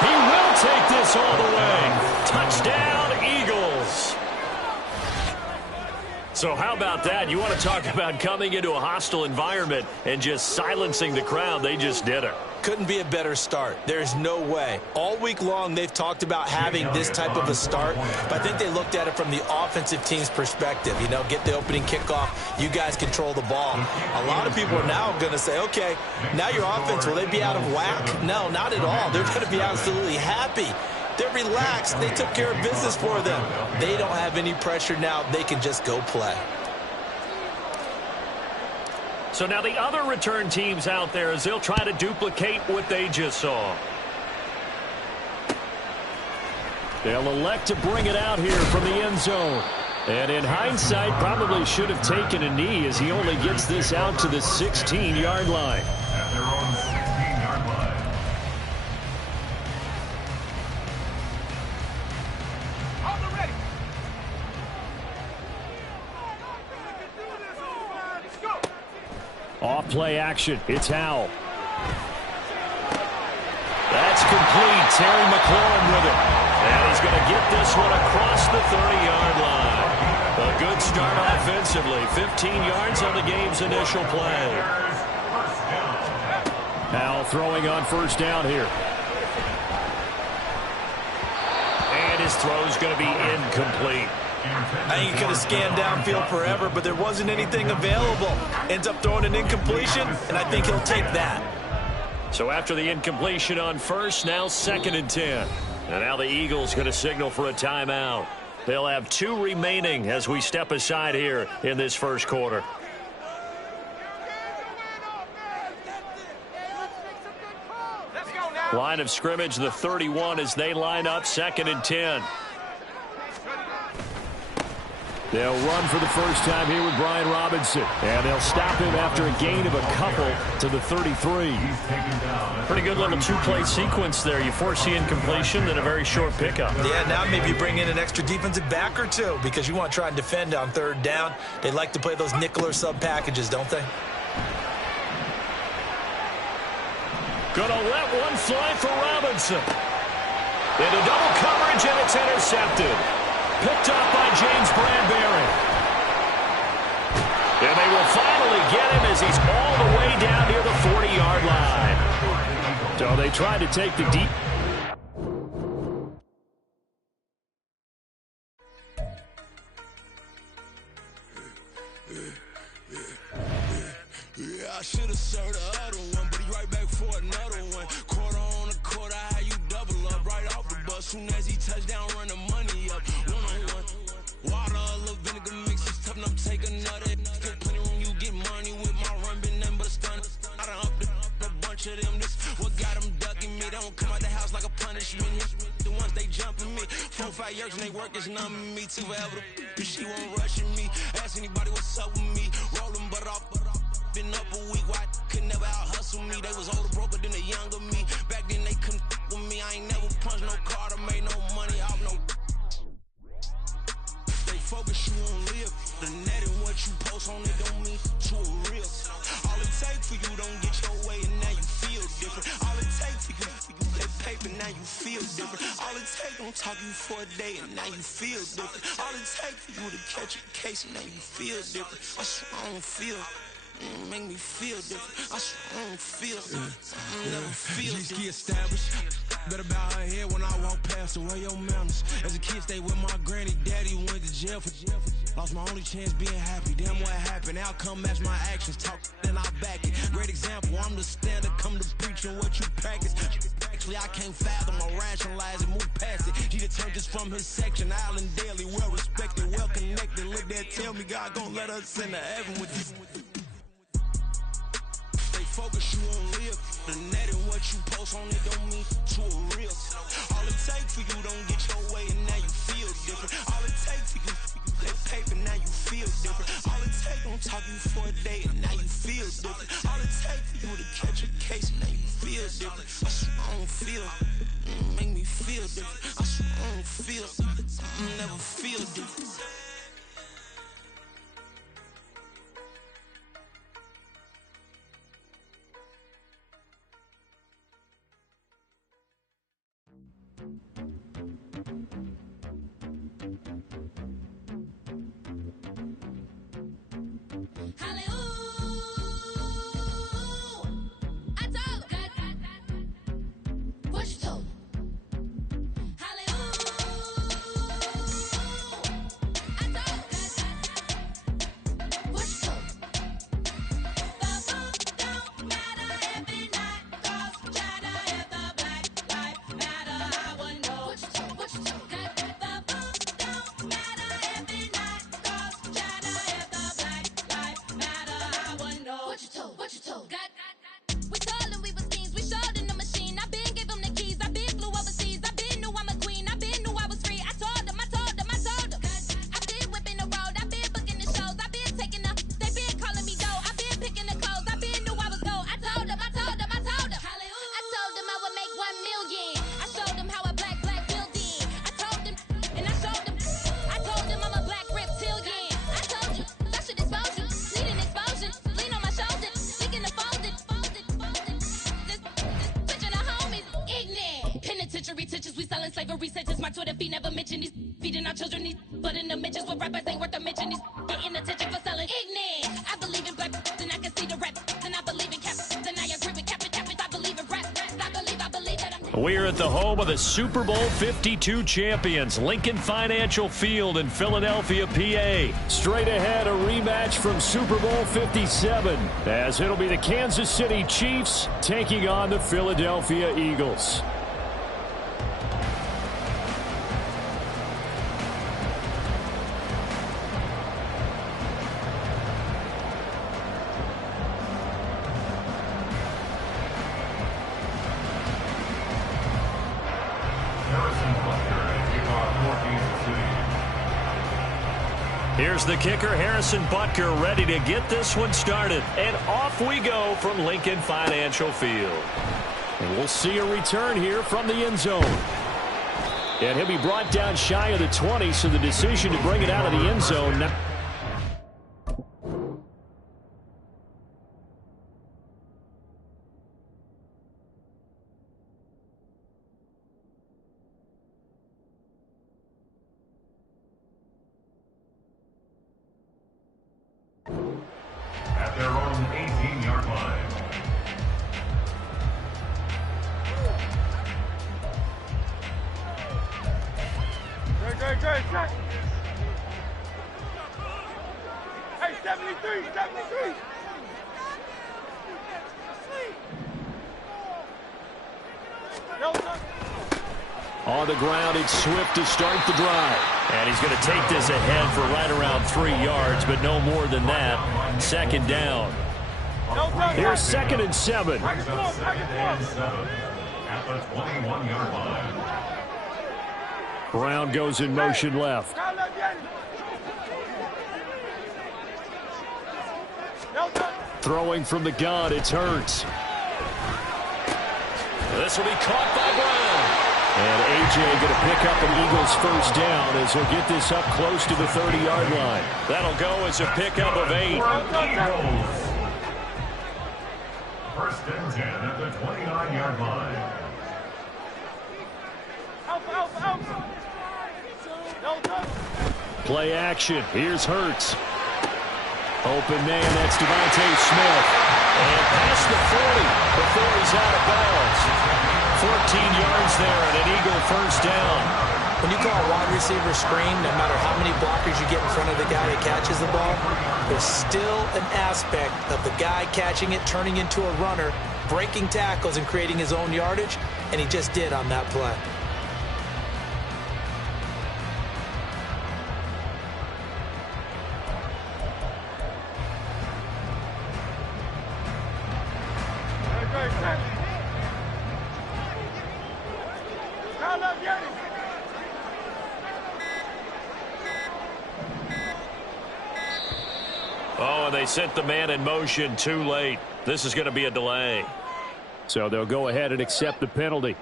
He will take this all the way. Touchdown, Eagles. So how about that? You want to talk about coming into a hostile environment and just silencing the crowd. They just did it. Couldn't be a better start. There's no way. All week long, they've talked about having this type of a start, but I think they looked at it from the offensive team's perspective. You know, get the opening kickoff. You guys control the ball. A lot of people are now going to say, okay, now your offense, will they be out of whack? No, not at all. They're going to be absolutely happy. They're relaxed. They took care of business for them. They don't have any pressure now. They can just go play. So now the other return teams out there, as they'll try to duplicate what they just saw. They'll elect to bring it out here from the end zone. And in hindsight, probably should have taken a knee, as he only gets this out to the 16-yard line. At their own 16-yard line. Off play action. It's Howell. That's complete. Terry McLaurin with it. And he's going to get this one across the 30-yard line. A good start offensively. 15 yards on the game's initial play. Howell throwing on 1st down here. And his throw's going to be incomplete. I think he could have scanned downfield forever, but there wasn't anything available. Ends up throwing an incompletion, and I think he'll take that. So after the incompletion on 1st, now 2nd and 10. And now the Eagles going to signal for a timeout. They'll have 2 remaining as we step aside here in this first quarter. Line of scrimmage, the 31 as they line up 2nd and 10. They'll run for the first time here with Brian Robinson. And they'll stop him after a gain of a couple to the 33. Pretty good little 2-play sequence there. You foresee incompletion, then a very short pickup. Yeah, now maybe bring in an extra defensive back or 2 because you want to try and defend on 3rd down. They like to play those nickel or sub packages, don't they? Gonna let one fly for Robinson. Into double coverage, and it's intercepted. Picked up by James Bradbury. And they will finally get him as he's all the way down near the 40-yard line. So they tried to take the deep. Yeah, I should have served the other one, but he right back for another one. Quarter on a quarter, how you double up right off the bus. Soon as he touch down, run the money up. One-on-one. Water, a little vinegar mix, it's tough enough to take another. Get plenty room, you get money with my run, been nothing but a stun. I done up a bunch of them. This what got them ducking me. They don't come out the house like a punishment. The ones they jumping me. 4-5 years and they work is numbing me. Too forever, she won't rushing me. Ask anybody what's up with me. Rolling but off. Been up a week, why could never out hustle me? They was older, broker than the younger me. Back then they couldn't with me. I ain't never punched no card or made no money off no. They focus you on live. The net and what you post on it don't mean to a real. All it take for you don't get your way and now you feel different. All it take for you that paper, now you feel different. All it take don't talk you for a day and now you feel different. All it take for you to catch a case and now you feel different. I swear I don't feel. Make me feel different. I swear I don't feel. Never feel different. Established. Better bow her head when I walk past her. Where your manners? As a kid, stayed with my granny. Daddy went to jail for. Lost my only chance being happy. Damn, what happened? Outcome match my actions. Talk, then I back it. Great example. I'm the standard. Come to preaching what you practice. Actually, I can't fathom or rationalize it. Move past it. He determined just from his section. Island Daily, well respected, well connected. Look there, tell me God gon' let us into heaven with this. Focus you on live. The net and what you post on it don't mean to a real. All it take for you don't get your way and now you feel different. All it take for you that paper, now you feel different. All it take don't talk you for a day and now you feel different. All it take for you to catch a case and now you feel different. I swear I don't feel. Make me feel different. I swear I don't feel. Never feel different. We're at the home of the Super Bowl 52 champions, Lincoln Financial Field in Philadelphia, PA. Straight ahead, a rematch from Super Bowl 57, as it'll be the Kansas City Chiefs taking on the Philadelphia Eagles. Here's the kicker, Harrison Butker, ready to get this one started. And off we go from Lincoln Financial Field. And we'll see a return here from the end zone. And he'll be brought down shy of the 20, so the decision to bring it out of the end zone now. At their own 18-yard line. Great. Hey, 73. On the ground, it's Swift to start the drive. And he's going to take this ahead for right around 3 yards, but no more than that. Second down. Here's 2nd and 7. Brings up 2nd and 7 at the 21-yard line. Brown goes in motion left. Throwing from the gun, it's Hurts. This will be caught by Brown. And A.J. going to pick up an Eagles first down as he'll get this up close to the 30-yard line. That'll go as a pickup of 8. First and 10 at the 29-yard line. Play action. Here's Hurts. Open man, that's Devontae Smith. And past the 40 before he's out of bounds. 14 yards there and an Eagle first down. When you call a wide receiver screen, no matter how many blockers you get in front of the guy that catches the ball, there's still an aspect of the guy catching it, turning into a runner, breaking tackles and creating his own yardage, and he just did on that play. Oh, and they sent the man in motion too late. This is going to be a delay. So they'll go ahead and accept the penalty.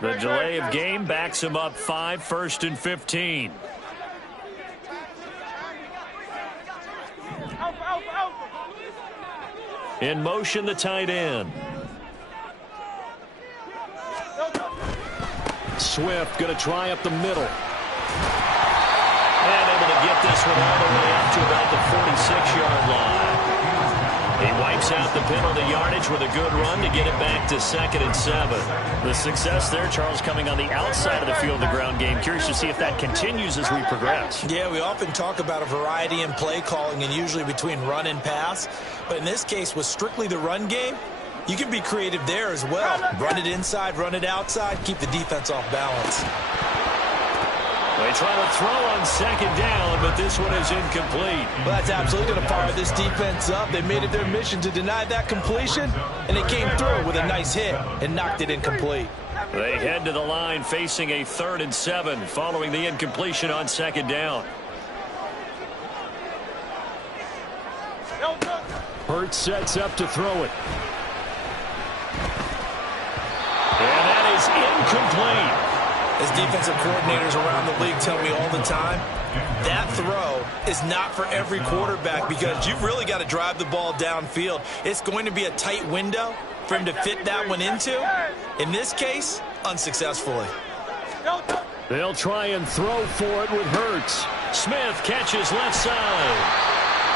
The delay of game backs him up 5, 1st and 15. In motion, the tight end. Swift going to try up the middle. And able to get this one all the way up to about the 46-yard line. He wipes out the penalty yardage with a good run to get it back to 2nd and 7. The success there, Charles, coming on the outside of the field, the ground game. Curious to see if that continues as we progress. Yeah, we often talk about a variety in play calling and usually between run and pass. But in this case, with strictly the run game, you can be creative there as well. Run it inside, run it outside, keep the defense off balance. They try to throw on 2nd down, but this one is incomplete. Well, that's absolutely going to fire this defense up. They made it their mission to deny that completion, and they came through with a nice hit and knocked it incomplete. They head to the line facing a 3rd and 7 following the incompletion on 2nd down. Hurts sets up to throw it. And that is incomplete. As defensive coordinators around the league tell me all the time, that throw is not for every quarterback because you've really got to drive the ball downfield. It's going to be a tight window for him to fit that one into. In this case, unsuccessfully. They'll try and throw for it with Hurts. Smith catches left side.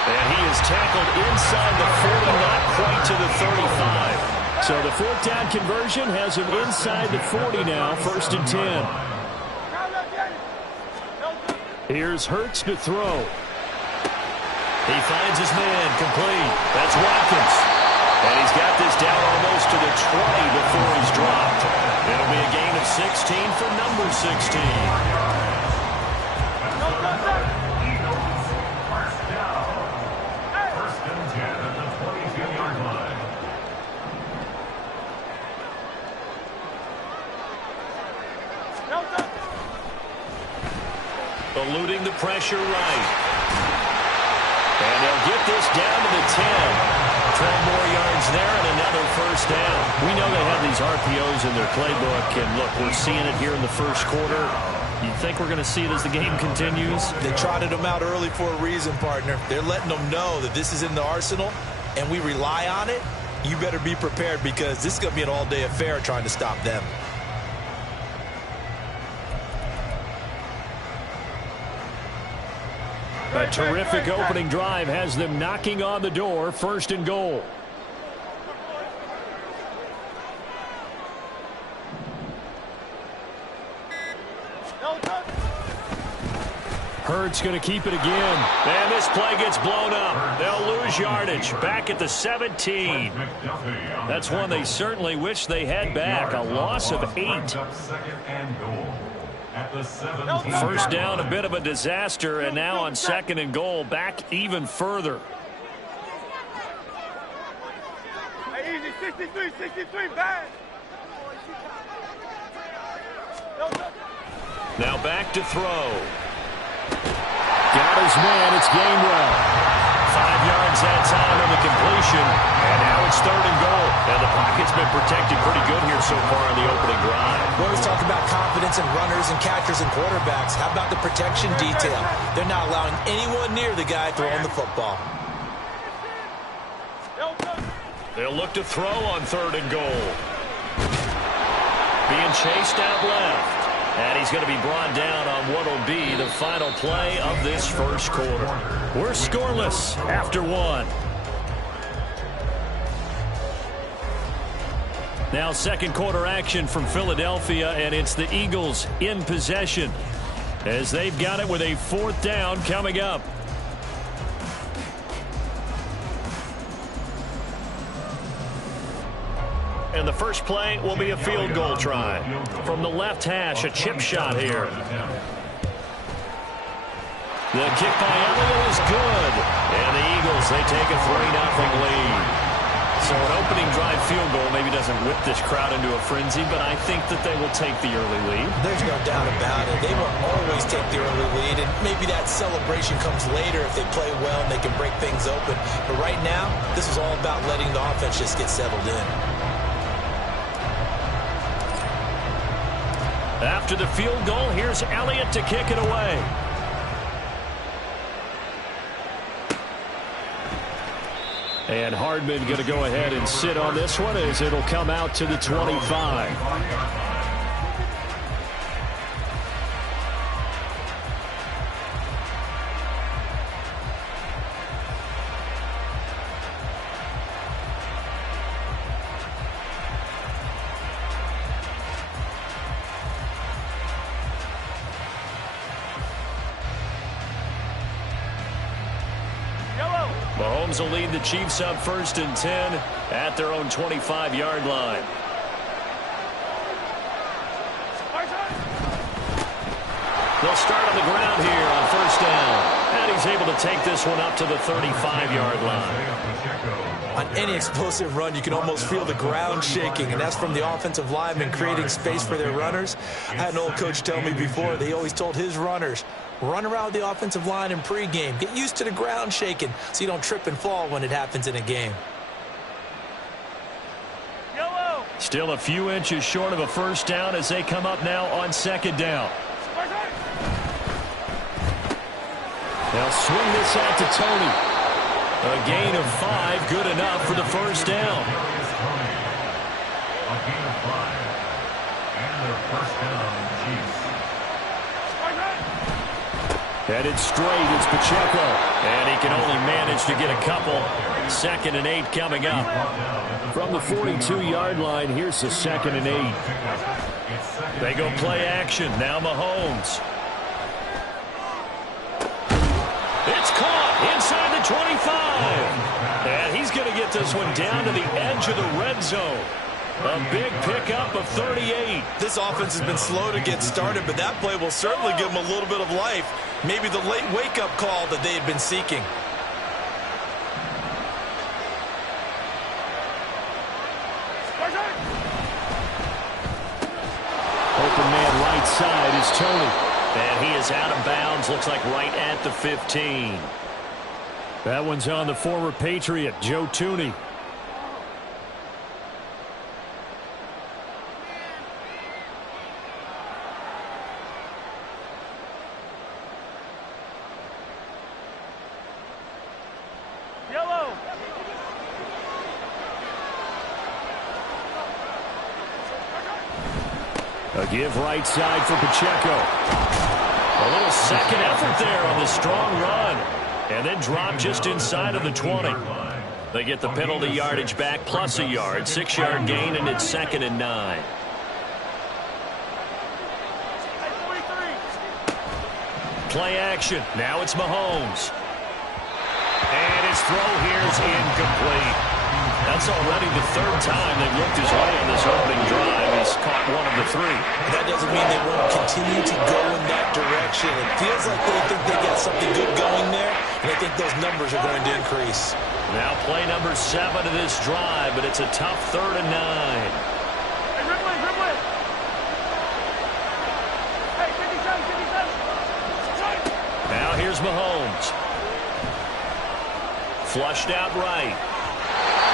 And he is tackled inside the 40, not quite to the 35. So the 4th down conversion has him inside the 40 now, 1st and 10. Here's Hurts to throw. He finds his man, complete. That's Watkins. And he's got this down almost to the 20 before he's dropped. It'll be a gain of 16 for number 16. Eluding the pressure right. And they'll get this down to the 10. 12 more yards there and another first down. We know they have these RPOs in their playbook, and look, we're seeing it here in the first quarter. You think we're going to see it as the game continues? They trotted them out early for a reason, partner. They're letting them know that this is in the arsenal, and we rely on it. You better be prepared because this is going to be an all-day affair trying to stop them. A terrific opening drive has them knocking on the door, 1st and goal. Hurts going to keep it again. And this play gets blown up. They'll lose yardage. Back at the 17. That's one they certainly wish they had back. A loss of 8. First down, a bit of a disaster, and now on 2nd and goal, back even further. Hey, easy, 63, bad. Now back to throw. Got his man, it's Gainwell. 5 yards that time on the completion, and now it's 3rd and goal. And the pocket's been protected pretty good here so far on the opening drive. We always talk about confidence in runners and catchers and quarterbacks. How about the protection detail? They're not allowing anyone near the guy throwing the football. They'll look to throw on 3rd and goal. Being chased out left. And he's going to be brought down on what will be the final play of this first quarter. We're scoreless after 1. Now 2nd quarter action from Philadelphia, and it's the Eagles in possession as they've got it with a 4th down coming up. And the first play will be a field goal try. From the left hash, a chip shot here. The kick by Elliott is good. And the Eagles, they take a 3-0 lead. So an opening drive field goal maybe doesn't whip this crowd into a frenzy, but I think that they will take the early lead. There's no doubt about it. They will always take the early lead, and maybe that celebration comes later if they play well and they can break things open. But right now, this is all about letting the offense just get settled in. After the field goal, here's Elliott to kick it away. And Hardman going to go ahead and sit on this one as it'll come out to the 25. Mahomes will lead the Chiefs up 1st and 10 at their own 25-yard line. They'll start on the ground here on 1st down. And he's able to take this one up to the 35-yard line. On any explosive run, you can almost feel the ground shaking, and that's from the offensive linemen creating space for their runners. I had an old coach tell me before, they always told his runners, run around the offensive line in pregame. Get used to the ground shaking so you don't trip and fall when it happens in a game. Still a few inches short of a 1st down as they come up now on 2nd down. They'll swing this out to Tony. A gain of 5, good enough for the 1st down. A gain of 5. And their 1st down, Chiefs. Headed straight, it's Pacheco. And he can only manage to get a couple. 2nd and 8 coming up. From the 42-yard line, here's the 2nd and 8. They go play action. Now Mahomes. It's caught inside the 25. And he's going to get this one down to the edge of the red zone. A big pickup of 38. This offense has been slow to get started, but that play will certainly give them a little bit of life. Maybe the late wake-up call that they had been seeking. Open man right side is Tony. And he is out of bounds, looks like right at the 15. That one's on the former Patriot, Joe Tooney. A give right side for Pacheco. A little second effort there on the strong run. And then drop just inside of the 20. They get the penalty yardage back plus a yard. 6-yard gain, and it's 2nd and 9. Play action. Now it's Mahomes. And his throw here is incomplete. That's already the 3rd time they've looked his way on this opening drive. He's caught one of the 3. That doesn't mean they won't continue to go in that direction. It feels like they think they got something good going there, and I think those numbers are going to increase. Now play number 7 of this drive, but it's a tough 3rd and 9. Now here's Mahomes. Flushed out right.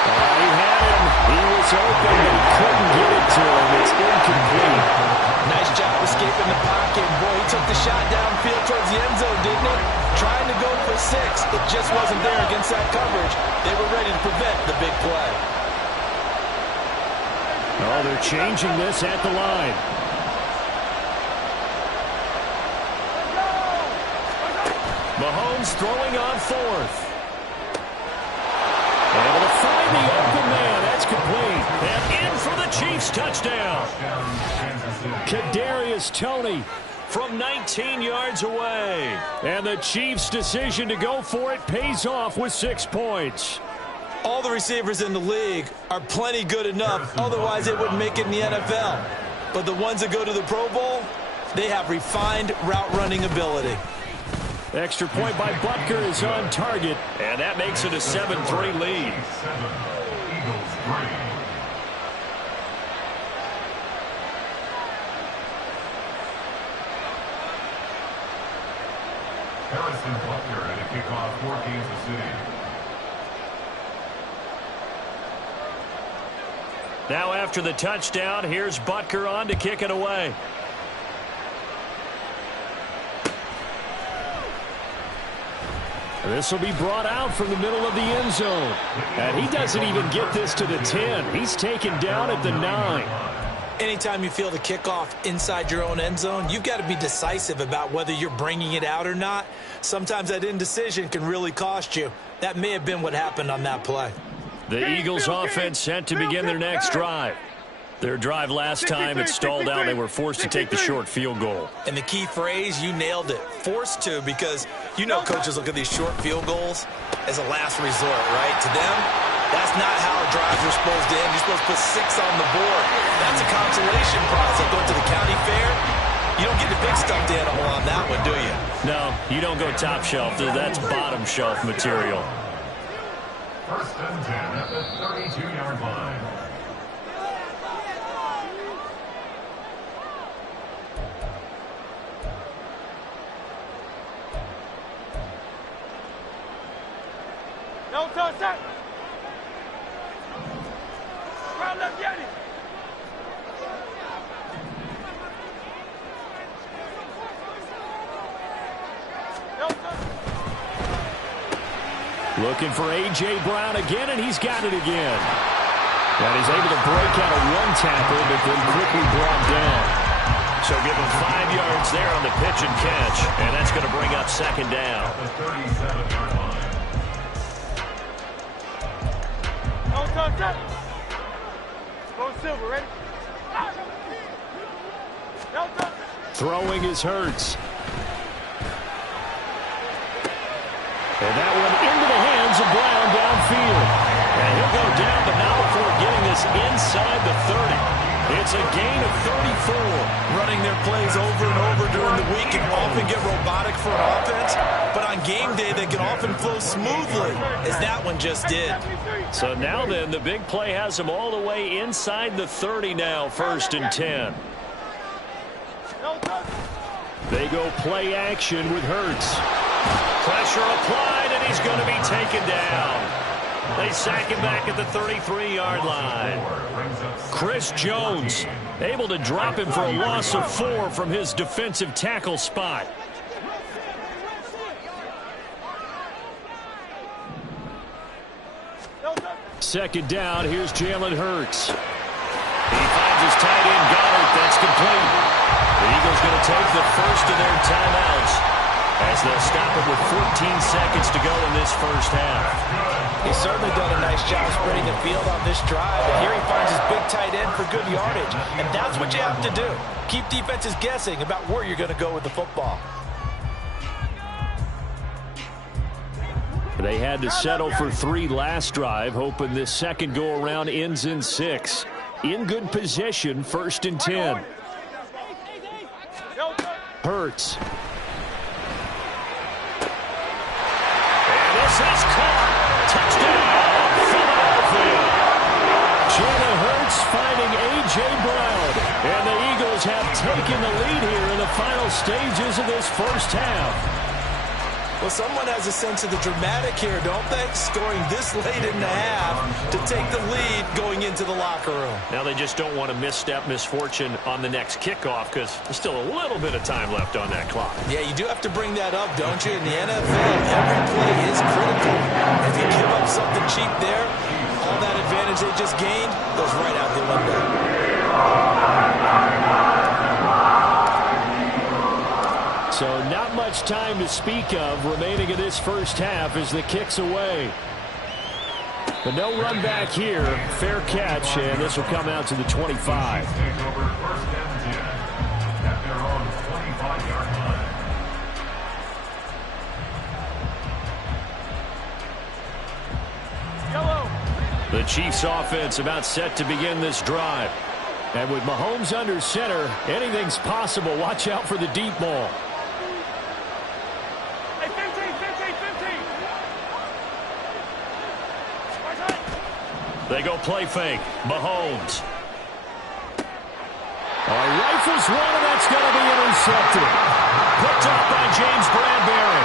He had him. He was open, but he couldn't get it to him. It's incomplete. Nice job escaping the pocket. Boy, he took the shot downfield towards the end zone, didn't he? Trying to go for 6. It just wasn't there against that coverage. They were ready to prevent the big play. Oh, they're changing this at the line. Mahomes throwing on 4th. Able to find the open man. That's complete. And in for the Chiefs touchdown. Kadarius Toney from 19 yards away. And the Chiefs' decision to go for it pays off with 6 points. All the receivers in the league are plenty good enough. Otherwise, they wouldn't make it in the NFL. But the ones that go to the Pro Bowl, they have refined route running ability. Extra point by Butker is on target. And that makes it a 7-3 lead. Eagles 3. Harrison Butker to kick off for Kansas City. Now after the touchdown, here's Butker on to kick it away. This will be brought out from the middle of the end zone. And he doesn't even get this to the 10. He's taken down at the 9. Anytime you feel the kickoff inside your own end zone, you've got to be decisive about whether you're bringing it out or not. Sometimes that indecision can really cost you. That may have been what happened on that play. The Eagles offense set to begin their next drive. Their drive last time, it stalled out. They were forced to take the short field goal. And the key phrase, you nailed it. Forced to, because you know coaches look at these short field goals as a last resort, right? To them, that's not how drives are supposed to end. You're supposed to put 6 on the board. That's a consolation prize. Like going to the county fair, you don't get the big stuffed animal on that one, do you? No, you don't go top shelf. That's bottom shelf material. 1st and 10 at the 32-yard line. No touch that. Round left, Yanni. No touch. Looking for A.J. Brown again, and he's got it again. And he's able to break out of one tackle, but then quickly brought down. So give him 5 yards there on the pitch and catch, and that's going to bring up 2nd down. The 37-yard line. No touch that. Go Silver, ready? No touch. Throwing is Hurts. And that one into the hands of Brown downfield. And he'll go down, but not before getting this inside the 30. It's a gain of 34. Running their plays over and over during the week can often get robotic for an offense, but on game day they can often flow smoothly, as that one just did. So now then, the big play has them all the way inside the 30 now, 1st and 10. They go play action with Hurts. Pressure applied, and he's going to be taken down. They sack him back at the 33-yard line. Chris Jones able to drop him for a loss of 4 from his defensive tackle spot. Second down, here's Jalen Hurts. He finds his tight end, Goddard. That's complete. The Eagles going to take the first of their timeouts as they'll stop it with 14 seconds to go in this first half. He's certainly done a nice job spreading the field on this drive. And here he finds his big tight end for good yardage. And that's what you have to do. Keep defenses guessing about where you're going to go with the football. They had to settle for 3 last drive, hoping this second go-around ends in 6. In good position, 1st and 10. Hurts. And this is caught. Touchdown, Philadelphia. Jalen Hurts finding A.J. Brown. And the Eagles have taken the lead here in the final stages of this first half. Well, someone has a sense of the dramatic here, don't they? Scoring this late in the half to take the lead going into the locker room. Now they just don't want to misstep misfortune on the next kickoff because there's still a little bit of time left on that clock. Yeah, you do have to bring that up, don't you? In the NFL, every play is critical. If you give up something cheap there, all that advantage they just gained goes right out the window. So not much time to speak of remaining in this first half as the kick's away. But no run back here. Fair catch, and this will come out to the 25. The Chiefs offense about set to begin this drive. And with Mahomes under center, anything's possible. Watch out for the deep ball. They go play fake. Mahomes. Rifles one, and that's going to be intercepted. Picked up by James Bradbury.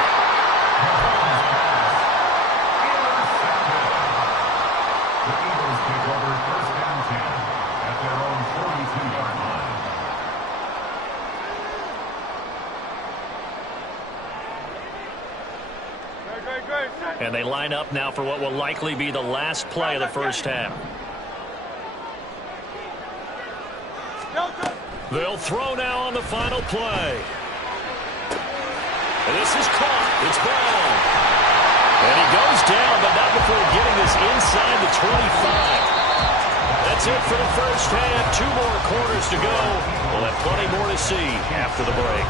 The Eagles take over 1st and 10 at their own 42-yard line. And they line up now for what will likely be the last play of the first half. They'll throw now on the final play. And this is caught. It's Brown. And he goes down, but not before getting this inside the 25. That's it for the first half. 2 more quarters to go. We'll have plenty more to see after the break.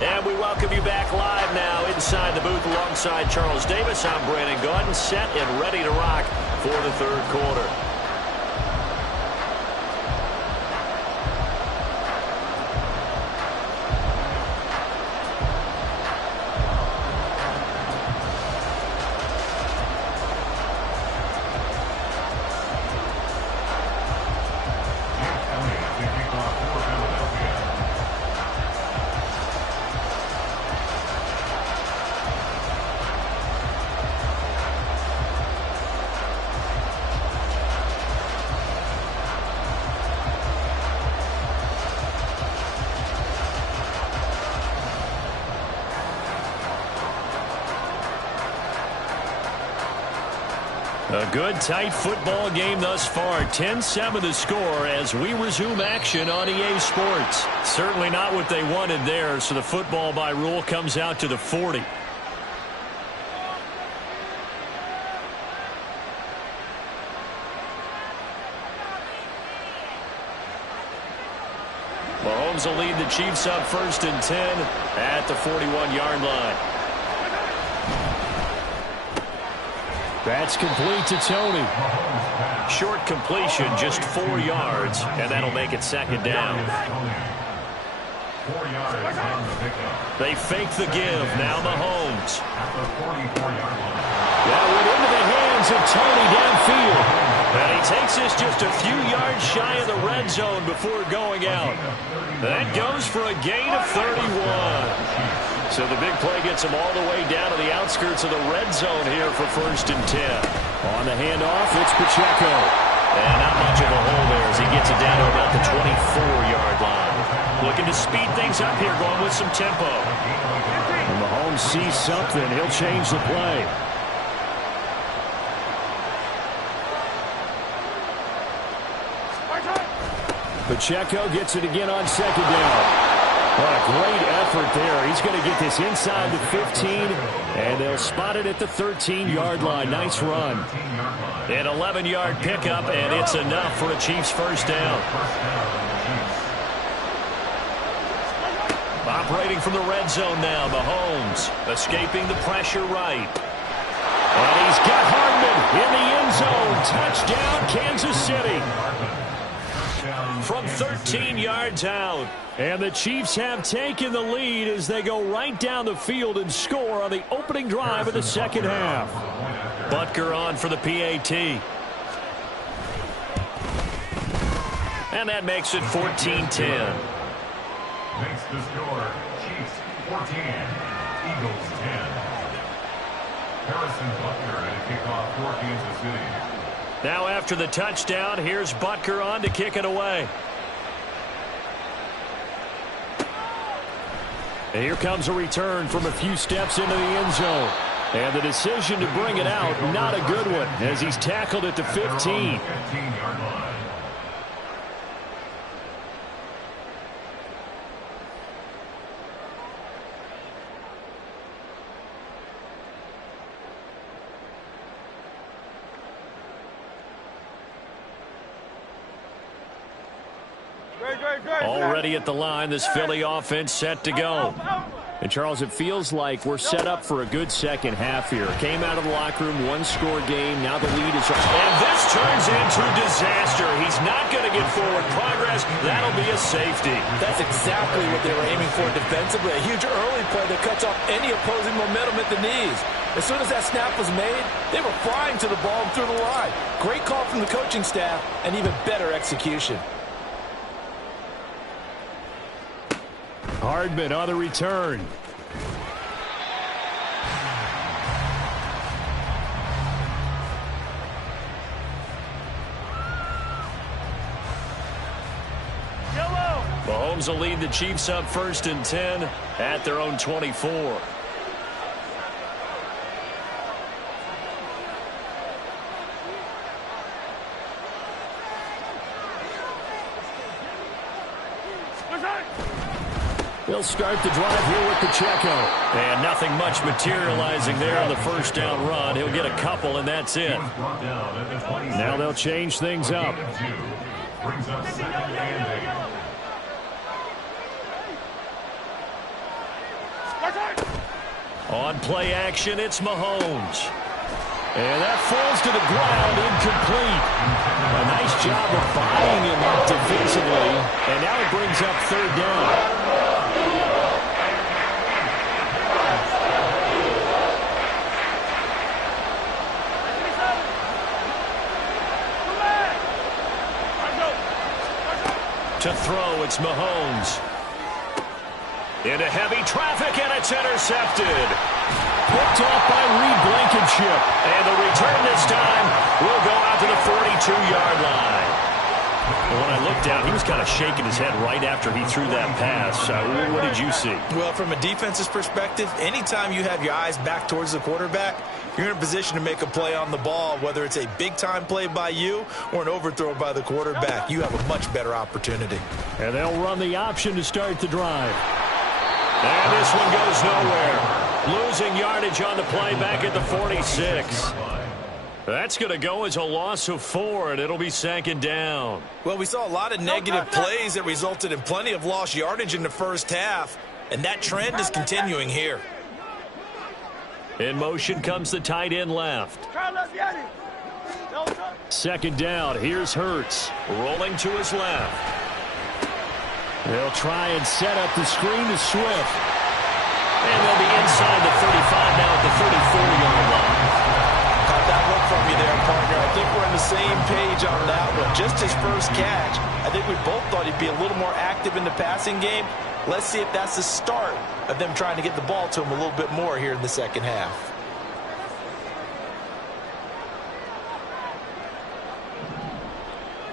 And we welcome you back live now inside the booth alongside Charles Davis. I'm Brandon Gaudin, set and ready to rock for the 3rd quarter. A good, tight football game thus far. 10-7 the score as we resume action on EA Sports. Certainly not what they wanted there, so the football by rule comes out to the 40. Mahomes will lead the Chiefs up 1st and 10 at the 41-yard line. That's complete to Tony. Short completion, just 4 yards, and that'll make it 2nd down. 4 yards on the pickup. They fake the give. Now Mahomes. At the 44-yard line. That went into the hands of Tony downfield. And he takes this just a few yards shy of the red zone before going out. That goes for a gain of 31. So the big play gets him all the way down to the outskirts of the red zone here for 1st and 10. On the handoff, it's Pacheco. And not much of a hole there as he gets it down to about the 24-yard line. Looking to speed things up here, going with some tempo. When Mahomes sees something, he'll change the play. Pacheco gets it again on 2nd down. What a great effort there. He's going to get this inside the 15, and they'll spot it at the 13-yard line. Nice run. An 11-yard pickup, and it's enough for a Chiefs 1st down. Operating from the red zone now, Mahomes escaping the pressure right. And he's got Hardman in the end zone. Touchdown, Kansas City. From 13 yards out. And the Chiefs have taken the lead as they go right down the field and score on the opening drive of the 2nd half. Butker on for the PAT. And that makes it 14-10. Makes the score Chiefs 14, Eagles 10. Harrison Butker at a kickoff for Kansas City. Now after the touchdown, here's Butker on to kick it away. And here comes a return from a few steps into the end zone. And the decision to bring it out, not a good one, as he's tackled at the 15. 15-yard line. Already at the line, this Philly offense set to go. And, Charles, it feels like we're set up for a good second half here. Came out of the locker room, one-score game. Now the lead is... And this turns into disaster. He's not going to get forward progress. That'll be a safety. That's exactly what they were aiming for defensively. A huge early play that cuts off any opposing momentum at the knees. As soon as that snap was made, they were flying to the ball and through the line. Great call from the coaching staff and even better execution. Hardman on the return. Mahomes will lead the Chiefs up 1st and 10 at their own 24. They'll start the drive here with Pacheco. And nothing much materializing there on the 1st down run. He'll get a couple, and that's it. Now they'll change things up. Brings up 2nd and 8. On play action, it's Mahomes. And that falls to the ground, incomplete. A nice job of buying him up defensively. And now it brings up 3rd down. To throw, it's Mahomes. Into heavy traffic, and it's intercepted. Picked off by Reed Blankenship. And the return this time will go out to the 42-yard line. And when I looked down, he was kind of shaking his head right after he threw that pass. What did you see? Well, from a defense's perspective, anytime you have your eyes back towards the quarterback, you're in a position to make a play on the ball, whether it's a big-time play by you or an overthrow by the quarterback. You have a much better opportunity. And they'll run the option to start the drive. And this one goes nowhere. Losing yardage on the play back at the 46. That's going to go as a loss of 4, and it'll be 2nd down. Well, we saw a lot of negative plays that resulted in plenty of lost yardage in the first half, and that trend is continuing here. In motion comes the tight end left. 2nd down. Here's Hurts. Rolling to his left. They'll try and set up the screen to Swift. And they'll be inside the 35 now at the 34-yard line. Caught that look from you there, partner. I think we're on the same page on that one. Just his first catch. I think we both thought he'd be a little more active in the passing game. Let's see if that's the start of them trying to get the ball to him a little bit more here in the second half.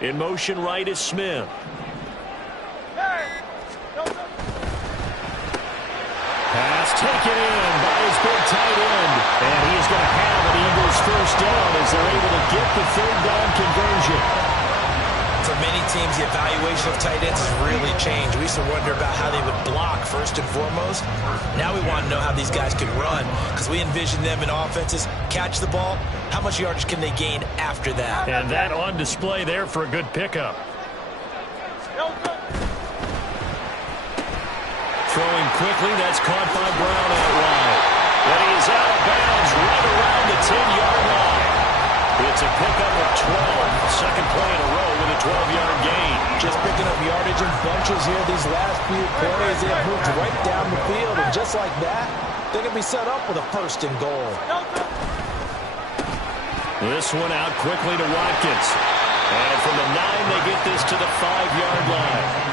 In motion right is Smith. Pass taken in by his big tight end. And he's going to have an Eagles first down as they're able to get the 3rd down conversion. For many teams, the evaluation of tight ends has really changed. We used to wonder about how they would block first and foremost. Now we want to know how these guys can run because we envision them in offenses catch the ball. How much yardage can they gain after that? And that on display there for a good pickup. Throwing quickly, that's caught by Brown out wide. And he's out of bounds right around the 10-yard line. It's a pickup of 12. Second play in a row with a 12-yard gain. Just picking up yardage in bunches here these last few plays. They have moved right down the field, and just like that, they can be set up with a 1st and goal. This one out quickly to Watkins. And from the 9, they get this to the 5-yard line.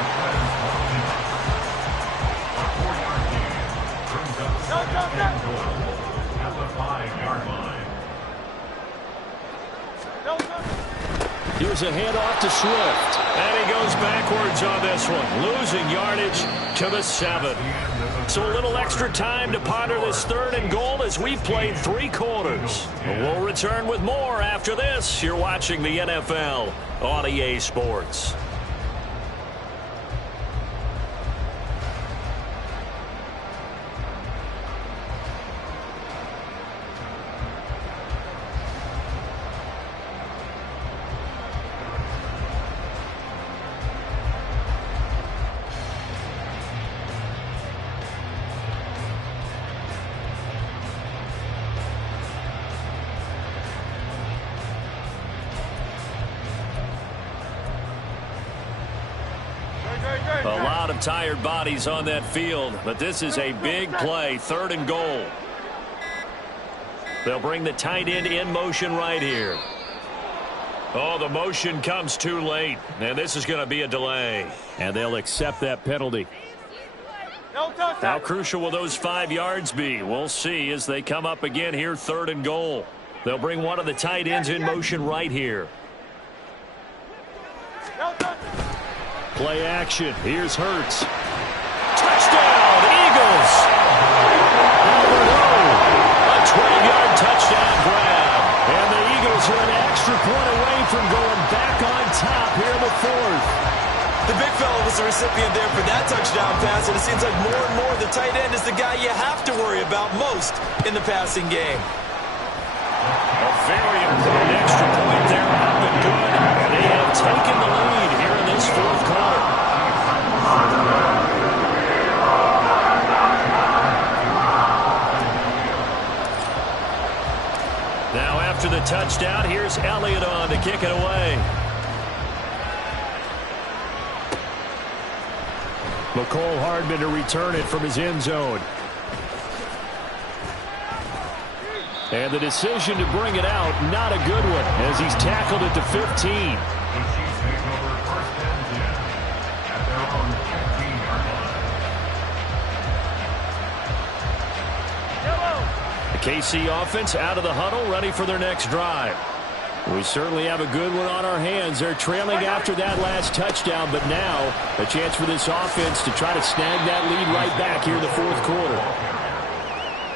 At the 5-yard line. Here's a handoff to Swift. And he goes backwards on this one, losing yardage to the 7. So a little extra time to ponder this 3rd and goal as we played 3 quarters. We'll return with more after this. You're watching the NFL on EA Sports. A lot of tired bodies on that field, but this is a big play, 3rd and goal. They'll bring the tight end in motion right here. Oh, the motion comes too late, and this is going to be a delay. And they'll accept that penalty. How crucial will those 5 yards be? We'll see as they come up again here, 3rd and goal. They'll bring one of the tight ends in motion right here. Play action. Here's Hurts. Touchdown, Eagles! A 12-yard touchdown grab. And the Eagles are an extra point away from going back on top here in the 4th. The big fella was the recipient there for that touchdown pass, and it seems like more and more the tight end is the guy you have to worry about most in the passing game. A very important extra point there, up and good. And they have taken the lead here in this 4th quarter. Now after the touchdown, here's Elliott on to kick it away. McCole Hardman to return it from his end zone. And the decision to bring it out, not a good one, as he's tackled it to 15. The Chiefs take over 1st and 10 at their own 15-yard line. The KC offense out of the huddle, ready for their next drive. We certainly have a good one on our hands. They're trailing after that last touchdown, but now a chance for this offense to try to snag that lead right back here in the 4th quarter.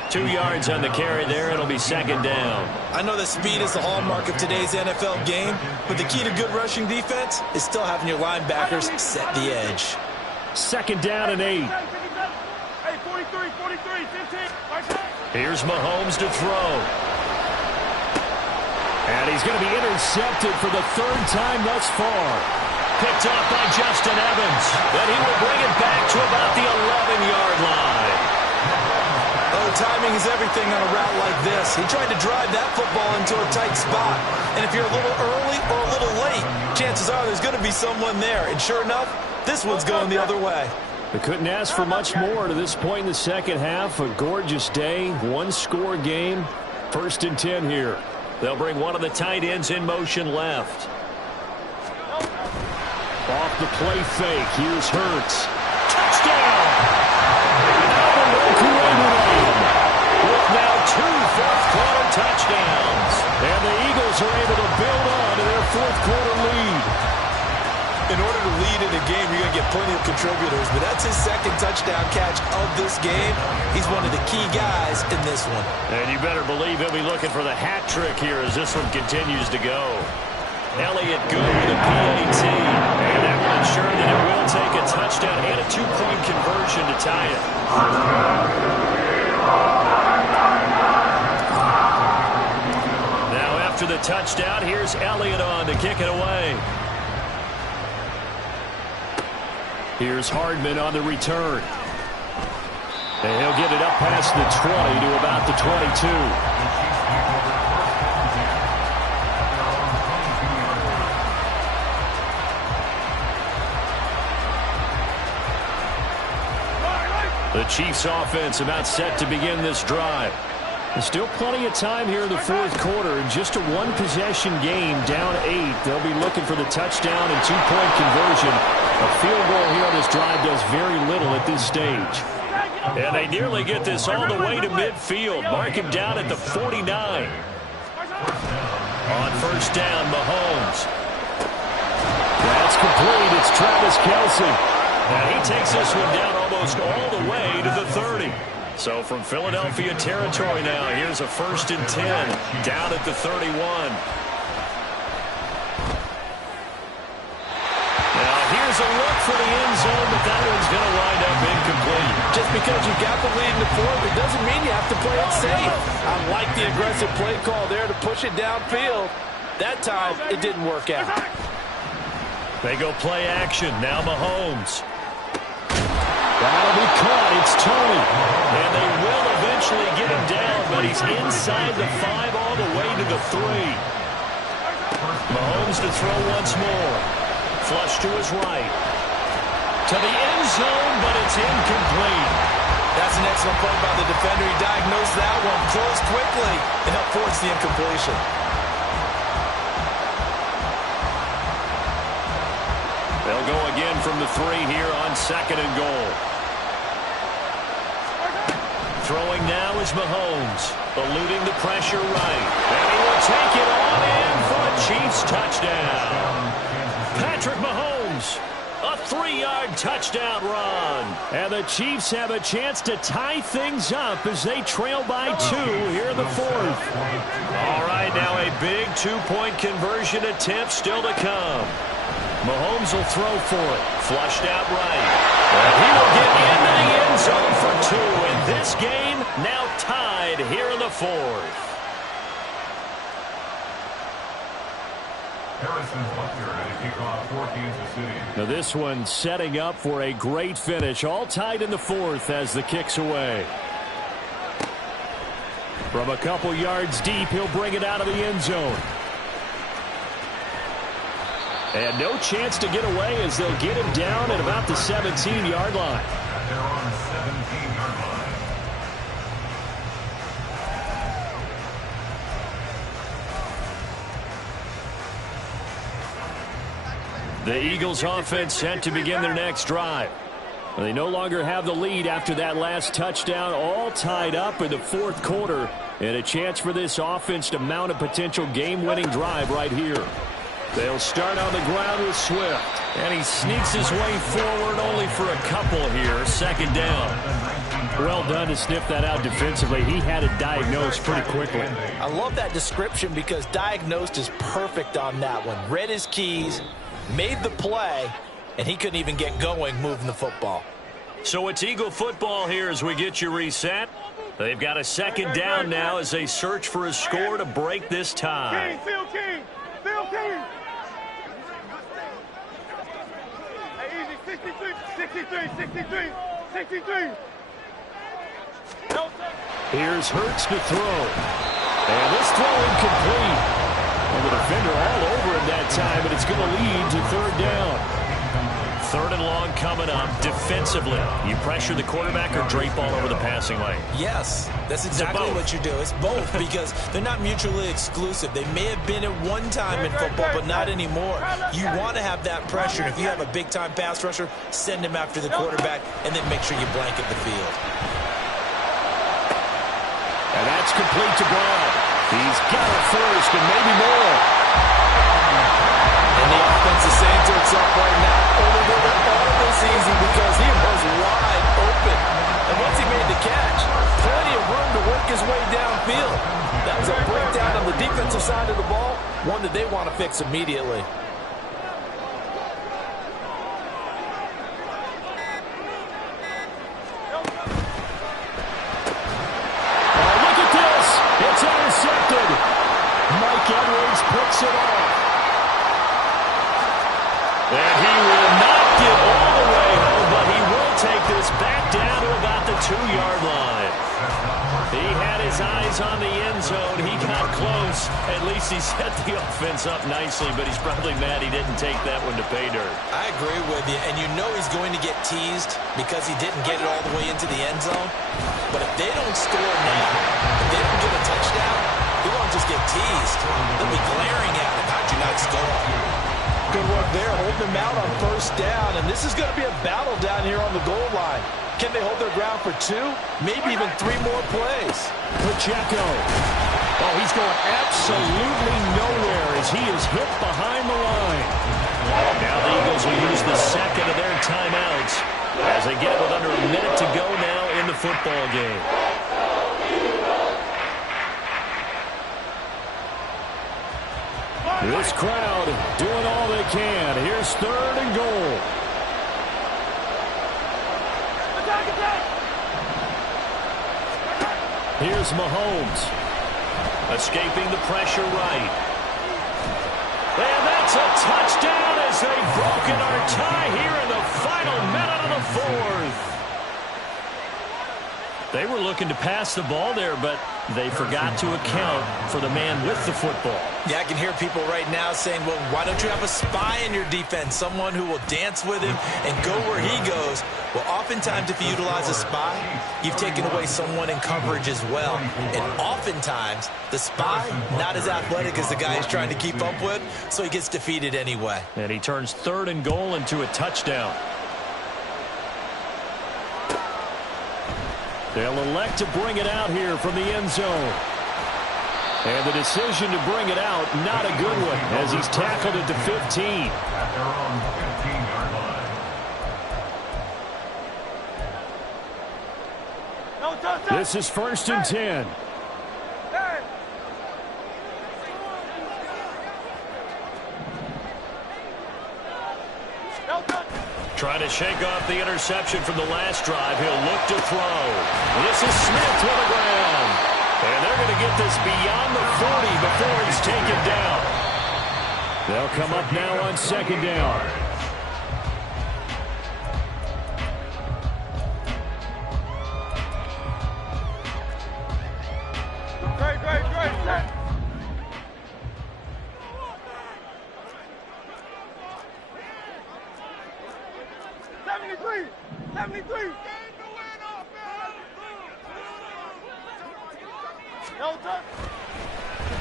2 yards on the carry there. It'll be 2nd down. I know that speed is the hallmark of today's NFL game, but the key to good rushing defense is still having your linebackers set the edge. 2nd down and 8. Hey, 43, 15. Here's Mahomes to throw. And he's going to be intercepted for the third time thus far. Picked off by Justin Evans. And he will bring it back to about the 11-yard line. Oh, timing is everything on a route like this. He tried to drive that football into a tight spot. And if you're a little early or a little late, chances are there's going to be someone there. And sure enough, this one's going the other way. They couldn't ask for much more to this point in the second half. A gorgeous day, one-score game. 1st and 10 here. They'll bring one of the tight ends in motion left. Off the play fake. Here's Hurts. Touchdown! With now 2 fourth-quarter touchdowns. And the Eagles are able to build on to their fourth-quarter lead. In order to lead in a game, you're going to get plenty of contributors, but that's his second touchdown catch of this game. He's one of the key guys in this one. And you better believe he'll be looking for the hat trick here as this one continues to go. Elliott good with a PAT. And that will ensure that it will take a touchdown and a 2-point conversion to tie it. Now after the touchdown, here's Elliott on to kick it away. Here's Hardman on the return. And he'll get it up past the 20 to about the 22. The Chiefs offense about set to begin this drive. There's still plenty of time here in the fourth quarter. In just a one-possession game, down 8. They'll be looking for the touchdown and 2-point conversion. A field goal here on this drive does very little at this stage. And they nearly get this all the way to midfield. Mark him down at the 49. On first down, Mahomes. That's complete. It's Travis Kelce. And he takes this one down almost all the way to the 30. So from Philadelphia territory now, here's a 1st and 10 down at the 31. Now here's a look for the end zone, but that one's going to wind up incomplete. Just because you got the lead in the fourth, it doesn't mean you have to play it safe. I like the aggressive play call there to push it downfield. That time, it didn't work out. They go play action. Now Mahomes. That'll be caught. It's Tony. And they will eventually get him down, but he's inside the 5 all the way to the 3. Mahomes to throw once more. Flush to his right. To the end zone, but it's incomplete. That's an excellent play by the defender. He diagnosed that one, closed quickly, and helped force the incompletion. They'll go again from the 3 here on 2nd and goal. Throwing now is Mahomes, eluding the pressure right. And he will take it on in for a Chiefs touchdown. Patrick Mahomes, a 3-yard touchdown run. And the Chiefs have a chance to tie things up as they trail by 2 here in the fourth. All right, now a big 2-point conversion attempt still to come. Mahomes will throw for it. Flushed out right. And he will get into the end zone for 2. And this game now tied here in the fourth. Now this one setting up for a great finish. All tied in the fourth as the kick's away. From a couple yards deep, he'll bring it out of the end zone. And no chance to get away as they'll get him down at about the 17-yard line. They're on the 17-yard line. The Eagles offense set to begin their next drive. They no longer have the lead after that last touchdown, all tied up in the fourth quarter, and a chance for this offense to mount a potential game-winning drive right here. They'll start on the ground with Swift, and he sneaks his way forward only for a couple here. 2nd down. Well done to sniff that out defensively. He had it diagnosed pretty quickly. I love that description because diagnosed is perfect on that one. Read his keys, made the play, and he couldn't even get going moving the football. So it's Eagle football here as we get you reset. They've got a second down now as they search for a score to break this tie. Phil King. Hey, easy, 63. Here's Hurts to throw. And this throw incomplete. And the defender all over him that time, but it's going to lead to third down. Third and long coming up. Defensively, you pressure the quarterback or drape all over the passing lane? Yes, that's exactly what you do. It's both because they're not mutually exclusive. They may have been at one time in football, but not anymore. You want to have that pressure. If you have a big-time pass rusher, send him after the quarterback, and then make sure you blanket the field. And that's complete to Brown. He's got it first and maybe more. And the offense is saying to itself right now, only did all this easy because he was wide open. And once he made the catch, plenty of room to work his way downfield. That was a breakdown on the defensive side of the ball, one that they want to fix immediately. Look at this. It's intercepted. Mike Edwards picks it off. And he will not get all the way home, but he will take this back down to about the 2-yard line. He had his eyes on the end zone. He got close. At least he set the offense up nicely, but he's probably mad he didn't take that one to pay dirt. I agree with you, and you know he's going to get teased because he didn't get it all the way into the end zone. But if they don't score now, if they don't get a touchdown, he won't just get teased. They'll be glaring at him. How'd you not score? Good work there, holding him out on first down, and this is going to be a battle down here on the goal line. Can they hold their ground for 2, maybe even 3 more plays? Pacheco. Oh, he's going absolutely nowhere as he is hit behind the line. Now the Eagles will use the second of their timeouts as they get it with under a minute to go now in the football game. This crowd doing all they can. Here's third and goal. Here's Mahomes. Escaping the pressure right. And that's a touchdown as they've broken our tie here in the final minute of the fourth. They were looking to pass the ball there, but they forgot to account for the man with the football. Yeah, I can hear people right now saying, well, why don't you have a spy in your defense, someone who will dance with him and go where he goes? Well, oftentimes if you utilize a spy, you've taken away someone in coverage as well. And oftentimes, the spy, not as athletic as the guy he's trying to keep up with, so he gets defeated anyway. And he turns third and goal into a touchdown. They'll elect to bring it out here from the end zone. And the decision to bring it out, not a good one, as he's tackled at the 15. At their own 15-yard line. This is first and 10. Trying to shake off the interception from the last drive. He'll look to throw. This is Smith to the ground. And they're going to get this beyond the 40 before he's taken down. They'll come up now on second down. Great. 73.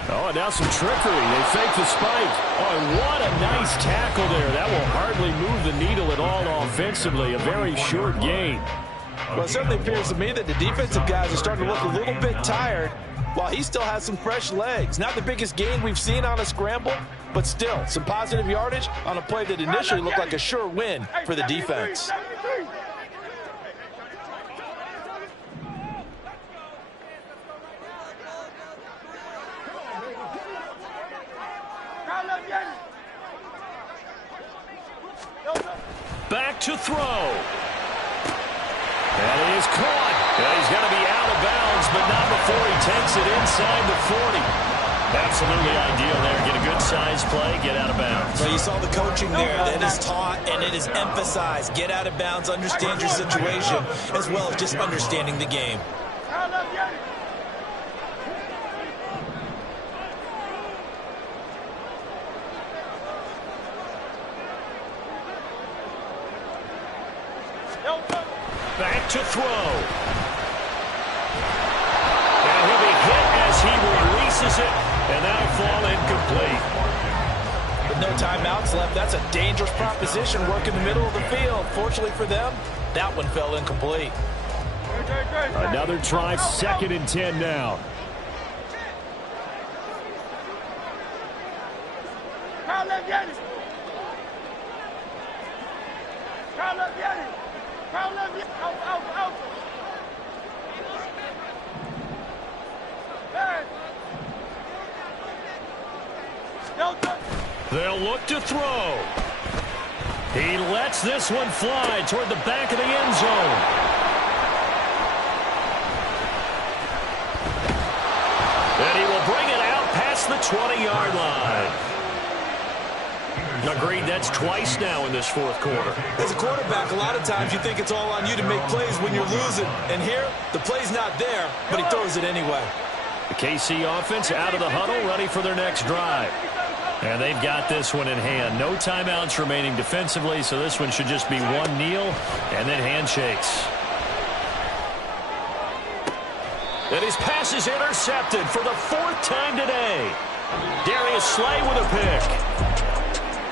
Oh, and now some trickery. They fake the spike. Oh, and what a nice tackle there. That will hardly move the needle at all offensively. A very short gain. Well, it certainly appears to me that the defensive guys are starting to look a little bit tired while he still has some fresh legs. Not the biggest gain we've seen on a scramble, but still some positive yardage on a play that initially looked like a sure win for the defense. Back to throw. And he is caught. And he's going to be out of bounds but not before he takes it inside the 40. Absolutely ideal there. Get a good size play, get out of bounds. So you saw the coaching there that is taught and it is emphasized. Get out of bounds, understand your situation, as well as just understanding the game. Back to throw. And he'll be hit as he releases it, and that'll fall incomplete. With no timeouts left, that's a dangerous proposition. Work in the middle of the field. Fortunately for them, that one fell incomplete. Another try, 2nd and 10 now. They'll look to throw. He lets this one fly toward the back of the end zone. And he will bring it out past the 20-yard line. Agreed, that's twice now in this 4th quarter. As a quarterback, a lot of times you think it's all on you to make plays when you're losing. And here, the play's not there, but he throws it anyway. The KC offense out of the huddle, ready for their next drive. And they've got this one in hand. No timeouts remaining defensively, so this one should just be one kneel and then handshakes. And his pass is intercepted for the 4th time today. Darius Slay with a pick.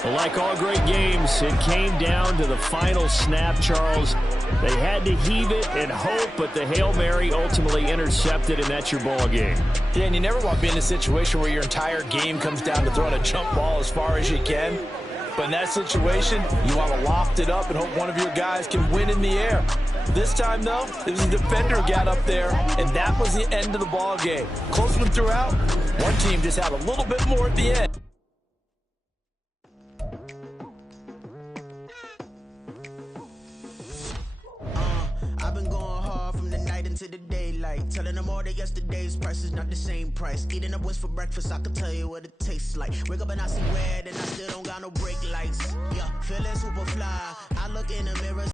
Well, like all great games, it came down to the final snap, Charles. They had to heave it and hope, but the Hail Mary ultimately intercepted, and that's your ball game. Yeah, and you never want to be in a situation where your entire game comes down to throwing a jump ball as far as you can. But in that situation, you want to loft it up and hope one of your guys can win in the air. This time, though, it was a defender who got up there, and that was the end of the ball game. Close one throughout. One team just had a little bit more at the end. I've been going hard from the night into the daylight, telling them all that yesterday's price is not the same price. Eating up wings for breakfast, I can tell you what it tastes like. Wake up and I see red and I still don't got no brake lights. Yeah, feeling super fly. I look in the mirror.